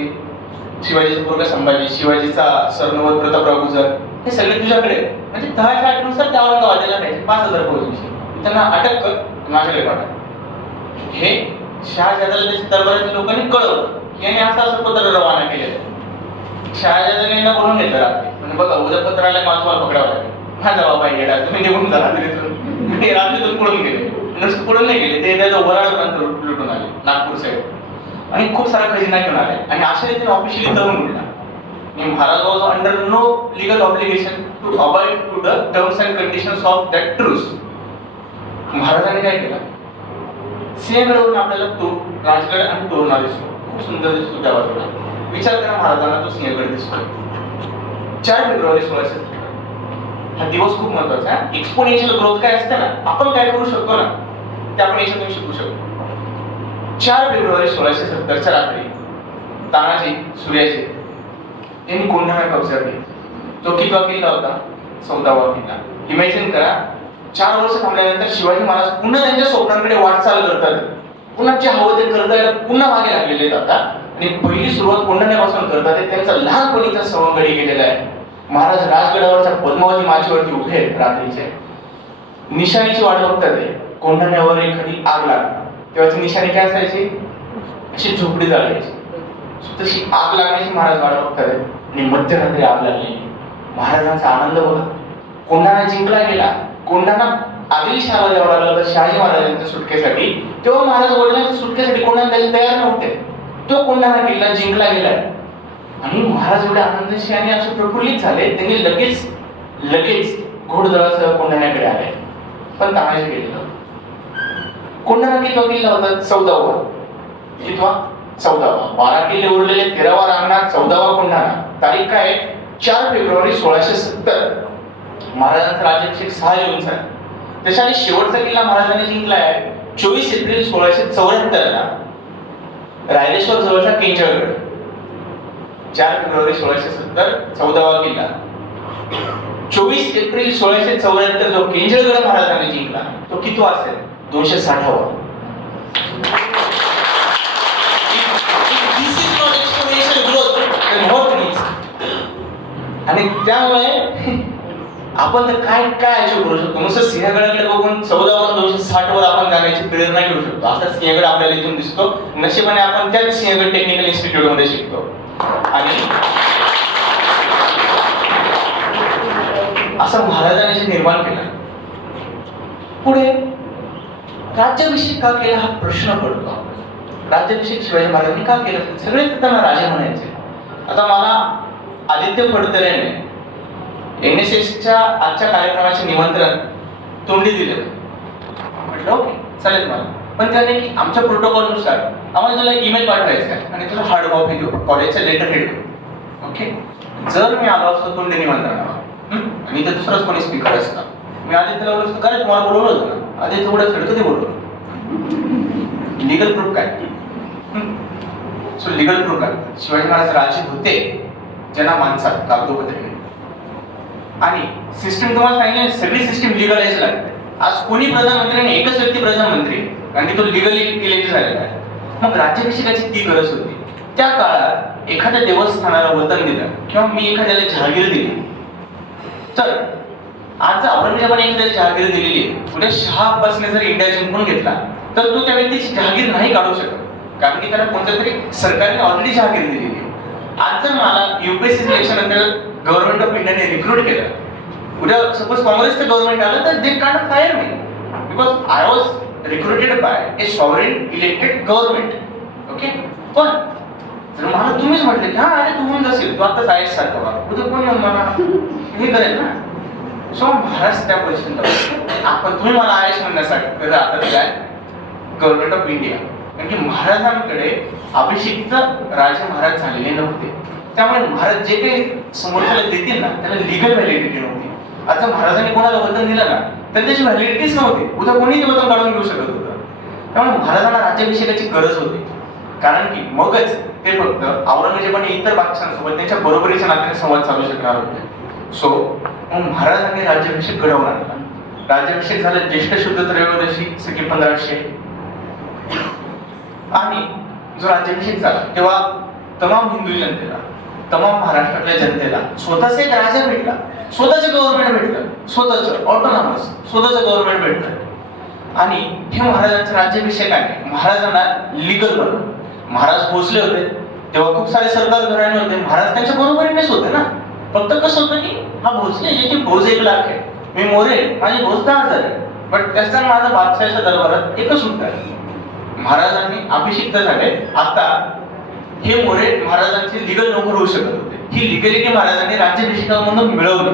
शिवाजीचा पोरगा संभाजी शिवाजीचा सरनोबत प्रतापराव गुजर हे सगळे तुझ्याकडे म्हणजे तहाच्या अटीनुसार त्या औरंगाबादेला राहायचे 5,000 फौजींची. त्यांना अटक कर माझ्याकडे पाठव. हे शहाजहानला त्याच्या दरबारातील लोकांनी कळवलं की याने असं पत्र रवाना केलेलं. शहाजहान यांना बोलून घेतलं रात्री म्हणजे बघा उद्या पत्र आलं का तुम्हाला पकडावं लागेल. माझा बाबा येडा तुम्ही निघून जा रात्रीतून. ते रात्रीतून पळून गेले नुसतं पळून नाही गेले ते त्याचं वराड प्रांत लुटून आले नागपूर साईड आणि खूप सारा खजिना घेऊन आले आणि अशा रीतीने ऑफिशियली तरुण उडला. Maharaj was under no legal obligation to abide to the terms and conditions of that truce. महाराजांनी काय केलं सिंहगडवरून आपल्याला तो राजगड आणि तोरणा दिसतो खूप सुंदर दिसतो त्या बाजूला. विचार करा महाराजांना तो सिंहगड दिसतोय. 4 फेब्रुवारी 1670 हा दिवस खूप महत्वाचा आहे. एक्सपोनेन्शियल ग्रोथ काय असते ना आपण काय करू शकतो ना ते आपण याच्यातून शिकू शकतो. 4 फेब्रुवारी 1670 रात्री तानाजी सूर्याजी यांनी कोंढाणा कब्जात घेतला. तो कितवा किल्ला होता 14वा किल्ला. इमॅजिन करा 4 वर्ष थांबल्यानंतर शिवाजी महाराज पुन्हा त्यांच्या स्वप्नांकडे वाटचाल करतात. पुन्हा जे हवं ते करतायला पुन्हा मागे लागलेले आहेत आता आणि पहिली सुरुवात कोंढाण्यापासून करतात. त्यांचा लहानपणीचा सवंगडी गेलेला आहे. महाराज राजगडावरच्या पद्मावती माचीवरती उभे आहेत रात्रीचे निशाणीची वाट बघतात. कोंढाण्यावर एखादी आग लागली तेव्हाची निशाणी काय असायची अशी झोपडी जाळायची. तशी आग लागण्याची महाराज वाट बघतात आणि मध्यरात्री आग लागली. महाराजांचा आनंद बघा कोंढाणा जिंकला गेला. कोंढाणा आदिलशाहला जेव्हा लागला होता शहाजी महाराजांच्या सुटकेसाठी तेव्हा महाराज वडिलांच्या सुटकेसाठी कोंढाणा द्यायला तयार नव्हते. तो कोंढाणा किल्ला जिंकला गेलाय आणि महाराज एवढे आनंदाशी आणि असे प्रफुल्लित झाले त्यांनी लगेच घोडदळासह कोंढाण्याकडे आले. पण तानाजी गेलेलं. कोंढाणा कितवा किल्ला होता 14वा कितवा 14वा. 12 किल्ले उरलेले 13वा रांगणात 14वा कोंढाणा. तारीख काय 4 फेब्रुवारी 1670. महाराजांचा राज्याभिषेक 6 जूनचा आहे. त्याच्याने शेवटचा किल्ला महाराजांनी जिंकलाय 24 एप्रिल 1674 ला रायरेश्वर जवळचा केंचळगड. 4 फेब्रुवारी 1670 14वा किल्ला. 24 एप्रिल 1674 जो केंचळगड महाराजांनी जिंकला तो किती असेल 260वा. आणि त्यामुळे आपण तर काय अचीव करू शकतो. नुसतं सिंहगडाकडे बघून 14 वर 260 वर आपण जाण्याची प्रेरणा घेऊ शकतो. असा सिंहगड आपल्याला इथून दिसतो. नशिबाने आपण त्याच सिंहगड टेक्निकल इन्स्टिट्यूट मध्ये शिकतो आणि असं महाराजांनी जे निर्माण केलं. पुढे राज्याभिषेक का केला हा प्रश्न पडतो. राज्याभिषेक शिवाजी महाराजांनी का केला? सगळेच त्यांना राजे म्हणायचे. आता मला आदित्य फडतरेने NSSच्या आजच्या कार्यक्रमाचे निमंत्रण तोंडी दिलं. म्हटलं ओके चालेल मला, पण त्याने की आमच्या प्रोटोकॉलनुसार आम्हाला तुला ईमेल पाठवायचा आहे आणि तुला हार्ड कॉपी देऊ, कॉलेजचं लेटर हेड. ओके, जर मी आलो असतो तोंडी निमंत्रणावर आणि इथे दुसराच कोणी स्पीकर असता, मी आदित्यला बोललो असतो, काय तुम्हाला बोलवलं होतं ना, आदित्य एवढं खेळ कधी बोलवलं? लिगल प्रूफ काय? सो लिगल प्रूफ काय? शिवाजी महाराज राजे होते ज्यांना माणसात कागदोपत्री आणि सिस्टीम तुम्हाला सांगितलं, सगळी सिस्टीम लिगलाइज लागते. आज कोणी प्रधानमंत्री आणि एकच व्यक्ती प्रधानमंत्री आणि तो लिगली इलेक्ट झालेला आहे. मग राज्याभिषेकाची ती गरज होती. त्या काळात एखाद्या देवस्थानाला वतन दिलं किंवा मी एखाद्याला जहागीर दिली, तर आज औरंगजेबाने एखाद्याला जहागीर दिलेली आहे, उद्या शहा अब्बासने जर इंडिया जिंकून घेतला तर तो त्या व्यक्तीची जहागीर नाही काढू शकत, कारण की त्याला कोणत्या तरी सरकारने ऑलरेडी जहागीर दिलेली आहे. आज जर मला UPSC सिलेक्शन नंतर गव्हर्नमेंट ऑफ इंडियाने रिक्रूट केलं, उद्या सपोज काँग्रेसचं गव्हर्नमेंट आलं तर दे कांट फायर मी because I was recruited by a sovereign elected government. Okay, पण जर मला तुम्हीच म्हटले की हा अरे तू होऊन जाशील, तू आता IAS सारखं बघा, उद्या कोणी येऊन मला हे करेल ना. सो महाराज त्या पोझिशनला आपण तुम्ही मला IAS म्हणण्यासाठी आता दिलाय गव्हर्नमेंट ऑफ इंडिया, कारण की महाराजांकडे अभिषिक्त राजे महाराज झालेले नव्हते. त्यामुळे महाराज जे काही समोरच्याला देतील ना त्याला लिगल व्हॅलिडिटी नव्हती. आता महाराजांनी कोणाला वतन दिलं ना तर त्याची व्हॅलिडिटीच नव्हती, उद्या कोणी ते वतन काढून घेऊ शकत होतं. त्यामुळे महाराजांना राज्याभिषेकाची गरज होती, कारण की मगच ते फक्त औरंगजेबाने इतर बादशाहांसोबत त्यांच्या बरोबरीच्या नात्याने संवाद चालू शकणार होते. सो मग महाराजांनी राज्याभिषेक घडवून आणला. राज्याभिषेक झाला ज्येष्ठ शुद्ध त्रयोदशी सकी 1500 आणि जो राज्याभिषेक झाला तेव्हा तमाम हिंदू जनतेला, तमाम महाराष्ट्रातल्या जनतेला स्वतःच एक राजा भेटला, स्वतःचं गव्हर्नमेंट भेटलं, स्वतःचं ऑटोनॉमस स्वतःचं गव्हर्नमेंट भेटलं. आणि हे महाराजांच्या राज्याभिषेकाने महाराजांना लिगल बनवलं. महाराज भोसले होते तेव्हा खूप सारे सरदार घराणे होते, महाराज त्यांच्या बरोबरीनेच होते ना. फक्त कसं होतं की हा भोसले ज्याची भोज 1 लाख आहे, मी मोरे माझी भोज 10,000 आहे, बट त्याचा माझा बादशाहाच्या दरबारात एकच उत्तर आहे. महाराजांनी अभिषिक्त झाले, आता हे मोरे महाराजांचे लिगल नोकर होऊ शकत होते. ही लिगलिटी महाराजांनी राज्याभिषेकामधून मिळवली.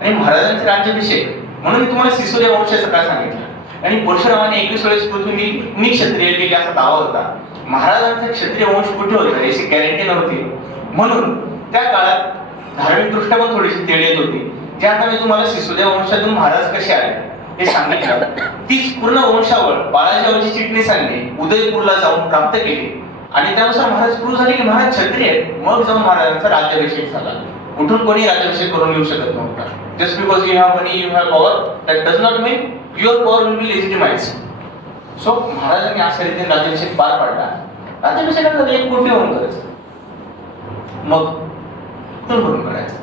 आणि महाराजांचे राज्याभिषेक म्हणून मी तुम्हाला सिसोदिया वंशाचं काय सांगितलं, आणि परशुरामाने 21 वेळेस पृथ्वी क्षत्रिय केली असा दावा होता. महाराजांचा क्षत्रिय वंश कुठे होता याची गॅरंटी नव्हती, म्हणून त्या काळात धार्मिक दृष्ट्या पण थोडीशी तेढ येत होती. जे आता मी तुम्हाला सिसोदिया वंशातून महाराज कसे आले हे सांगितलं, तीच पूर्ण वंशावळ बाळाजीची चिटणीसांनी उदयपूरला जाऊन प्राप्त केली आणि त्यानुसार महाराज प्रूव्ह झाले की महाराज क्षत्रिय आहेत. मग जाऊन महाराजांचा राज्याभिषेक झाला. कुठून कोणी राज्याभिषेक करून येऊ शकत नव्हता. Just because you have money, you have power, that does not mean your power will be legitimised. So महाराजांनी अशा रीतीने राज्याभिषेक पार पाडला. राज्याभिषेकाला 1 कोटी होऊन करायचं, मग कुठून भरून करायचं.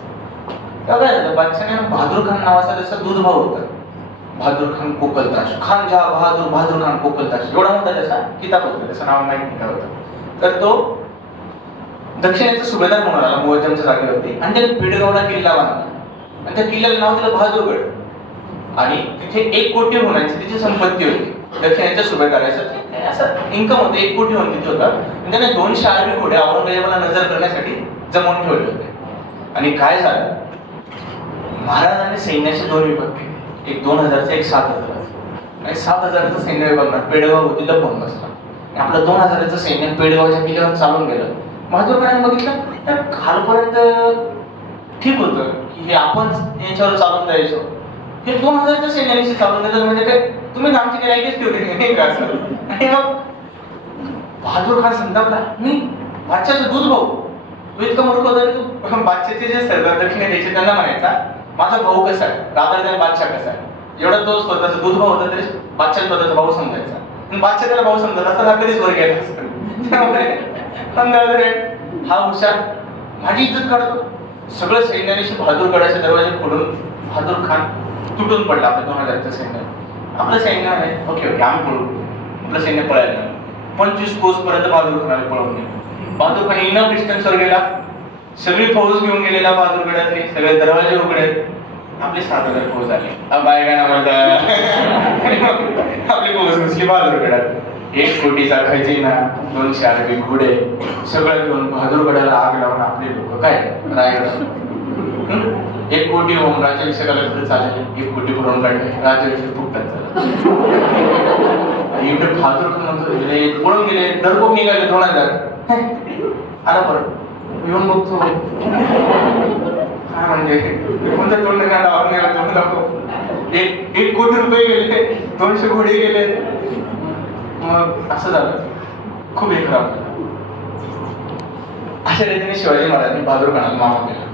तेव्हा काय झालं, बादशाहाने बहादूर खान नावाचा त्याचा दूध भाऊ होता, बहादूर खान कोकलताश, खान जहा बहादूर, बहादूर खान कोकलताश, एवढा मोठा त्याचा किताब होता, त्याचं नाव माहिती नाही काय होतं. तर तो दक्षिणेचा सुभेदार म्हणून आला मुअज्जमच्या जागेवरती आणि त्याने पेडगावला किल्ला बांधला आणि त्या किल्ल्याला नाव दिलं बहादूरगड. आणि तिथे 1 कोटी होण्याची तिची संपत्ती होती. दक्षिणेच्या सुभेदाराचं असं इन्कम होतं, 1 कोटी होऊन तिथे होता. आणि त्याने 200 आरबी घोडे औरंगजेबाला नजर करण्यासाठी जमवून ठेवले होते. आणि काय झालं, महाराजांनी सैन्याचे 2 विभाग केले, एक 2000चा, एक 7000चा. आणि 7000चं सैन्य विभाग पेडगाव होती लपवून बसला. आपलं 2000चं सैन्य पेडगावच्या किल्ल्यावर चालून गेलं. बहादूरगडाने बघितलं तर खालपर्यंत ठीक होतं की हे आपण याच्यावर चालून जायचो, हे 2000च्या सैन्याने चालून गेलं म्हणजे काय तुम्ही आमची काही ऐकच ठेवली नाही का असं. आणि मग बहादूर खान संतापला, मी बादशाचं दूध भाऊ, तू इतका मूर्ख होता की तू बादशाचे जे सरदार दक्षिणे द्यायचे त्यांना म्हणायचा माझा भाऊ कसा आहे, रादर दॅन बादशाह कसा आहे. एवढा तो स्वतःचा दूध भाऊ होता तरी बादशाह स्वतःचा भाऊ समजायचा. बादशाह त्याला भाऊ समजत असता हा कधीच वर गेला असतो. त्यामुळे हा हुशार माझी इज्जत काढतो. सगळं सैन्याने बहादूरगडाचे दरवाजे खोलून बहादूर खान तुटून पडला. आपल्या 2000चं सैन्य, आपलं सैन्य आहे ओके ओके आम्ही पळू, आपलं सैन्य पळायला 25 कोस पर्यंत बहादूर खानाला पळवून गेले. बहादूर खान इनफ डिस्टन्सवर गेला, सगळी फौज घेऊन गेलेला बहादूरगडातली, सगळे दरवाजे उघडे. आपले 7,000 पोहोच झाले. बायकांना म्हणतात आपली पोहोच घुसली बहादूरगडात. 1 कोटीचा खजिना, 200 आरबी घोडे सगळं घेऊन बहादूरगडाला आग लावून आपले लोक काय रायगड. 1 कोटी होऊन राज्याभिषेकाला खरं चालेल, 1 कोटी भरून काढले, राज्याभिषेक फुकटात झाला. एवढे बहादूर म्हणतो गेले, पळून गेले, दरकोप निघाले 2,000. आला परत येऊन बघतो काय म्हणजे कोणत्या तोंड नाही तोंड दाखव. 1 कोटी रुपये गेले, 200 घोडे गेले. मग असं झालं, खूप हे खराब झालं. अशा रीतीने शिवाजी महाराजांनी बहादूर खानाला मामा केला.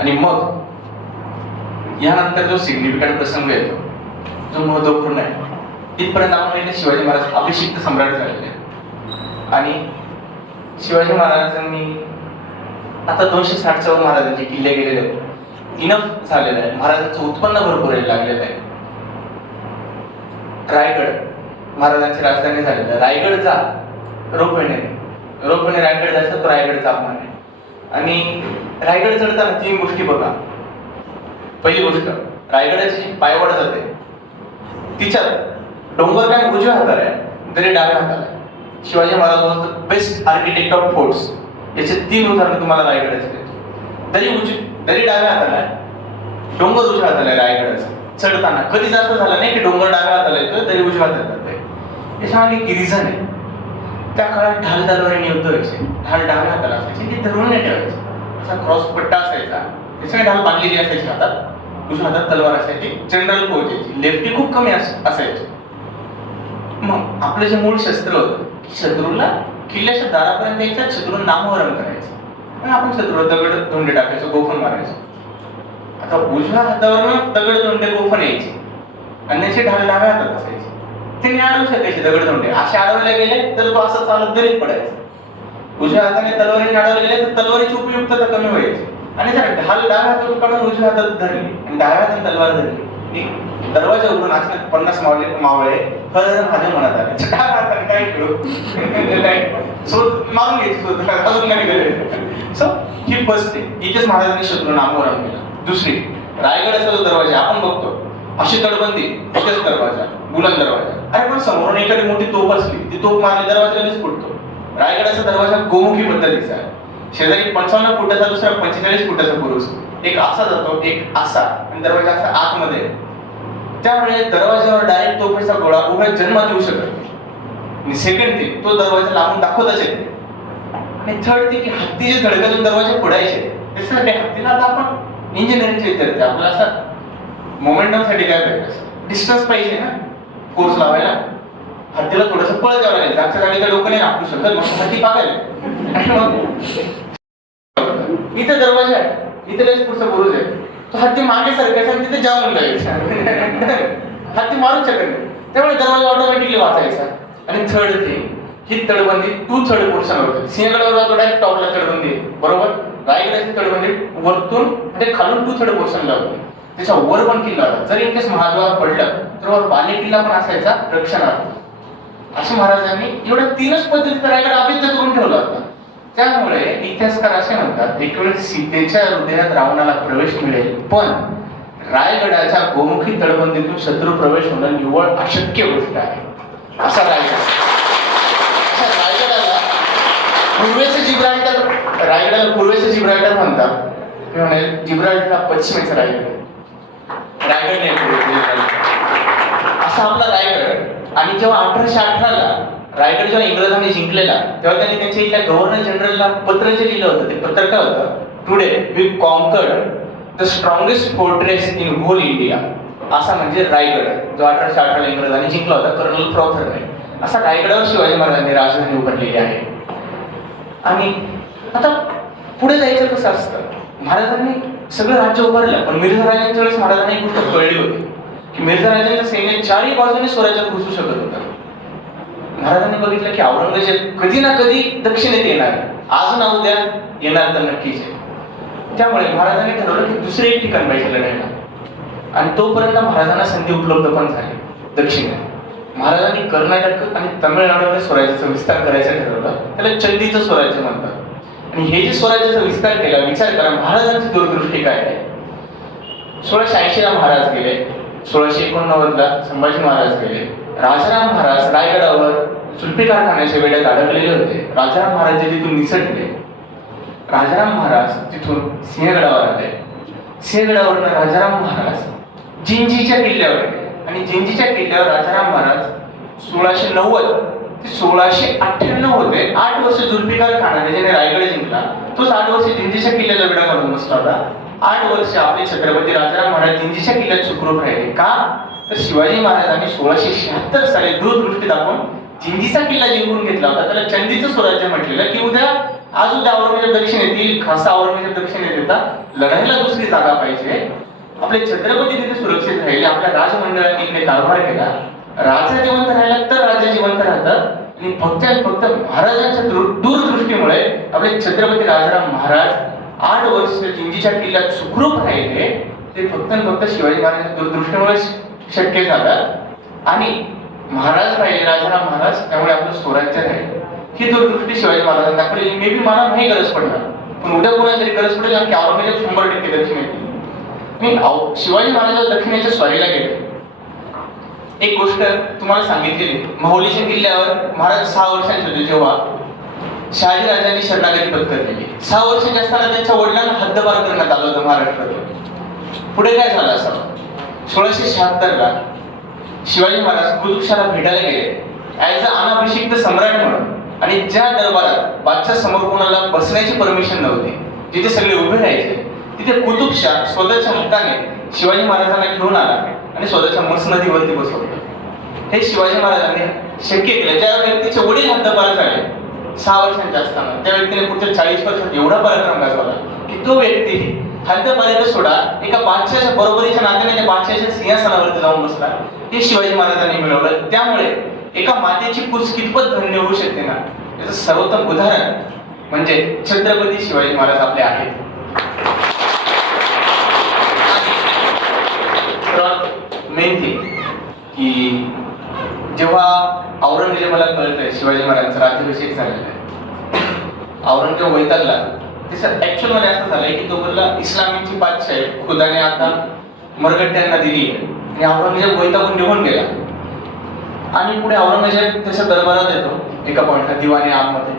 आणि मग यानंतर जो सिग्निफिकंट प्रसंग येतो, जो महत्वपूर्ण आहे, तिथपर्यंत आपण शिवाजी महाराज अभिषिक्त सम्राट झालेले. आणि शिवाजी महाराजांनी आता 260 महाराजांचे किल्ले गेलेले आहेत, इनफ झालेलं आहे. महाराजांचं उत्पन्न भरपूर लागलेलं आहे. रायगड महाराजांची राजधानी झालेली आहे. रायगड जा रोपवेने रायगड जायचं, तो रायगड जाणार आहे. आणि रायगड चढताना 3 गोष्टी बघा. पहिली गोष्ट, रायगडाची जी पायवाट जाते तिच्यात डोंगर काय उजव्या हाताला आहे, तरी डाव्या हाताला आहे. Shivaji Maharaj was the best architect of forts. याचे 3 उदाहरण तुम्हाला रायगडाचे देतो. तरी डाव्या हाताला आहे, डोंगर उजव्या हाताला आहे रायगडाचा. चढताना कधी जास्त झालं नाही की डोंगर डाव्या हाताला येतोय तरी उजव्या हाताला येतोय. याच्यामागे एक रिझन आहे. त्या काळात ढाल तलवारीने युद्ध व्हायचे. ढाल डाव्या हाताला असायचे, ते धरून नाही ठेवायचे. असा क्रॉस पट्टा असायचा, त्याच्याने ढाल बांधलेली असायची हातात, उजव्या हातात तलवार असायची. जनरल पोहोचायची, लेफ्टी खूप कमी असायची. मग आपलं जे मूळ शस्त्र होतं, शत्रूला किल्ल्याच्या दारापर्यंत यायचं, शत्रूला नामोहरण करायचं. आणि आपण शत्रूला दगड धोंडे टाकायचो, गोफण मारायचो. आता उजव्या हातावरून दगड धोंडे गोफण यायचे आणि त्याचे ढाल डाव्या हातात असायचे. ते नाही अडवू शकायचे दगड धोंडे. असे अडवले गेले तर तो असं चालत दरीत पडायचा. उजव्या हाताने तलवारीने अडवले गेले तर तलवारीची उपयुक्तता कमी व्हायची. आणि जर ढाल डाव्या हातातून काढून उजव्या हातात धरली आणि डाव्या हाताने तलवार धरली, दरवाजा उघडून असले 50 मावळे हर महादेव म्हणत आले. डाव्या हाताने काय खेळू मारून घ्यायची. सो ही फर्स्ट थिंग, इथेच महाराजांनी शत्रू नामोहरण केलं. दुसरी, रायगडाचा जो दरवाजा आपण बघतो, अशी तटबंदी, तिथेच दरवाजा, बुलंद दरवाजा. अरे पण समोरून एखादी मोठी तोफ असली, ती तोफ मारली दरवाजा लगेच फुटतो. रायगडाचा दरवाजा गोमुखी पद्धतीचा आहे. शेजारी 55 फुटाचा, दुसरा 45 फुटाचा पुरुष, एक असा जातो, एक असा, आणि दरवाजा असा आतमध्ये. त्यामुळे दरवाजावर डायरेक्ट तोफेचा गोळा उभ्या जन्मात येऊ शकत नाही. आणि सेकंड थिंग, तो दरवाजा लांबून दाखवताच येत नाही. आणि थर्ड थिंग, की हत्तीचे धडकातून दरवाजे फोडायचे, त्याच्यासाठी हत्तीला आता आपण इंजिनिअरिंगचे विद्यार्थी, आपल्याला असं मोमेंटम साठी काय पाहिजे, डिस्टन्स पाहिजे ना फोर्स लावायला. हत्तीला थोडंसं पळ द्यावं लागेल. जागच्या गाडीच्या लोक नाही आपू शकत, मग हत्ती पागायला. इथे दरवाजा आहे, इथे लगेच पुढचा बुरुज आहे, तो हत्ती मागे सरकायचा आणि तिथे जाऊन जायचा. हत्ती मारूच शकत नाही. त्यामुळे दरवाजा ऑटोमॅटिकली वाचायचा. आणि थर्ड थिंग, ही तटबंदी 2/3 पोर्शन होते. सिंहगडावर जातो डायरेक्ट टॉपला तटबंदी, बरोबर. रायगडाची तटबंदी वरतून म्हणजे खालून 2/3 पोर्शन लावते. त्याच्या वर पण किल्ला होता. जर इनकेस महाद्वार पडलं तर वर बाले किल्ला पण असायचा रक्षणार्थ. अशा महाराजांनी एवढ्या 3च पद्धतीत रायगड अभेद्य करून ठेवला होता. त्यामुळे इतिहासकार असे म्हणतात, एक वेळ सीतेच्या हृदयात रावणाला प्रवेश मिळेल, पण रायगडाच्या गोमुखी तटबंदीतून शत्रू प्रवेश होणं निव्वळ अशक्य गोष्ट आहे. असा रायगडाला पूर्वेचं जिब्राल्टर म्हणतात. जिब्राल्टर पश्चिमेचा रायगड, रायगड नाही असा आपला रायगड. आणि जेव्हा 1818ला रायगड जेव्हा इंग्रजांनी जिंकलेला, तेव्हा त्यांनी त्यांच्या इथल्या गव्हर्नर जनरलला पत्र जे लिहिलं होतं, ते पत्र काय होतं, today we conquered the strongest fortress in whole India. असा म्हणजे रायगड जो 1818ला इंग्रजांनी जिंकला होता कर्नल प्रॉथरने. असा रायगडावर शिवाजी महाराजांनी राजधानी उभारलेली आहे. आणि आता पुढे जायचं कसं असतं, महाराजांनी सगळं राज्य उभारलं, पण मिर्झा राजांच्या वेळेस महाराजांना एक गोष्ट कळली होती की मिर्झा राजांच्या सैन्य 4ही बाजूने स्वराज्यात घुसू शकत होतं. महाराजांनी बघितलं की औरंगजेब कधी ना कधी दक्षिणेत येणार, आज ना उद्या येणार तर नक्कीच आहे. त्यामुळे महाराजांनी ठरवलं की दुसरे एक ठिकाण पाहिजे लढायला. आणि तोपर्यंत महाराजांना संधी उपलब्ध पण झाली दक्षिणेत. महाराजांनी कर्नाटक आणि तमिळनाडूमध्ये स्वराज्याचा विस्तार करायचं ठरवलं. त्याला चंदीचं स्वराज्य म्हणतात. आणि हे जे स्वराज्याचा विस्तार केला, विचार करा महाराजांची दूरदृष्टी काय आहे. 1680 ला महाराज गेले, 1689 ला संभाजी महाराज गेले. राजाराम महाराज रायगडावर जुल्फिकार खानाच्या वेड्यात अडकलेले होते. राजाराम महाराज जे तिथून निसटले, राजाराम महाराज तिथून सिंहगडावर आले. सिंहगडावरनं राजाराम महाराज जिंजीच्या किल्ल्यावर गेले आणि जिंजीच्या किल्ल्यावर राजाराम महाराज 1690 ते 1698 होते. 8 वर्ष जुल्फिकार खानाने ज्याने रायगड जिंकला तोच 8 वर्ष जिंजीच्या किल्ल्याचा वेढा घालून बसला होता. 8 वर्ष आपले छत्रपती राजाराम महाराज जिंजीच्या किल्ल्यात सुखरूप राहिले. का तर शिवाजी महाराजांनी 1676 साली दूरदृष्टी दाखवून जिंजीचा किल्ला जिंकून घेतला होता. त्याला चंदीचं स्वराज्य म्हटलेलं की आज उद्या औरंगजेब दक्षिण येतील, खासा औरंगजेब दक्षिण येत येतात, लढाईला दुसरी जागा पाहिजे. आपले छत्रपती तिथे सुरक्षित राहिले. आपल्या राजमंडळाने इकडे कारभार केला. राजा जिवंत राहिला तर राज्य जिवंत राहतं. आणि फक्त महाराजांच्या दूरदृष्टीमुळे आपले छत्रपती राजाराम महाराज 8 वर्ष जिंजीच्या किल्ल्यात सुखरूप राहिले. ते फक्त शिवाजी महाराजांच्या दूरदृष्टीमुळे शक्य झालं. आणि महाराज राहिले राजाराम महाराज, त्यामुळे आपलं स्वराज्य राहील. ही दूरदृष्टी शिवाजी महाराजांनी दाखवली. मे बी मला नाही गरज पडणार, पण उद्या कोणाला तरी गरज पडेल की औरंगजेब 100% दक्षिण येतील. मी शिवाजी महाराज दक्षिणेच्या स्वारीला गेले. एक गोष्ट तुम्हाला सांगितलेली, माहुलीच्या किल्ल्यावर महाराज 6 वर्षांचे होते जेव्हा शहाजी राजांनी शरणागती पत्करलेली. 6 वर्षाचे असताना त्यांच्या वडिलांना हद्दपार करण्यात आलं होतं महाराष्ट्रात. पुढे काय झालं असावं? 1676 ला शिवाजी महाराज कुतुबशाला भेटायला गेले ऍज अ अनाभिषिक्त सम्राट म्हणून. आणि ज्या दरबारात बादशाह समोर कोणाला बसण्याची परमिशन नव्हती, जिथे सगळे उभे राहायचे, तिथे कुतुबशाह स्वतःच्या हक्काने शिवाजी महाराजांना घेऊन आला आणि स्वतःच्या मसनदीवरती बसवलं. हे शिवाजी महाराजांनी शक्य केलं. ज्या व्यक्तीचे वडील हद्दपार झाले 6 वर्षांचे असताना, त्या व्यक्तीने पुढच्या 40 वर्षात एवढा पराक्रम गाजवला की तो व्यक्ती हद्दपारीला सोडा एका बादशाच्या बरोबरीच्या नात्याने त्या बादशाच्या सिंहासनावरती जाऊन बसला. हे शिवाजी महाराजांनी मिळवलं. त्यामुळे एका मातेची पूज कितपत धन्य होऊ शकते ना, याचं सर्वोत्तम उदाहरण म्हणजे छत्रपती शिवाजी महाराज आपले आहेत. मेन थिंग की जेव्हा औरंगजेबाला कळतंय शिवाजी महाराजांचा राज्याभिषेक झालेला आहे, औरंगजेब वैतागला. त्याचं ऍक्च्युअल मध्ये असं झालंय की तो बोलला इस्लामीची बादशाह खुदाने आता मरगट्ट्यांना दिली आणि औरंगजेब वैतागून निघून गेला. आणि पुढे औरंगजेब त्याच्या दरबारात येतो एका पॉइंटला दिवाणी आममध्ये.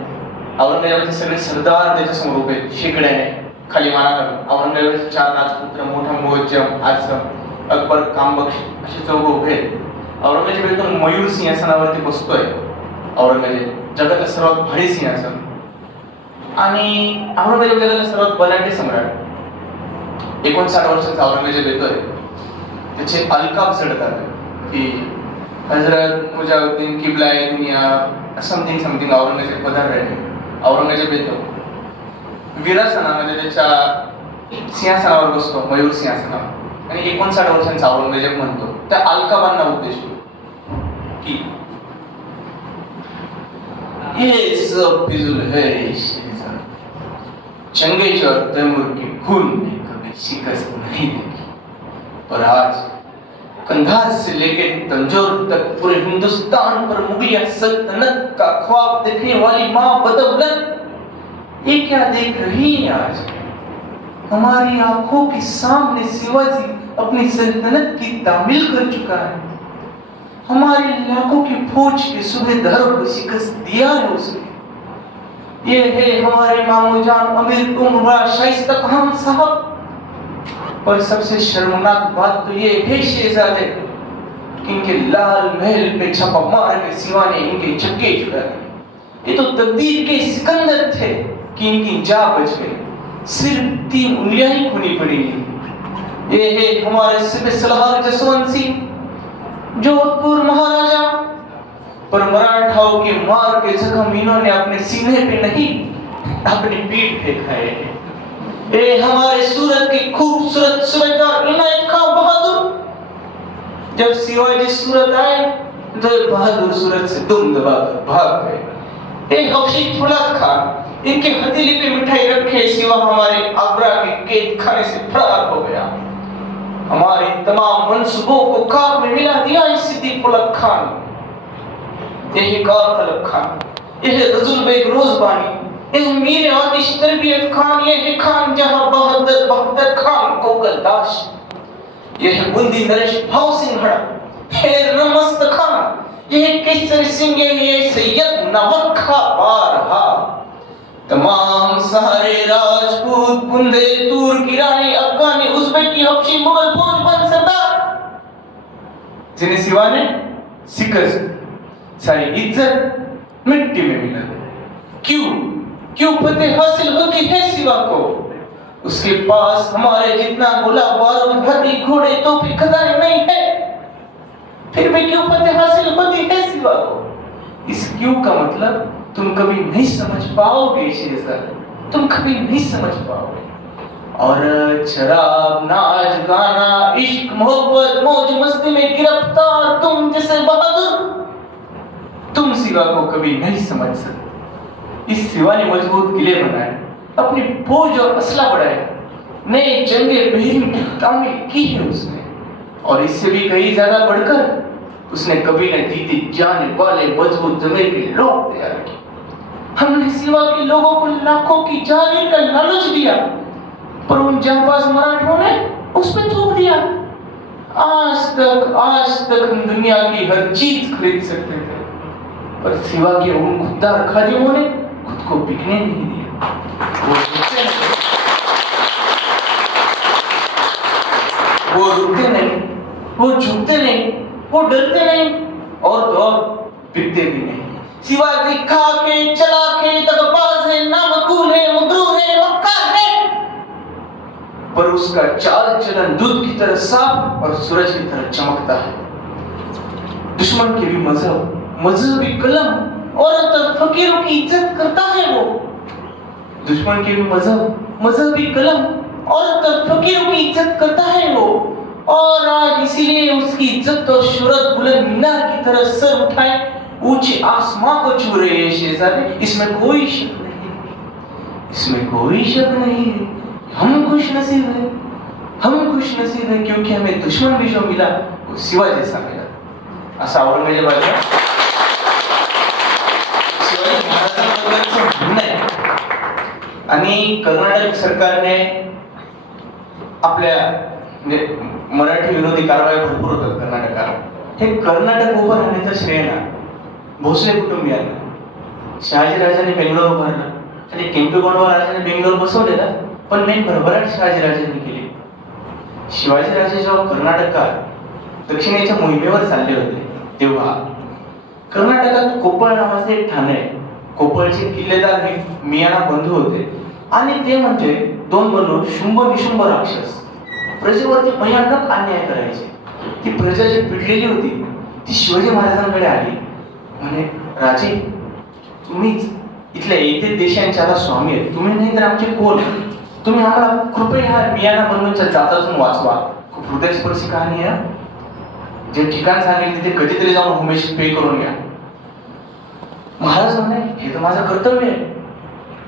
औरंगजेबाचे सगळे सरदार त्याच्या समोर उभे शिकड्याने खाली माना घालून. औरंगजेबाचे 4 राजपुत्र, मोठा मुअज्जम, आझम, अकबर, कामबख्श असे 4 उभे आहेत. औरंगजेब एकदम मयूर सिंहासनावरती बसतोय. औरंगजेब जगातलं सर्वात भारी सिंहासन. आणि औरंगजेब जगातला सर्वात बलाढ्य सम्राट. 59 वर्षाचा औरंगजेब येतोय. त्याचे अलकाब चढतात की हजरत मुजाउद्दीन किबलाए दुनिया समथिंग औरंगजेब पदार राहिले. औरंगजेब येतो विरासनामध्ये त्याच्या सिंहासनावर बसतो, मयूर सिंहासनावर. आणि 59 वर्षांचा औरंगजेब म्हणतो त्या अलकाबांना उद्देशून की ये सब फिजूल है शेरशाह, चंगेज और तैमूर के खून ने कभी शिकस्त नहीं देखी, पर आज कंधार से लेके तंजौर तक पूरे हिंदुस्तान पर मुगलिया सल्तनत का ख्वाब देखने वाली माँ बदौलत ये क्या देख रही है आज? हमारी आंखों के सामने शिवाजी अपनी सल्तनत की तामील कर चुका है. हमारे लाखों की फौज के सूबेदारों को शिकस्त दिया है उसने. ये है हमारे मामू जान अमीर उमरा शाइस्ता खान साहब. और सबसे शर्मनाक बात तो ये है शहजादे, इनके लाल महल पे छापा मार के सिवा ने इनके चक्के छुड़ा दिए. ये तो तकदीर के सिकंदर थे कि इनकी जान बच गई. सिर्फ 3 उंगलियां ही खूनी पड़ी. ये है हमारे सिपह सलार जसवंत सिंह, जोधपुर महाराजा. पर मराठाओं के मार के जख्म इन्होंने अपने सीने पे नहीं अपनी पीठ पे खाए हैं. ये हमारे सूरत के खूबसूरत सूरजदार इनायत खान बहादुर. जब शिवाजी सूरत आए तो बहादुर सूरत से दुम दबाकर भाग गए. एक हबशी फुलाद खान इनके हथेली पे मिठाई रखे सिवा हमारे आगरा के कैद खाने से फरार हो गया. हमारे तमाम मंसूबों को खाक में मिला दिया इस सिद्दीक फुलाद खान. यही कार तलब खान, यह रजुल बेग रोजबानी, यह मीर आतिश तरबियत खान, यह खान जहां बहादुर खान को गलदाश. यह है बूंदी नरेश भाव सिंघड़ा, फिर नमस्त खाना, यह केसरी सिंह, ये सैयद नवखा बारहा। तमाम सारे राजपूत, बुंदे, तुर्क, ईरानी, अफगानी, उज़्बेकी, हबशी, मुगल फौज बंद सरदार, जिन्हें सिवा ने शिकस्त, सारी इज्जत मिट्टी में मिला। क्यों क्यों फतेह हासिल होती है सिवा को? उसके पास हमारे जितना गोला बारूद, हाथी, घोड़े, तोपे, खजाने नहीं है। फिर भी क्यों फतेह हासिल होती है सिवा को? इस क्यों का मतलब तुम कभी नहीं समझ पाओगे शेरजादे, तुम कभी नहीं समझ पाओगे। और शराब, नाच, गाना, इश्क, मोहब्बत, मौज मस्ती में गिरफ्तार तुम जैसे बहादुर, तुम सिवा को कभी नहीं समझ सकते। इस सिवा ने मजबूत किले बनाए, अपनी फौज और असला बढ़ाए, नए जंगे बहरीन तामील की है उसने, और इससे भी कहीं ज्यादा बढ़कर उसने कभी न जीती जाने वाले मजबूत जमीर के लोग तैयार किए। हमने सिवा के लोगों को लाखों की जागीर का लालच दिया, पर उन जांबाज मराठों ने उस पर थूक दिया। आज तक हम दुनिया की हर चीज खरीद सकते थे, पर सिवा के उन खुददार खादिमों ने खुद को बिकने नहीं दिया। वो रुकते नहीं, वो झुकते नहीं, वो डरते नहीं, और तो और बिकते भी नहीं। सिवा दिखा के, चला के, तकबाज है, नामकूल है, मगरूर है, मक्कार है, पर उसका चाल चलन दूध की तरह साफ और सूरज की तरह चमकता है। दुश्मन के भी मजहबी कलम और फकीरों की इज्जत करता है वो। दुश्मन के भी मजहबी कलम और फकीरों की इज्जत करता है वो। और आज इसीलिए उसकी इज्जत और शोहरत बुलंद मीनार की तरह सर उठाए ऊंचे आसमां को छू रही है शेरजादे। इसमें कोई शक नहीं, इसमें कोई शक नहीं है। हम खुश नसीब है, हम खुश नसीब है, क्योंकि हमें दुश्मन भी जो मिला वो सिवा जैसा मिला। असा औरंगजेबाच्या शिवाजी महाराजांबद्दलचं म्हणणं आहे। आणि कर्नाटक सरकारने आपल्या म्हणजे मराठी विरोधी कारवाया भरपूर होतात कर्नाटकात। हे कर्नाटक उभं राहण्याचं श्रेय ना भोसले कुटुंबियांना। शहाजीराजांनी बेंगलोर उभारलं आणि केम्पेगौडा राजाने बेंगलोर बसवलेला, पण मेन भरभराट शहाजीराजांनी केली। शिवाजीराजे जेव्हा कर्नाटकात दक्षिणेच्या मोहिमेवर चालले होते तेव्हा कर्नाटकात कोप्पळ नावाचे एक ठाणे आहे। कोप्पळचे किल्लेदार हे मियाणा बंधू होते, आणि ते म्हणजे दोन बंधू शुंभ निशुंभ राक्षस प्रजेवरती भयानक अन्याय करायचे। ती प्रजा जी पिडलेली होती ती शिवाजी महाराजांकडे आली, म्हणे राजे तुम्हीच इथल्या येथे देशांचे आता स्वामी आहेत, तुम्ही नाही तर आमचे कोण? तुम्ही आम्हाला कृपया ह्या मियाणा बंधूंच्या जाचातून वाचवा। खूप हृदयस्पर्शी कहाणी आहे। जे ठिकाण सांगेल तिथे कधीतरी जाऊन उमेश पे करून घ्या। महाराज म्हणे हे तर माझं कर्तव्य आहे।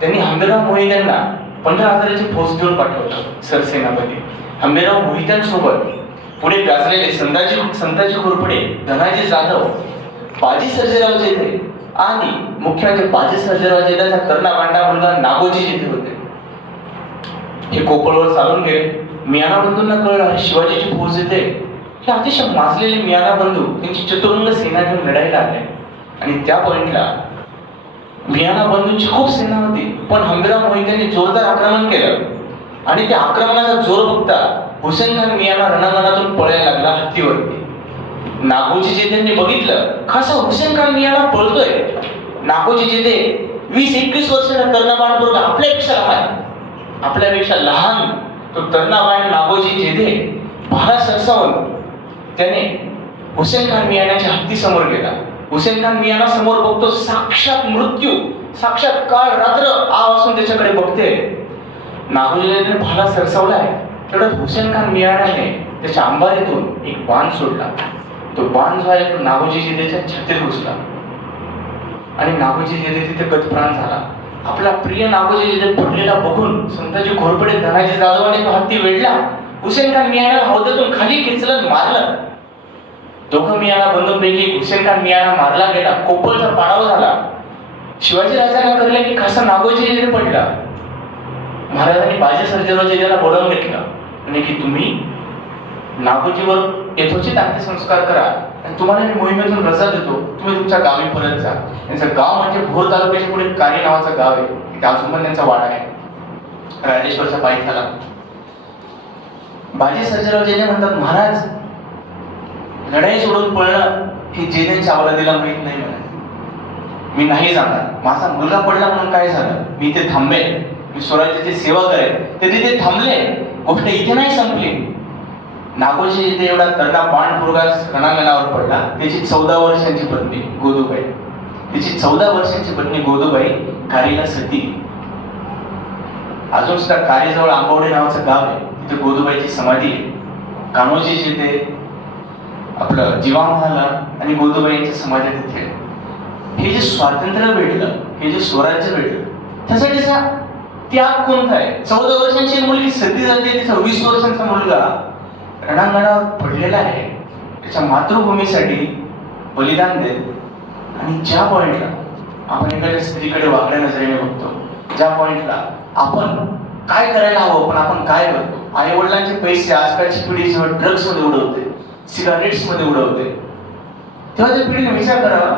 त्यांनी हंबीरराव मोहित्यांना 15,000ची फौज देऊन पाठवलं सरसेनापती। हंबीरराव मोहित्यांसोबत पुढे गाजलेले संताजी घोरपडे, धनाजी जाधव, बाजी सर्जेराव जेधे आणि मुख्य म्हणजे बाजी सर्जेराव जेधेचा कर्णाबांडा मुलगा नागोजी जेधे होते। हे कोपळवर चालून गेले। मियाणा बंधूंना कळलं शिवाजीची फौज येते। हे अतिशय माजलेले मियाणा बंधू त्यांची चतुरंग सेना घेऊन लढायला आले, आणि त्या पॉइंटला मियाणा बंधूंची खूप सेना होती, पण हंबीरराव मोहित्यांनी जोरदार आक्रमण केलं, आणि त्या आक्रमणाचा जोर बघता हुसेन खान मियाणा रणांगणातून पळायला लागला हत्तीवरती। नागोजी जेधेंनी बघितलं खासा हुसेन खान मियाणा पळतोय। नागोजी जेधे 20-21 वर्षाचा तरुणाबाळ पोरगा आपल्यापेक्षा लहान तो तरुणाबाळ नागोजी जेधे भाला सरसावून त्याने हुसेन खान मियाणाच्या हत्ती समोर गेला। हुसेन खान मियाणा समोर बघतो साक्षात मृत्यू, साक्षात काळ रात्र आवासून त्याच्याकडे बघते। नागोजी जेधेने भाला सरसावलाय तेवढ्यात हुसेन खान मियाणाने त्याच्या अंबारीतून एक बाण सोडला। तो बाण जो आहे तो नागोजी जेधेच्या छातीत घुसला, आणि नागोजी जेधे तिथे गतप्राण झाला। आपला प्रिय नागोजी जेधे पडलेला बघून संताजी घोरपडे, धनाजी जाधवाने तो हत्ती वेढला। हुसेन खान मियाणाला हौद्यातून खाली खेचलं, मारलं। दोघं मियाणा बंधूंपैकी हुसेन खान मियाणा मारला गेला, कोपळचा पाडाव झाला। शिवाजी राजांना कळलं की खासा नागोजी जेधे पडला। महाराजांनी बाजी सर्जेराव जेधेला बोलावून घेतलं, म्हणे की तुम्ही नागोजीवर यथोचित अंत्यसंस्कार करा आणि तुम्हाला मी मोहिमेतून रजा देतो, तुम्ही तुमच्या गावी परत जा. त्यांचं गाव म्हणजे भोर तालुक्याच्या पुढे कारी नावाचं गाव आहे, तिथे अजून पण त्यांचा वाडा आहे राजेश्वरच्या पायथ्याला. बाजी सर्जेराव जेने म्हणतात, महाराज लढाई सोडून पळणं हे जेने चावला माहित नाही मला. मी नाही जाणार, माझा मुलगा पडला म्हणून काय झालं, मी इथे थांबेल, मी स्वराज्याची सेवा करेन. ते तिथे थांबले, गोष्ट इथे नाही संपली. नागोजी इथे एवढा तगडा बाणपुरगा रणांगणावर पडला, त्याची 14 वर्षांची पत्नी गोदूबाई, त्याची 14 वर्षांची पत्नी गोदूबाई कारीला सती. अजून सुद्धा कारीजवळ आंबवडे नावाचं गाव आहे, तिथे गोदूबाईची समाधी आहे. कान्होजी जिथे आपलं जीवामहाला आणि गोदूबाई यांची समाधी तिथे. हे जे स्वातंत्र्य भेटलं, हे जे स्वराज्य भेटलं, त्यासाठीचा त्याग कोणता आहे? 14 वर्षांची मुलगी सती जाते, तिचा 20 वर्षांचा मुलगा रणांगणावर पडलेला आहे, त्याच्या मातृभूमीसाठी बलिदान देत. आणि ज्या पॉइंटला आपण एखाद्या स्त्रीकडे वाकड्या नजरेने बघतो, ज्या पॉइंटला आपण काय करायला हवं पण आपण काय करतो, आई वडिलांचे पैसे आजकालची पिढी जेव्हा ड्रग्स मध्ये उडवते, सिगारेट्स मध्ये उडवते, तेव्हा त्या पिढीने विचार करावा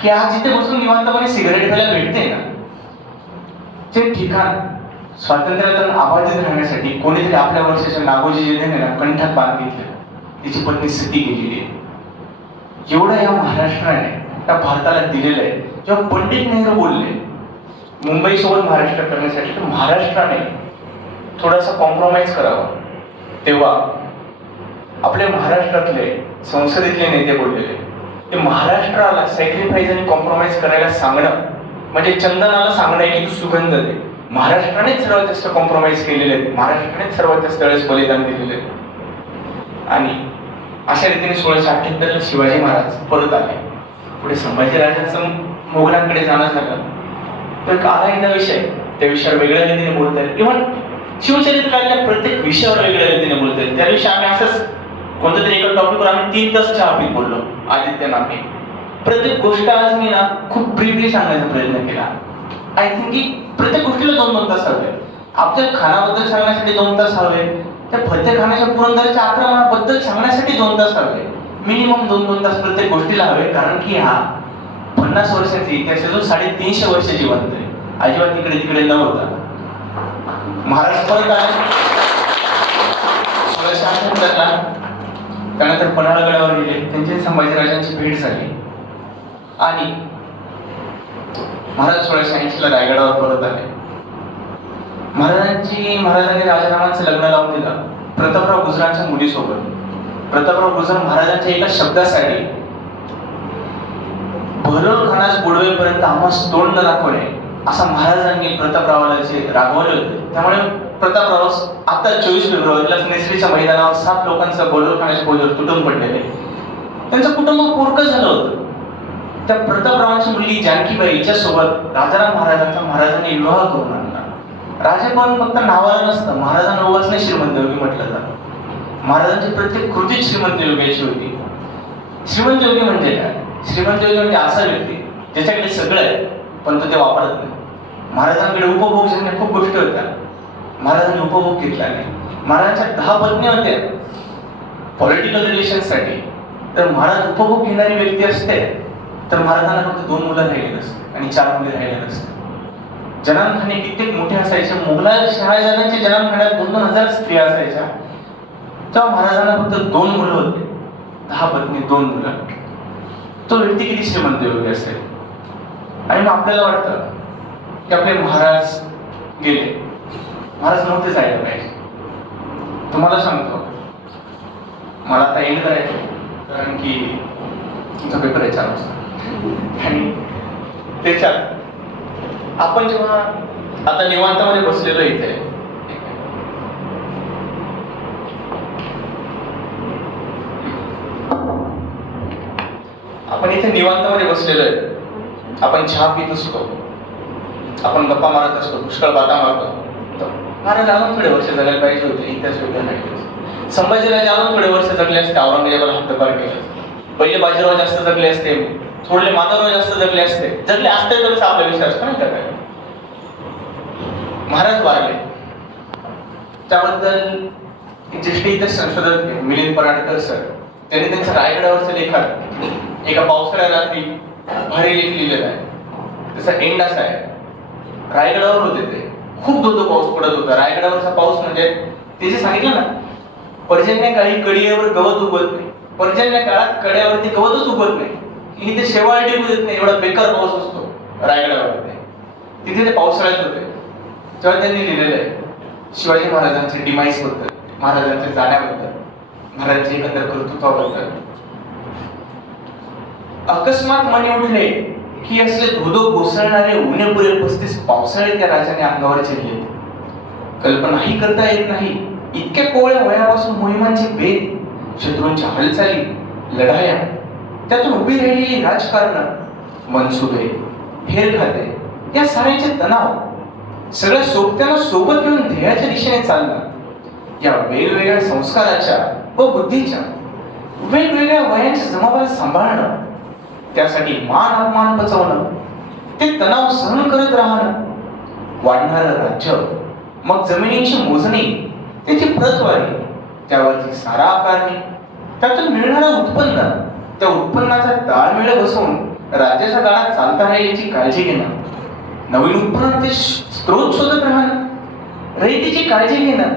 की आज जिथे बसून निवांतपणे सिगारेट प्यायला भेटते ना, ते ठिकाण स्वातंत्र्यातून आबाधित राहण्यासाठी कोणीतरी आपल्या वर्षाच्या नागोजी जेने ना कंठात बांध घेतलं, तिची पत्नी सती गेलेली आहे. एवढं या महाराष्ट्राने त्या भारताला दिलेलं आहे. जेव्हा पंडित नेहरू बोलले मुंबई सोबत महाराष्ट्र करण्यासाठी, तर महाराष्ट्राने थोडासा कॉम्प्रोमाइज करावा, तेव्हा आपल्या महाराष्ट्रातले संसदेतले नेते बोललेले, ते महाराष्ट्राला सॅक्रिफाईस आणि कॉम्प्रोमाइज करायला सांगणं म्हणजे चंदनाला सांगणं आहे की तू सुगंध दे. महाराष्ट्रानेच सर्वात जास्त कॉम्प्रोमाइज केलेले आहेत, महाराष्ट्रानेच सर्वात जास्त वेळेस बलिदान दिलेले आहे. आणि अशा रीतीने 1678 शिवाजी महाराज परत आले. पुढे संभाजीराजांचं मोगलांकडे जाणं झालं, तर एक आलायदा विषय, त्या विषयावर वेगळ्या रीतीने बोलता येईल. इव्हन शिवचरित्रातल्या प्रत्येक विषयावर वेगळ्या रीतीने बोलता येईल. त्या दिवशी आम्ही असंच कोणत्या तरी एका टॉपिकवर आम्ही 3 तास चहा पीत बोललो आदित्यनाथने. प्रत्येक गोष्ट आज मी ना खूप ब्रीफली सांगण्याचा प्रयत्न केला. आय थिंक की प्रत्येक गोष्टीला 2-2 तास हवे. आपल्या खानाबद्दल सांगण्यासाठी 2 तास हवे, त्या फतेखानाच्या पुरंदरच्या आक्रमणाबद्दल सांगण्यासाठी 2 तास हवे. मिनिमम 2-2 तास प्रत्येक गोष्टीला हवे, कारण की हा 50 वर्षाचा इतिहास आहे जो 350 वर्ष जिवंत आहे. अजिबात इकडे तिकडे न होता महाराज परत आले 1678ला. त्यानंतर पन्हाळगडावर गेले, त्यांची संभाजीराजांची भेट झाली आणि महाराज 1680ला रायगडावर परत आले. महाराजांनी राजारामांचं लग्न लावून दिलं प्रतापराव गुजरांच्या मुलीसोबत. प्रतापराव गुजर महाराजांच्या एका शब्दासाठी भरल खानास बुडवेपर्यंत आम्हास तोंड न दाखवणे असा महाराजांनी प्रतापरावाला जे रागवले होते. त्यामुळे प्रतापराव आता 24 फेब्रुवारीला नेसरीच्या मैदानावर 7 लोकांचं भरल खानाच्या पोजवर तुटून पडलेले. त्यांचं कुटुंब पोरकं झालं होतं. त्या प्रतापरावांची मुलगी जानकीबाई हिच्या सोबत राजाराम महाराजांचा महाराजांनी विवाह करून आणला. राजेपण फक्त नावाला नसतं, महाराजांना उगाच नाही श्रीमंत योगी म्हटलं जातं. महाराजांची प्रत्येक कृती श्रीमंत योग्याची होती. श्रीमंत योगी म्हणजे काय? श्रीमंत योगी म्हणजे असा व्यक्ती ज्याच्याकडे सगळं आहे पण तो ते वापरत नाही. महाराजांकडे उपभोग झाल्या खूप गोष्टी होत्या, महाराजांनी उपभोग घेतला नाही. महाराजांच्या 10 पत्नी होत्या पॉलिटिकल रिलेशनसाठी. तर महाराज उपभोग घेणारी व्यक्ती असते तर महाराजांना फक्त 2 मुलं राहिले नसते आणि 4 मुली राहिले नसते. जनानखाने कित्येक मोठे असायचे. मुघलाय शहाजहानांच्या जनानखान्यात 2-2 हजार स्त्रिया असायच्या. तेव्हा महाराजांना फक्त 2 मुलं होते, 10 पत्नी 2 मुलं. तो व्यक्ती किती श्रीमंत योगी असेल. आणि मग आपल्याला वाटतं की आपले महाराज गेले, महाराज नव्हते जायला पाहिजे. तुम्हाला सांगतो, मला आता एंड करायचं कारण की तुमचा पेपर आहे 4 वाजता आणि त्याच्यात आपण जेव्हा आता निवांतामध्ये बसलेलो इथे, आपण इथे निवांतामध्ये बसलेलो आहे, आपण चहा पित असतो, आपण गप्पा मारत असतो, पुष्कळ बाता मारतो. महाराज अजून थोडे वर्ष जगायला पाहिजे होते इतिहास वेगळ्या. संभाजीराजे अजून थोडे वर्ष जगले असते, औरंगजेबाला हद्दपार केलं. पहिले बाजीराव जास्त जगले असते, थोडे माधवराव जास्त जगले असते तरच आपला विषय असतो नाही का काय. महाराज वारले त्याबद्दल एक ज्येष्ठ इतर संशोधक मिलिंद पराडकर सर त्यांनी त्यांचं रायगडावरचं लेखन एका पावसाळ्या रात्री भारी लेख लिहिलेला आहे. त्याचा एंड असा आहे, रायगडावर होते ते, खूप धोधो पाऊस पडत होता. रायगडावरचा पाऊस म्हणजे ते जे सांगितलं ना, पर्जन्यकाळी कडियावर गवत उगवत नाही, पर्जन्य काळात कड्यावरती गवतच उगवत नाही, इथे शेवाळ टिकू देत नाही, एवढा बेकार पाऊस असतो रायगडावर. तिथे ते पावसाळ्यात होते तेव्हा त्यांनी लिहिलेलं आहे शिवाजी महाराजांचे डिमाईस बद्दल, महाराजांच्या जाण्याबद्दल, महाराजांच्या एकंदर कर्तृत्वाबद्दल. अकस्मात मनी उठले की असले धोधो कोसळणारे उन्हे पुरे 35 पावसाळे त्या राजाने अंगावर झेलले. कल्पनाही करता येत नाही इतक्या कोवळ्या वयापासून मोहिमांचे भेद, शत्रूंच्या हालचाली, लढाया, त्यातून उभी राहिलेली राजकारण, मनसुबे, फेरखाते, या साऱ्याचे तणाव, सगळ्या सोबत्यांना सोबत घेऊन ध्येयाच्या दिशेने चालणं, या वेगवेगळ्या संस्काराच्या व बुद्धीच्या वेगवेगळ्या वयांच्या जमावाला सांभाळणं, त्यासाठी मान अपमान पचवणं, ते तणाव सहन करत राहणं, वाढणारं राज्य, मग जमिनीची मोजणी, त्याची प्रतवारी, त्यावरची सारा आकारणी, त्यातून मिळणारं उत्पन्न, त्या उत्पन्नाचा ताळमेळ बसवून राज्याच्या काळात चालता राहील याची काळजी घेणं, नवीन उत्पन्नाचे स्त्रोत शोधत राहणं, रयतेची काळजी घेणं,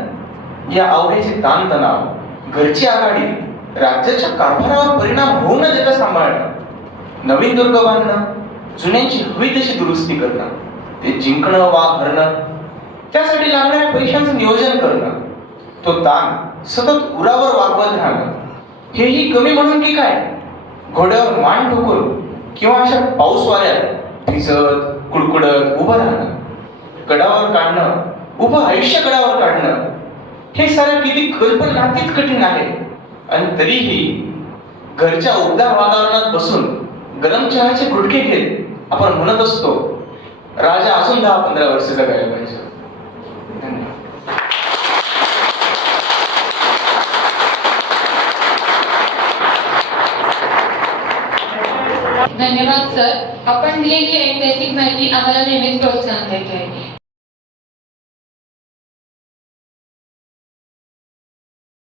या आवडीचे ताणतणाव, घरची आघाडी, राज्याच्या कारभारावर परिणाम होऊ न देता सांभाळणं, नवीन दुर्ग बांधणं, जुन्यांची हवी तशी दुरुस्ती करणं, ते जिंकणं वा हरणं, त्यासाठी लागणाऱ्या पैशांचं नियोजन करणं, तो ताण सतत उरावर वागवत राहणं, हेही कमी म्हणून की काय, घोड्यावर मान ठोकून किंवा अशा पाऊस वाऱ्यात भिजत कुडकुडत उभं राहणं, गडावर काढणं, उभं आयुष्य गडावर काढणं, हे सारं किती कल्पनातीत कठीण आहे. आणि तरीही घरच्या उबदार वातावरणात बसून गरम चहाचे गुटके घेत आपण म्हणत असतो, राजा अजून 10-15 वर्ष जगायला पाहिजे. धन्यवाद सर. आपण दिलेली ऐतिहासिक माहिती आम्हाला नेहमीच प्रोत्साहन देते.